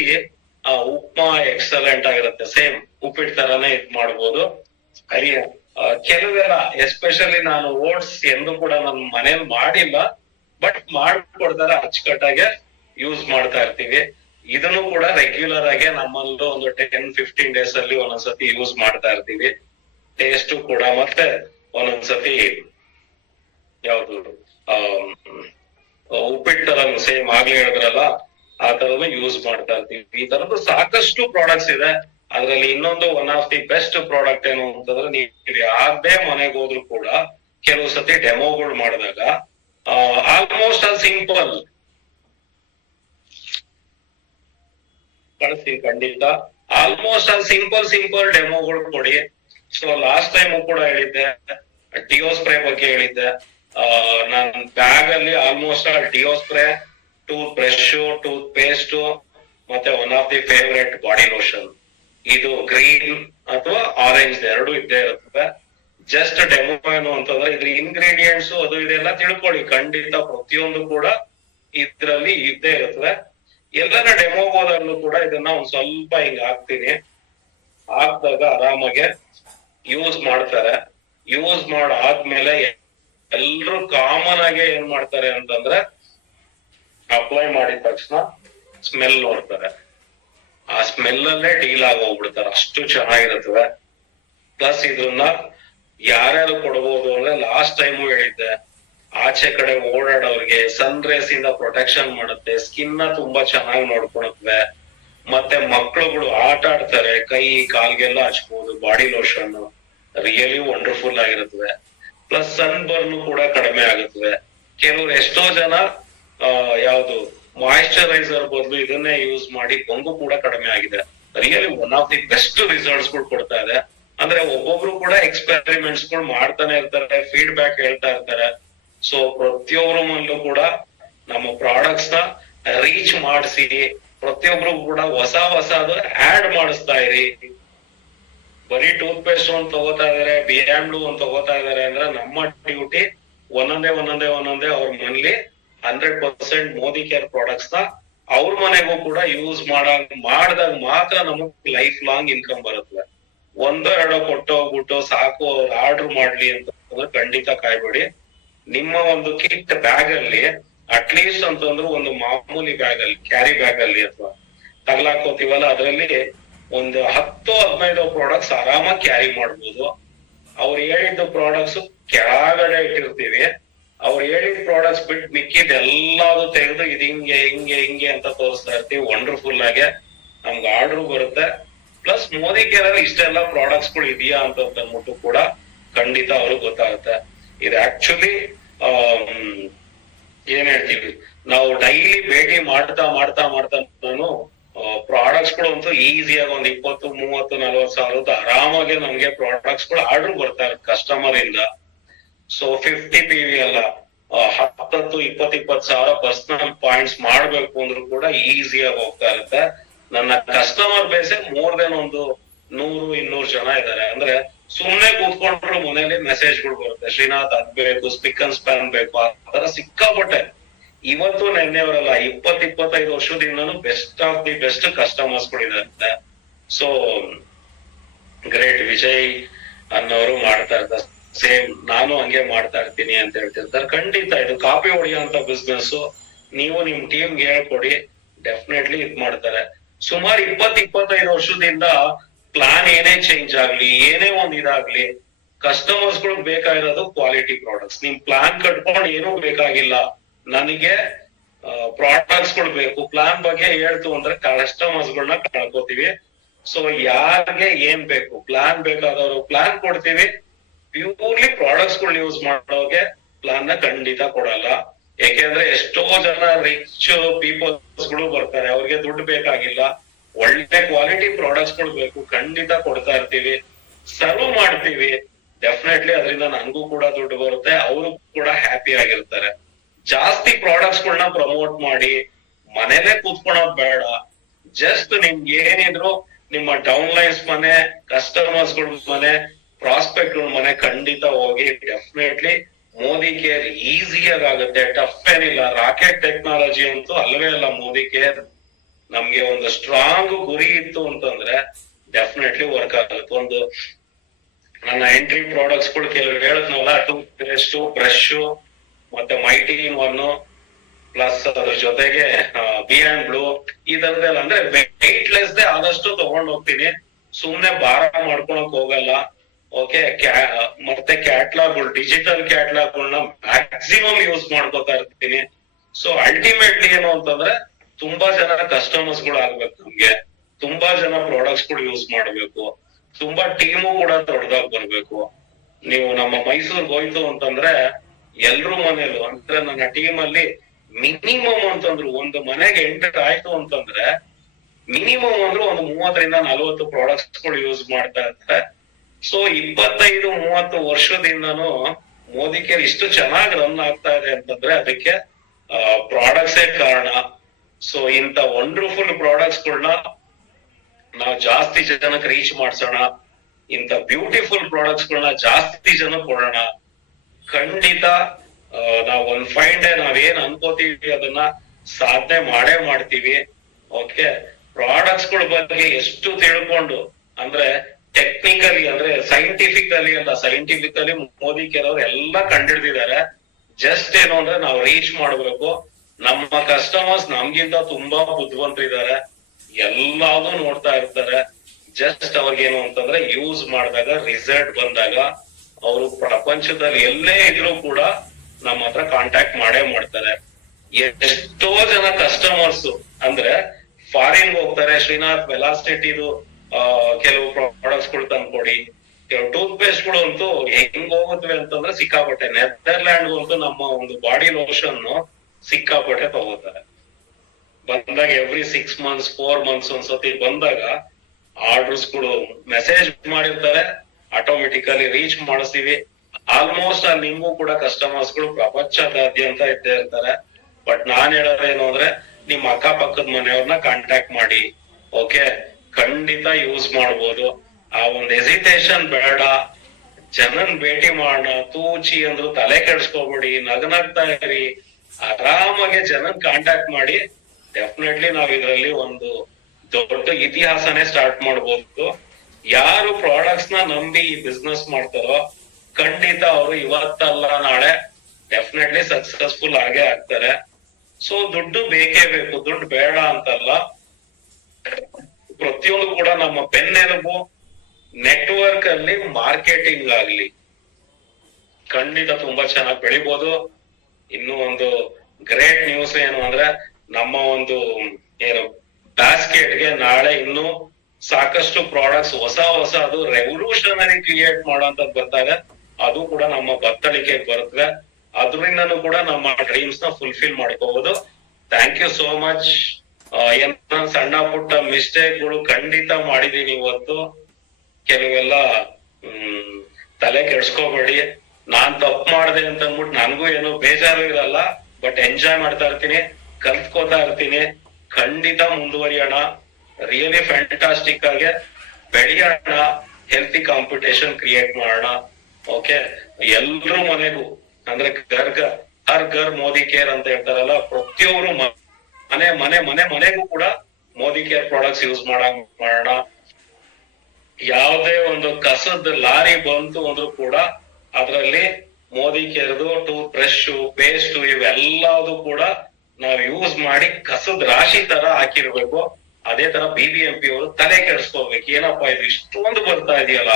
ಉಪ್ಮಾ ಎಕ್ಸಲೆಂಟ್ ಆಗಿರುತ್ತೆ, ಸೇಮ್ ಉಪ್ಪಿಟ್ಟು ತರಾನೇ ಇದ್ ಮಾಡ್ಬೋದು. ಕೆಲವೆಲ್ಲ ಎಸ್ಪೆಷಲಿ ನಾನು ಓಟ್ಸ್ ಎಂದು ಕೂಡ ನನ್ನ ಮನೇಲಿ ಮಾಡಿಲ್ಲ, ಬಟ್ ಮಾಡ್ಕೊಡ್ತಾರೆ ಅಚ್ಚುಕಟ್ಟಾಗೆ ಯೂಸ್ ಮಾಡ್ತಾ ಇರ್ತೀವಿ. ಇದನ್ನು ಕೂಡ ರೆಗ್ಯುಲರ್ ಆಗಿ ನಮ್ಮಲ್ಲೂ ಒಂದು 10-15 ಡೇಸ್ ಅಲ್ಲಿ ಒಂದೊಂದ್ಸತಿ ಯೂಸ್ ಮಾಡ್ತಾ ಇರ್ತೀವಿ. ಟೇಸ್ಟ್ ಕೂಡ ಮತ್ತೆ ಒಂದೊಂದ್ಸತಿ ಯಾವ್ದು ಉಪ್ಪಿಟ್ಟು ತರ ಸೇಮ್ ಆಗ್ಲೇ ಹೇಳಿದ್ರಲ್ಲ ಆ ತರನು ಯೂಸ್ ಮಾಡ್ತಾ ಇರ್ತೀವಿ. ಈ ತರದ್ದು ಸಾಕಷ್ಟು ಪ್ರಾಡಕ್ಟ್ಸ್ ಇದೆ. ಅದ್ರಲ್ಲಿ ಇನ್ನೊಂದು one of the best product ಏನು ಅಂತಂದ್ರೆ, ನೀವು ಯಾರ್ದೇ ಮನೆಗೆ ಹೋದ್ರು ಕೂಡ ಕೆಲವು ಸತಿ ಡೆಮೋಗಳು ಮಾಡಿದಾಗ ಆಲ್ಮೋಸ್ಟ್ ಆಲ್ ಸಿಂಪಲ್ ಕಳಿಸ್ತೀವಿ ಖಂಡಿತ. ಆಲ್ಮೋಸ್ಟ್ ಆಲ್ ಸಿಂಪಲ್ ಡೆಮೋಗಳು ಕೊಡಿ. ಸೊ ಲಾಸ್ಟ್ ಟೈಮ್ ಕೂಡ ಹೇಳಿದ್ದೆ, ಡಿಯೋ ಸ್ಪ್ರೇ ಬಗ್ಗೆ ಹೇಳಿದ್ದೆ. ನನ್ ಬ್ಯಾಗ್ ಅಲ್ಲಿ almost all deo spray, toothbrush, toothpaste, ಮತ್ತೆ one of the favourite body lotion. ಇದು ಗ್ರೀನ್ ಅಥವಾ ಆರೆಂಜ್ ಎರಡು ಇದ್ದೇ ಇರುತ್ತೆ. ಜಸ್ಟ್ ಡೆಮೋ ಏನು ಅಂತಂದ್ರೆ ಇದ್ರ ಇಂಗ್ರೀಡಿಯೆಂಟ್ಸ್ ಅದು ಇದೆಲ್ಲ ತಿಳ್ಕೊಳ್ಳಿ. ಖಂಡಿತ ಪ್ರತಿಯೊಂದು ಕೂಡ ಇದ್ರಲ್ಲಿ ಇದ್ದೇ ಇರುತ್ತವೆ. ಎಲ್ಲರ ಡೆಮೋ ಹೋದಾಗ್ಲೂ ಕೂಡ ಇದನ್ನ ಒಂದ್ ಸ್ವಲ್ಪ ಹಿಂಗ್ ಹಾಕ್ತೀನಿ. ಹಾಕ್ದಾಗ ಆರಾಮಾಗೆ ಯೂಸ್ ಮಾಡ್ತಾರೆ. ಯೂಸ್ ಮಾಡಾದ್ಮೇಲೆ ಎಲ್ರು ಕಾಮನ್ ಆಗಿ ಏನ್ ಮಾಡ್ತಾರೆ ಅಂತಂದ್ರೆ, ಅಪ್ಲೈ ಮಾಡಿದ ತಕ್ಷಣ ಸ್ಮೆಲ್ ನೋಡ್ತಾರೆ. ಆ ಸ್ಮೆಲ್ ಅಲ್ಲೇ ಡೀಲ್ ಆಗೋಗ್ಬಿಡ್ತಾರೆ, ಅಷ್ಟು ಚೆನ್ನಾಗಿರುತ್ತವೆ. ಪ್ಲಸ್ ಇದನ್ನ ಯಾರ್ಯಾರು ಕೊಡ್ಬೋದು ಅಂದ್ರೆ, ಲಾಸ್ಟ್ ಟೈಮು ಹೇಳಿದ್ದೆ, ಆಚೆ ಕಡೆ ಓಡಾಡೋರ್ಗೆ ಸನ್ ರೇಸ್ ಇಂದ ಪ್ರೊಟೆಕ್ಷನ್ ಮಾಡುತ್ತೆ, ಸ್ಕಿನ್ ನ ತುಂಬಾ ಚೆನ್ನಾಗಿ ನೋಡ್ಕೊಳುತ್ತವೆ. ಮತ್ತೆ ಮಕ್ಳುಗಳು ಆಟ ಆಡ್ತಾರೆ, ಕೈ ಕಾಲ್ಗೆಲ್ಲ ಹಚ್ಬೋದು. ಬಾಡಿ ಲೋಷನ್ ರಿಯಲಿ ವಂಡರ್ಫುಲ್ ಆಗಿರುತ್ತವೆ. ಪ್ಲಸ್ ಸನ್ ಬರ್ನ್ ಕೂಡ ಕಡಿಮೆ ಆಗುತ್ತವೆ. ಕೆಲವ್ರು ಎಷ್ಟೋ ಜನ ಯಾವ್ದು ಮಾಯಿಶ್ಚರೈಸರ್ ಬದಲು ಇದನ್ನೇ ಯೂಸ್ ಮಾಡಿ ಬೊಂಗು ಕೂಡ ಕಡಿಮೆ ಆಗಿದೆ. Really one of the best results ಗಳು ಕೊಡ್ತಾ ಇದೆ. ಅಂದ್ರೆ ಒಬ್ಬೊಬ್ರು ಕೂಡ ಎಕ್ಸ್ಪೆರಿಮೆಂಟ್ಸ್ ಗಳು ಮಾಡ್ತಾನೆ ಇರ್ತಾರೆ, ಫೀಡ್ಬ್ಯಾಕ್ ಹೇಳ್ತಾ ಇರ್ತಾರೆ. ಸೊ ಪ್ರತಿಯೊಬ್ಬರ ಮನಲ್ಲೂ ಕೂಡ ನಮ್ಮ ಪ್ರಾಡಕ್ಟ್ಸ್ ನ ರೀಚ್ ಮಾಡಿಸಿ, ಪ್ರತಿಯೊಬ್ರು ಕೂಡ ಹೊಸದು ಆಡ್ ಮಾಡಿಸ್ತಾ ಇರಿ. ಬರೀ ಟೂತ್ ಪೇಸ್ಟ್ ಒಂದ್ ತಗೋತಾ ಇದಾರೆ, ಬಿಯಾಂಡು ಒಂದ್ ತಗೋತಾ ಇದಾರೆ ಅಂದ್ರೆ ನಮ್ಮ ಡ್ಯೂಟಿ ಒಂದೊಂದೇ ಅವ್ರ ಮನೇಲಿ 100% ಮೋದಿ ಕೇರ್ ಪ್ರಾಡಕ್ಟ್ಸ್ ನ ಅವ್ರ ಮನೆಗೂ ಕೂಡ ಯೂಸ್ ಮಾಡಿದಾಗ ಮಾತ್ರ ನಮಗ್ ಲೈಫ್ ಲಾಂಗ್ ಇನ್ಕಮ್ ಬರುತ್ತೆ. ಒಂದೋ ಎರಡೋ ಕೊಟ್ಟು ಹೋಗ್ಬಿಟ್ಟು ಸಾಕು ಅವ್ರು ಆರ್ಡರ್ ಮಾಡ್ಲಿ ಅಂತಂದ್ರೆ ಖಂಡಿತ ಕಾಯ್ಬೇಡಿ. ನಿಮ್ಮ ಒಂದು ಕಿಟ್ ಬ್ಯಾಗ್ ಅಲ್ಲಿ ಅಟ್ಲೀಸ್ಟ್ ಅಂತಂದ್ರು ಒಂದು ಮಾಮೂಲಿ ಬ್ಯಾಗ್ ಅಲ್ಲಿ, ಕ್ಯಾರಿ ಬ್ಯಾಗ್ ಅಲ್ಲಿ ಅಥವಾ ತಗಲಾಕೋತೀವಲ್ಲ, ಅದ್ರಲ್ಲಿ ಒಂದು 10-15 ಪ್ರಾಡಕ್ಟ್ಸ್ ಆರಾಮಾಗಿ ಕ್ಯಾರಿ ಮಾಡ್ಬೋದು. ಅವ್ರು ಹೇಳಿದ್ದು ಪ್ರಾಡಕ್ಟ್ಸ್ ಕೆಳಗಡೆ ಇಟ್ಟಿರ್ತೀವಿ. ಅವ್ರು ಹೇಳಿದ ಪ್ರಾಡಕ್ಟ್ಸ್ ಬಿಟ್ಟು ಮಿಕ್ಕಿದ್ ಎಲ್ಲಾದ್ರು ತೆಗೆದು ಇದು ಹಿಂಗೆ ಅಂತ ತೋರಿಸ್ತಾ ಇರ್ತೀವಿ. ವಂಡರ್ಫುಲ್ ಆಗಿ ನಮ್ಗೆ ಆರ್ಡರ್ ಬರುತ್ತೆ. ಪ್ಲಸ್ ಮೋದಿ ಕೇರ್ ಅಲ್ಲಿ ಇಷ್ಟೆಲ್ಲ ಪ್ರಾಡಕ್ಟ್ಸ್ ಗಳು ಇದೆಯಾ ಅಂತ ಅಂದ್ಬಿಟ್ಟು ಕೂಡ ಖಂಡಿತ ಅವ್ರಿಗೆ ಗೊತ್ತಾಗುತ್ತೆ. ಇದು ಆಕ್ಚುಲಿ ಏನ್ ಹೇಳ್ತೀವಿ, ನಾವು ಡೈಲಿ ಭೇಟಿ ಮಾಡ್ತಾ ನಾನು ಪ್ರಾಡಕ್ಟ್ಸ್ ಗಳು ಅಂತೂ ಈಸಿಯಾಗಿ ಒಂದ್ 20-30-40 ಸಾವಿರದ ಆರಾಮಾಗಿ ನಮ್ಗೆ ಪ್ರಾಡಕ್ಟ್ಸ್ ಗಳು ಆರ್ಡರ್ ಬರ್ತಾ ಇರುತ್ತೆ ಕಸ್ಟಮರ್ ಇಂದ. ಸೊ 50 PV ಅಲ್ಲ, 10-20 ಸಾವಿರ ಪರ್ಸನಲ್ ಪಾಯಿಂಟ್ಸ್ ಮಾಡ್ಬೇಕು ಅಂದ್ರೂ ಕೂಡ ಈಸಿಯಾಗಿ ಹೋಗ್ತಾ ಇರುತ್ತೆ. ನನ್ನ ಕಸ್ಟಮರ್ ಬೇಸೆ ಮೋರ್ ದೆನ್ ಒಂದು 100-200 ಜನ ಇದ್ದಾರೆ. ಅಂದ್ರೆ ಸುಮ್ನೆ ಕೂತ್ಕೊಂಡ್ರು ಮನೇಲಿ ಮೆಸೇಜ್ಗಳು ಬರುತ್ತೆ, ಶ್ರೀನಾಥ್ ಅದ್ ಬೇಕು, ಸ್ಪಿಕ್ ಅಂಡ್ ಸ್ಪ್ಯಾನ್ ಬೇಕು, ಆ ತರ ಸಿಕ್ಕಾಪಟ್ಟೆ. ಇವತ್ತು ನೆನ್ನೆಯವರಲ್ಲ, 20-25 ವರ್ಷದಿಂದನೂ best of the best customers ಗಳಿದ್ದಾರೆ. ಸೊ ಗ್ರೇಟ್ ವಿಜಯ್ ಅನ್ನೋರು ಮಾಡ್ತಾ ಇರ್ತಾರೆ, ಸೇಮ್ ನಾನು ಹಂಗೆ ಮಾಡ್ತಾ ಇರ್ತೀನಿ ಅಂತ ಹೇಳ್ತಿರ್ತಾರೆ. ಖಂಡಿತ ಇದು ಕಾಪಿ ಹೊಡಿಯೋಂತ ಬಿಸ್ನೆಸ್. ನೀವು ನಿಮ್ ಟೀಮ್ಗೆ ಹೇಳ್ಕೊಡಿ, ಡೆಫಿನೆಟ್ಲಿ ಇದ್ ಮಾಡ್ತಾರೆ. ಸುಮಾರು 20-25 ವರ್ಷದಿಂದ ಪ್ಲಾನ್ ಏನೇ ಚೇಂಜ್ ಆಗ್ಲಿ, ಏನೇ ಒಂದ್ ಇದಾಗ್ಲಿ, ಕಸ್ಟಮರ್ಸ್ ಗಳು ಬೇಕಾಗಿರೋದು ಕ್ವಾಲಿಟಿ ಪ್ರಾಡಕ್ಟ್ಸ್. ನಿಮ್ ಪ್ಲಾನ್ ಕಟ್ಕೊಂಡು ಏನೂ ಬೇಕಾಗಿಲ್ಲ, ನನಗೆ ಪ್ರಾಡಕ್ಟ್ಸ್ ಗಳು ಬೇಕು. ಪ್ಲಾನ್ ಬಗ್ಗೆ ಹೇಳ್ತು ಅಂದ್ರೆ ಕಸ್ಟಮರ್ಸ್ ಗಳನ್ನ ಕಳ್ಕೊತೀವಿ. ಸೊ ಯಾರಿಗೆ ಏನ್ ಬೇಕು, ಪ್ಲಾನ್ ಬೇಕಾದವರು ಪ್ಲಾನ್ ಕೊಡ್ತೀವಿ. ಪ್ಯೂರ್ಲಿ ಪ್ರಾಡಕ್ಟ್ಸ್ ಗಳು ಯೂಸ್ ಮಾಡೋಕೆ ಪ್ಲಾನ್ ನ ಖಂಡಿತ ಕೊಡಲ್ಲ. ಯಾಕೆಂದ್ರೆ ಎಷ್ಟೋ ಜನ ರಿಚ್ ಪೀಪಲ್ಸ್ ಗಳು ಬರ್ತಾರೆ, ಅವ್ರಿಗೆ ದುಡ್ಡು ಬೇಕಾಗಿಲ್ಲ, ಒಳ್ಳೆ ಕ್ವಾಲಿಟಿ ಪ್ರಾಡಕ್ಟ್ಸ್ ಗಳು ಬೇಕು, ಖಂಡಿತ ಕೊಡ್ತಾ ಇರ್ತೀವಿ, ಸರ್ವ್ ಮಾಡ್ತೀವಿ. ಡೆಫಿನೆಟ್ಲಿ ಅದರಿಂದ ನನ್ಗೂ ಕೂಡ ದುಡ್ಡು ಬರುತ್ತೆ, ಅವರು ಕೂಡ ಹ್ಯಾಪಿ ಆಗಿರ್ತಾರೆ. ಜಾಸ್ತಿ ಪ್ರಾಡಕ್ಟ್ಸ್ ಗಳನ್ನ ಪ್ರಮೋಟ್ ಮಾಡಿ ಮನೇಲೆ ಕೂತ್ಕೊಳೋದ್ ಬೇಡ. ಜಸ್ಟ್ ನಿಮ್ಗೆ ಏನಿದ್ರು ನಿಮ್ಮ ಡೌನ್ ಲೈನ್ಸ್ ಮನೆ, ಕಸ್ಟಮರ್ಸ್ ಗಳ ಮನೆ, ಪ್ರಾಸ್ಪೆಕ್ಟ್ ಗಳ ಮನೆ ಖಂಡಿತ ಹೋಗಿ. ಡೆಫಿನೆಟ್ಲಿ ಮೋದಿ ಕೇರ್ ಈಸಿಯಾಗಿ ಆಗುತ್ತೆ, ಟಫ್ ಏನಿಲ್ಲ. ರಾಕೆಟ್ ಟೆಕ್ನಾಲಜಿ ಅಂತೂ ಅಲ್ವೇ ಅಲ್ಲ ಮೋದಿ ಕೇರ್. ನಮ್ಗೆ ಒಂದು ಸ್ಟ್ರಾಂಗ್ ಗುರಿ ಇತ್ತು ಅಂತಂದ್ರೆ ಡೆಫಿನೆಟ್ಲಿ ವರ್ಕ್ ಆಗುತ್ತೆ. ಒಂದು ನನ್ನ ಎಂಟ್ರಿ ಪ್ರಾಡಕ್ಟ್ಸ್ ಗಳು ಕೆಲವು ಹೇಳಿದ್ನಲ್ಲ, ಟೂತ್ ಪೇಸ್ಟ್, ಬ್ರಷ್, ಮತ್ತೆ ಮೈಟಿ ಒನ್, ಪ್ಲಸ್ ಅದ್ರ ಜೊತೆಗೆ ಬಿಯಾಂಡ್ ಬ್ಲೂ, ಈ ತರದೆಲ್ಲ ಅಂದ್ರೆ ವೆಯ್ಟ್ ಲೆಸ್ ಆದಷ್ಟು ತಗೊಂಡ್ ಹೋಗ್ತೀನಿ. ಸುಮ್ನೆ ಭಾರ ಮಾಡ್ಕೊಳಕ್ ಹೋಗಲ್ಲ. ಓಕೆ, ಮತ್ತೆ ಕ್ಯಾಟ್ಲಾಗ್ಗಳು, ಡಿಜಿಟಲ್ ಕ್ಯಾಟ್ಲಾಗ್ಗಳನ್ನ ಮ್ಯಾಕ್ಸಿಮಮ್ ಯೂಸ್ ಮಾಡ್ಕೋತಾ ಇರ್ತೀನಿ. ಸೊ ಅಲ್ಟಿಮೇಟ್ಲಿ ಏನು ಅಂತಂದ್ರೆ ತುಂಬಾ ಜನ ಕಸ್ಟಮರ್ಸ್ ಗಳು ಆಗ್ಬೇಕು ನಮ್ಗೆ, ತುಂಬಾ ಜನ ಪ್ರಾಡಕ್ಟ್ಸ್ ಗಳು ಯೂಸ್ ಮಾಡ್ಬೇಕು, ತುಂಬಾ ಟೀಮು ಕೂಡ ದೊಡ್ಡದಾಗಿ ಬರ್ಬೇಕು. ನೀವು ನಮ್ಮ ಮೈಸೂರ್ಗೆ ಹೋಯ್ತು ಅಂತಂದ್ರೆ ಎಲ್ರು ಮನೇಲು ಅಂದ್ರೆ ನನ್ನ ಟೀಮ್ ಅಲ್ಲಿ ಮಿನಿಮಮ್ ಅಂತಂದ್ರು ಒಂದು ಮನೆಗೆ ಎಂಟರ್ ಆಯ್ತು ಅಂತಂದ್ರೆ ಮಿನಿಮಮ್ ಅಂದ್ರೂ ಒಂದು 30-40 ಪ್ರಾಡಕ್ಟ್ಸ್ ಗಳು ಯೂಸ್ ಮಾಡ್ತಾ ಇರ್ತಾರೆ. ಸೊ 25-30 ವರ್ಷದಿಂದನೂ ಮೋದಿ ಕೇರ್ ಇಷ್ಟು ಚೆನ್ನಾಗಿ ರನ್ ಆಗ್ತಾ ಇದೆ ಅಂತಂದ್ರೆ ಅದಕ್ಕೆ ಪ್ರಾಡಕ್ಟ್ಸೇ ಕಾರಣ. ಸೊ ಇಂತ ವಂಡರ್ಫುಲ್ ಪ್ರಾಡಕ್ಟ್ಸ್ ಗಳನ್ನ ನಾವು ಜಾಸ್ತಿ ಜನಕ್ಕೆ ರೀಚ್ ಮಾಡ್ಸೋಣ, ಇಂತ ಬ್ಯೂಟಿಫುಲ್ ಪ್ರಾಡಕ್ಟ್ಸ್ ಗಳನ್ನ ಜಾಸ್ತಿ ಜನ ಕೊಡೋಣ. ಖಂಡಿತ ನಾವ್ ಒಂದ್ ಫೈನ್ ಡೇ ನಾವೇನ್ ಅನ್ಕೋತೀವಿ ಅದನ್ನ ಸಾಧನೆ ಮಾಡೇ ಮಾಡ್ತೀವಿ. ಓಕೆ, ಪ್ರಾಡಕ್ಟ್ಸ್ ಗಳ ಬಗ್ಗೆ ಎಷ್ಟು ತಿಳ್ಕೊಂಡು ಅಂದ್ರೆ ಟೆಕ್ನಿಕಲಿ ಅಂದ್ರೆ ಸೈಂಟಿಫಿಕಲಿ ಅಲ್ಲ, ಸೈಂಟಿಫಿಕಲಿ ಮೋದಿ ಕೇರ್ ಅವ್ರು ಎಲ್ಲ ಕಂಡಿಡ್ದಿದ್ದಾರೆ. ಜಸ್ಟ್ ಏನು ಅಂದ್ರೆ ನಾವು ರೀಚ್ ಮಾಡ್ಬೇಕು. ನಮ್ಮ ಕಸ್ಟಮರ್ಸ್ ನಮ್ಗಿಂತ ತುಂಬಾ ಬುದ್ಧಿವಂತರಿದ್ದಾರೆ, ಎಲ್ಲಾನು ನೋಡ್ತಾ ಇರ್ತಾರೆ. ಜಸ್ಟ್ ಅವ್ರಿಗೇನು ಅಂತಂದ್ರೆ ಯೂಸ್ ಮಾಡಿದಾಗ ರಿಸಲ್ಟ್ ಬಂದಾಗ ಅವರು ಪ್ರಪಂಚದಲ್ಲಿ ಎಲ್ಲೇ ಇದ್ರು ಕೂಡ ನಮ್ಮ ಹತ್ರ ಕಾಂಟ್ಯಾಕ್ಟ್ ಮಾಡೇ ಮಾಡ್ತಾರೆ. ಎಷ್ಟೋ ಜನ ಕಸ್ಟಮರ್ಸ್ ಅಂದ್ರೆ ಫಾರಿನ್ ಹೋಗ್ತಾರೆ, ಶ್ರೀನಾಥ್ ವೆಲಾಸಿಟಿದು ಕೆಲವು ಪ್ರಾಡಕ್ಟ್ಸ್ ಗಳು ತಂದ್ಕೊಡಿ. ಕೆಲವು ಟೂತ್ ಪೇಸ್ಟ್ ಗಳು ಅಂತೂ ಹೆಂಗ್ ಹೋಗುತ್ತವೆ ಅಂತಂದ್ರೆ ಸಿಕ್ಕಾಪಟ್ಟೆ. ನೆದರ್ಲ್ಯಾಂಡ್ ಅಂತೂ ನಮ್ಮ ಒಂದು ಬಾಡಿ ಲೋಷನ್ ಸಿಕ್ಕಾಪಟ್ಟೆ ತಗೋತಾರೆ. ಬಂದಾಗ ಎವ್ರಿ 6 months 4 months ಒಂದ್ಸತಿ ಬಂದಾಗ ಆರ್ಡರ್ಸ್ ಗಳು ಮೆಸೇಜ್ ಮಾಡಿರ್ತಾರೆ, ಆಟೋಮೆಟಿಕಲಿ ರೀಚ್ ಮಾಡಿಸ್ತೀವಿ. ಆಲ್ಮೋಸ್ಟ್ ಅಲ್ಲಿ ನಿಮ್ಗೂ ಕೂಡ ಕಸ್ಟಮರ್ಸ್ ಗಳು ಪ್ರಪಂಚದಾದ್ಯಂತ ಇದ್ದೇ ಇರ್ತಾರೆ. ಬಟ್ ನಾನ್ ಹೇಳೋದೇನು ಅಂದ್ರೆ ನಿಮ್ ಅಕ್ಕಪಕ್ಕದ ಮನೆಯವ್ರನ್ನ ಕಾಂಟ್ಯಾಕ್ಟ್ ಮಾಡಿ. ಓಕೆ, ಖಂಡಿತ ಯೂಸ್ ಮಾಡ್ಬೋದು. ಆ ಒಂದ್ ಹೆಸಿಟೇಷನ್ ಬೇಡ, ಜನನ್ ಭೇಟಿ ಮಾಡೋಣ. ತೂಚಿ ಅಂದ್ರು ತಲೆ ಕೆಡ್ಸ್ಕೊಬೇಡಿ, ನಗನಗ್ತಾ ಇರಿ, ಆರಾಮಾಗೆ ಜನನ್ ಕಾಂಟ್ಯಾಕ್ಟ್ ಮಾಡಿ. ಡೆಫಿನೆಟ್ಲಿ ನಾವ್ ಇದ್ರಲ್ಲಿ ಒಂದು ದೊಡ್ಡ ಇತಿಹಾಸನೇ ಸ್ಟಾರ್ಟ್ ಮಾಡ್ಬೋದು. ಯಾರು ಪ್ರಾಡಕ್ಟ್ಸ್ ನ ನಂಬಿ ಈ ಬಿಸ್ನೆಸ್ ಮಾಡ್ತಾರೋ ಖಂಡಿತ ಅವರು ಇವತ್ತಲ್ಲ ನಾಳೆ ಡೆಫಿನೆಟ್ಲಿ ಸಕ್ಸಸ್ಫುಲ್ ಆಗೇ ಆಗ್ತಾರೆ. ಸೊ ದುಡ್ಡು ಬೇಕೇ ಬೇಕು, ದುಡ್ಡು ಬೇಡ ಅಂತಲ್ಲ. ಪ್ರತಿಯೊಂದು ಕೂಡ ನಮ್ಮ ಬೆನ್ನೆಲುಬು. ನೆಟ್ವರ್ಕ್ ಅಲ್ಲಿ ಮಾರ್ಕೆಟಿಂಗ್ ಆಗ್ಲಿ ಖಂಡಿತ ತುಂಬಾ ಚೆನ್ನಾಗಿ ಬೆಳಿಬಹುದು. ಇನ್ನು ಒಂದು ಗ್ರೇಟ್ ನ್ಯೂಸ್ ಏನು ಅಂದ್ರೆ ನಮ್ಮ ಒಂದು ಏನು ಬ್ಯಾಸ್ಕೆಟ್ಗೆ ನಾಳೆ ಇನ್ನು ಸಾಕಷ್ಟು ಪ್ರಾಡಕ್ಟ್ಸ್ ಹೊಸ ಅದು ರೆವಲ್ಯೂಷನರಿ ಕ್ರಿಯೇಟ್ ಮಾಡೋಂಥದ್ದು ಬರ್ತಾರೆ. ಅದು ಕೂಡ ನಮ್ಮ ಬತ್ತಳಿಕೆಗೆ ಬರುತ್ತೆ. ಅದರಿಂದನೂ ಕೂಡ ನಮ್ಮ ಡ್ರೀಮ್ಸ್ ನ ಫುಲ್ಫಿಲ್ ಮಾಡ್ಕೋಬಹುದು. Thank you so much. ಏನ ಸಣ್ಣ ಪುಟ್ಟ ಮಿಸ್ಟೇಕ್ ಗಳು ಖಂಡಿತ ಮಾಡಿದೀನಿ ಇವತ್ತು. ಕೆಲವೆಲ್ಲ ತಲೆ ಕೆಡ್ಸ್ಕೋಬೇಡಿ. ನಾನ್ ತಪ್ಪು ಮಾಡಿದೆ ಅಂತ ಅಂದ್ಬಿಟ್ಟು ನನ್ಗೂ ಏನು ಬೇಜಾರು ಇರಲ್ಲ. ಬಟ್ ಎಂಜಾಯ್ ಮಾಡ್ತಾ ಇರ್ತೀನಿ, ಕಲ್ತ್ಕೋತಾ ಇರ್ತೀನಿ. ಖಂಡಿತ ಮುಂದುವರಿಯೋಣ, ರಿಯಲಿ ಫ್ಯಾಂಟಾಸ್ಟಿಕ್ ಆಗಿ ಬೆಳೆಯೋಣ, ಹೆಲ್ತಿ ಕಾಂಪಿಟೇಷನ್ ಕ್ರಿಯೇಟ್ ಮಾಡೋಣ. ಓಕೆ, ಎಲ್ರೂ ಮನೆಗೂ ಅಂದ್ರೆ ಹರ್ ಘರ್ ಮೋದಿ ಕೇರ್ ಅಂತ ಹೇಳ್ತಾರಲ್ಲ, ಪ್ರತಿಯೊಬ್ರು ಮನೆಗೂ ಕೂಡ ಮೋದಿ ಕೇರ್ ಪ್ರಾಡಕ್ಟ್ಸ್ ಯೂಸ್ ಮಾಡೋಣ. ಯಾವುದೇ ಒಂದು ಕಸದ ಲಾರಿ ಬಂತು ಅಂದ್ರೂ ಕೂಡ ಅದ್ರಲ್ಲಿ ಮೋದಿ ಕೇರ್ದು ಟೂತ್ ಬ್ರಷ್, ಪೇಸ್ಟ್ ಇವೆಲ್ಲದು ಕೂಡ ನಾವ್ ಯೂಸ್ ಮಾಡಿ ಕಸದ ರಾಶಿ ತರ ಹಾಕಿರ್ಬೇಕು. ಅದೇ ತರ BBMP ಅವರು ತಲೆ ಕೆಡಿಸ್ಕೋಬೇಕು, ಏನಪ್ಪಾ ಇದು ಇಷ್ಟೊಂದು ಬರ್ತಾ ಇದೆಯಲ್ಲ,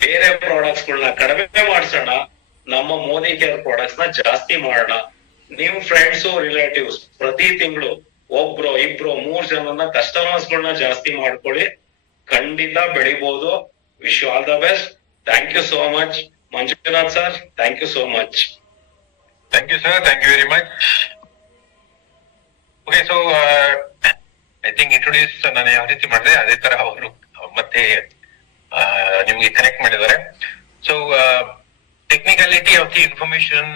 ಬೇರೆ ಪ್ರಾಡಕ್ಟ್ಸ್ ಗಳನ್ನ ಕಡಿಮೆ ಮಾಡ್ಸೋಣ, ನಮ್ಮ ಮೋದಿ ಕೇರ್ ಪ್ರಾಡಕ್ಟ್ಸ್ ನ ಜಾಸ್ತಿ ಮಾಡೋಣ. ನಿಮ್ ಫ್ರೆಂಡ್ಸ್ ರಿಲೇಟಿವ್ಸ್ ಪ್ರತಿ ತಿಂಗಳು ಒಬ್ರು ಇಬ್ರು 3 ಜನನ ಕಸ್ಟಮರ್ಸ್ ಗಳನ್ನ ಜಾಸ್ತಿ ಮಾಡ್ಕೊಳ್ಳಿ. ಖಂಡಿತ ಬೆಳಿಬಹುದು. Wish you all the best. Thank you so much. Manjunath sir, thank you so much. Thank you sir, thank you very much. Okay, so I think introduce ನಾನು ಯಾವ ರೀತಿ ಮಾಡಿದೆ ಅದೇ ತರ ಅವರು ಮತ್ತೆ ನಿಮ್ಗೆ ಕನೆಕ್ಟ್ ಮಾಡಿದ್ದಾರೆ. So technicality of the information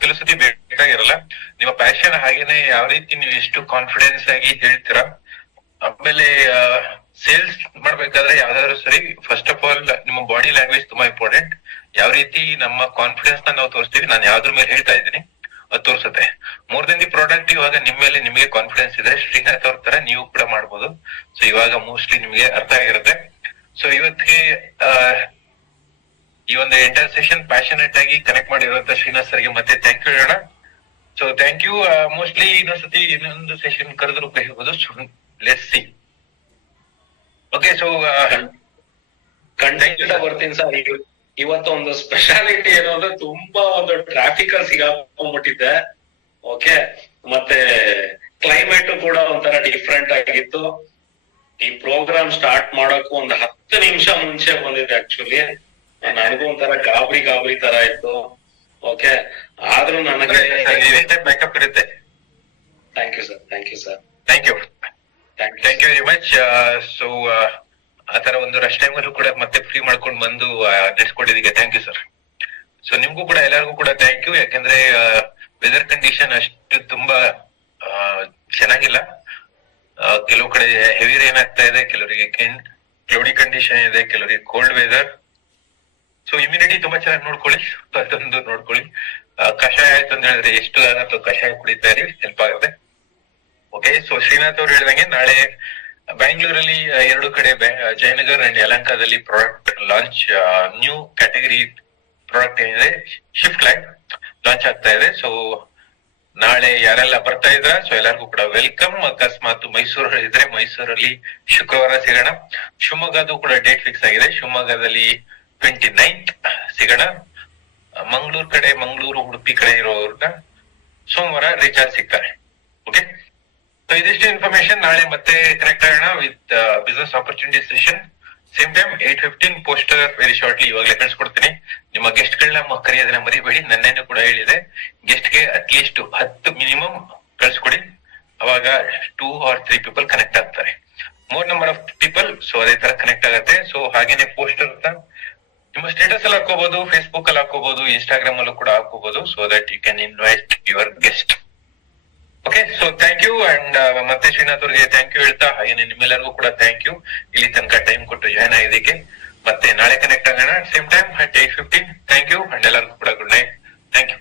ಕೆಲವು ಸತಿ ಬೇಕಾಗಿರಲ್ಲ. ನಿಮ್ಮ ಪ್ಯಾಷನ್ ಹಾಗೇನೆ ಯಾವ ರೀತಿ ನೀವು ಎಷ್ಟು ಕಾನ್ಫಿಡೆನ್ಸ್ ಆಗಿ ಹೇಳ್ತೀರಾ. ಆಮೇಲೆ ಸೇಲ್ಸ್ ಮಾಡ್ಬೇಕಾದ್ರೆ ಯಾವ್ದಾದ್ರು ಸರಿ, ಫಸ್ಟ್ ಆಫ್ ಆಲ್ ನಿಮ್ಮ ಬಾಡಿ ಲ್ಯಾಂಗ್ವೇಜ್ ತುಂಬಾ ಇಂಪಾರ್ಟೆಂಟ್. ಯಾವ ರೀತಿ ನಮ್ಮ ಕಾನ್ಫಿಡೆನ್ಸ್ ನ ನಾವು ತೋರಿಸ್ತೀವಿ, ನಾನು ಯಾವ್ದ್ರ ಮೇಲೆ ಹೇಳ್ತಾ ಇದ್ದೀನಿ ಅದು ತೋರಿಸುತ್ತೆ. ಮೋರ್ ದೆನ್ ದಿ ಪ್ರಾಡಕ್ಟ್, ಇವಾಗ ನಿಮ್ ಮೇಲೆ ನಿಮಗೆ ಕಾನ್ಫಿಡೆನ್ಸ್ ಇದ್ರೆ ಶ್ರೀನಾಥ್ ಅವ್ರ ತರ ನೀವು ಕೂಡ ಮಾಡ್ಬೋದು. ಸೊ ಇವಾಗ ಮೋಸ್ಟ್ಲಿ ನಿಮ್ಗೆ ಅರ್ಥ ಆಗಿರುತ್ತೆ. ಸೊ ಇವತ್ತಿಗೆ ಈ ಒಂದು ಎಂಟರ್ ಸೆಷನ್ ಪ್ಯಾಷನೇಟ್ ಆಗಿ ಕನೆಕ್ಟ್ ಮಾಡಿರುವಂತ ಶ್ರೀನಾಥ್ ಸರ್ಗೆ ಮತ್ತೆ ಥ್ಯಾಂಕ್ ಯು ಹೇಳೋಣ. So thank you. ಮೋಸ್ಟ್ಲಿ ಇನ್ನೊಂದ್ಸತಿ ಇನ್ನೊಂದು ಸೆಷನ್ ಕರೆದ್ರು ಕರಿಬಹುದು. Let's see. ಓಕೆ, ಸೊ ಖಂಡಿತ ಬರ್ತೀನಿ ಸರ್. ಇವತ್ತು ಒಂದು ಸ್ಪೆಷಾಲಿಟಿ ಏನು ಅಂದ್ರೆ ತುಂಬಾ ಒಂದು ಟ್ರಾಫಿಕ್ ಅಲ್ಲಿ ಸಿಗಾಕೊಂಡ್ಬಿಟ್ಟಿದ್ದೆ. ಓಕೆ, ಮತ್ತೆ ಕ್ಲೈಮೇಟ್ ಕೂಡ ಒಂಥರ ಡಿಫ್ರೆಂಟ್ ಆಗಿತ್ತು. ಈ ಪ್ರೋಗ್ರಾಮ್ ಸ್ಟಾರ್ಟ್ ಮಾಡಕ್ಕೂ ಒಂದು 10 ನಿಮಿಷ ಮುಂಚೆ ಬಂದಿದೆ. ಆಕ್ಚುಲಿ ನನಗೂ ಒಂಥರ ಗಾಬರಿ ತರ ಇತ್ತು. ಓಕೆ, ಆದ್ರೂ ನನಗೆ ಬ್ಯಾಕಪ್ ಇರುತ್ತೆ. Thank you sir. Thank you sir. Thank you very much. So ಆತರ ಒಂದು ರಶ್ ಟೈಮ್ ಅಲ್ಲೂ ಕೂಡ ಮತ್ತೆ ಫ್ರೀ ಮಾಡ್ಕೊಂಡು ಬಂದು ನಡೆಸ್ಕೊಟ್ಟಿದ್ದಕ್ಕೆ ಥ್ಯಾಂಕ್ ಯು ಸರ್. ಸೊ ನಿಮ್ಗೂ ಕೂಡ ಎಲ್ಲರಿಗೂ ಕೂಡ ಥ್ಯಾಂಕ್ ಯು. ಯಾಕಂದ್ರೆ ವೆದರ್ ಕಂಡೀಷನ್ ಅಷ್ಟು ತುಂಬಾ ಚೆನ್ನಾಗಿಲ್ಲ. ಕೆಲವು ಕಡೆ ಹೆವಿ ರೈನ್ ಆಗ್ತಾ ಇದೆ, ಕೆಲವರಿಗೆ ಕ್ಲೌಡಿ ಕಂಡೀಷನ್ ಇದೆ, ಕೆಲವರಿಗೆ ಕೋಲ್ಡ್ ವೆದರ್. ಸೊ ಇಮ್ಯುನಿಟಿ ತುಂಬಾ ಚೆನ್ನಾಗಿ ನೋಡ್ಕೊಳ್ಳಿ, ಅದೊಂದು ನೋಡ್ಕೊಳ್ಳಿ. ಕಷಾಯ ಆಯ್ತು ಅಂತ ಹೇಳಿದ್ರೆ ಎಷ್ಟು ಅಥವಾ ಕಷಾಯ ಕುಡಿತಾ ಇರಿ, ಹೆಲ್ಪ್ ಆಗುತ್ತೆ. ಓಕೆ, ಸೊ ಶ್ರೀನಾಥ್ ಅವ್ರು ಹೇಳಿದಂಗೆ ನಾಳೆ ಬ್ಯಾಂಗ್ಳೂರಲ್ಲಿ 2 ಕಡೆ ಜಯನಗರ್ ಅಂಡ್ ಯಲಹಂಕದಲ್ಲಿ product launch, new category product ಏನಿದೆ ಶಿಫ್ಟ್ ಲೈನ್ ಲಾಂಚ್ ಆಗ್ತಾ ಇದೆ. ಸೊ ನಾಳೆ ಯಾರೆಲ್ಲ ಬರ್ತಾ ಇದ್ರ, ಸೊ ಎಲ್ಲರಿಗೂ ಕೂಡ ವೆಲ್ಕಮ್. ಅಕಸ್ಮಾತ್ ಮೈಸೂರಲ್ಲಿ ಇದ್ರೆ ಮೈಸೂರಲ್ಲಿ ಶುಕ್ರವಾರ ಸಿಗೋಣ. ಶಿವಮೊಗ್ಗದು ಕೂಡ ಡೇಟ್ ಫಿಕ್ಸ್ ಆಗಿದೆ. ಶಿವಮೊಗ್ಗದಲ್ಲಿ 29th ಸಿಗೋಣ. ಮಂಗಳೂರು ಉಡುಪಿ ಕಡೆ ಇರೋರ್ಗ ಸೋಮವಾರ ರೀಚಾರ್ಜ್ ಸಿಗ್ತಾರೆ. ಓಕೆ, ಸೊ ಇದಿಷ್ಟು ಇನ್ಫಾರ್ಮೇಶನ್. ನಾಳೆ ಮತ್ತೆ ಕನೆಕ್ಟ್ ಆಗೋಣ with business opportunity session. Same time 8:15 poster very shortly ಇವಾಗಲೇ ಕಳ್ಸಿಕೊಡ್ತೀನಿ. ನಿಮ್ಮ ಗೆಸ್ಟ್ ಗಳನ್ನ ಕರೆಯೋದನ್ನ ಮರಿಬೇಡಿ. ನನ್ನೇನು ಕೂಡ ಹೇಳಿದೆ, ಗೆಸ್ಟ್ ಗೆ ಅಟ್ಲೀಸ್ಟ್ 10 ಮಿನಿಮಮ್ ಕಳ್ಸಿಕೊಡಿ. ಅವಾಗ 2 or 3 ಪೀಪಲ್ ಕನೆಕ್ಟ್ ಆಗ್ತಾರೆ. More number of people, so ಅದೇ ತರ ಕನೆಕ್ಟ್ ಆಗುತ್ತೆ. ಸೊ ಹಾಗೇನೆ ಪೋಸ್ಟರ್ ನಿಮ್ಮ ಸ್ಟೇಟಸ್ ಅಲ್ಲಿ ಹಾಕೋಬಹುದು, ಫೇಸ್ಬುಕ್ ಅಲ್ಲಿ ಹಾಕೋಬಹುದು, ಇನ್ಸ್ಟಾಗ್ರಾಮ್ ಅಲ್ಲೂ ಕೂಡ ಹಾಕೋಬಹುದು. So that you can invite your guest. Okay, so thank you. And ಮತ್ತೆ ಶ್ರೀನಾಥ್ ಅವ್ರಿಗೆ ಥ್ಯಾಂಕ್ ಯು ಹೇಳ್ತಾ, ಹಾಗೇನೆ ನಿಮ್ಮೆಲ್ಲರಿಗೂ ಕೂಡ ಥ್ಯಾಂಕ್ ಯು ಇಲ್ಲಿ ತನಕ ಟೈಮ್ ಕೊಟ್ಟು ಜಾಯ್ನ್ ಆಗಿದ್ದಕ್ಕೆ. ಮತ್ತೆ ನಾಳೆ ಕನೆಕ್ಟ್ ಆಗೋಣ same time at 8:15. Thank you and ಎಲ್ಲರಿಗೂ ಕೂಡ ಗುಡ್ ನೈಟ್. Thank you.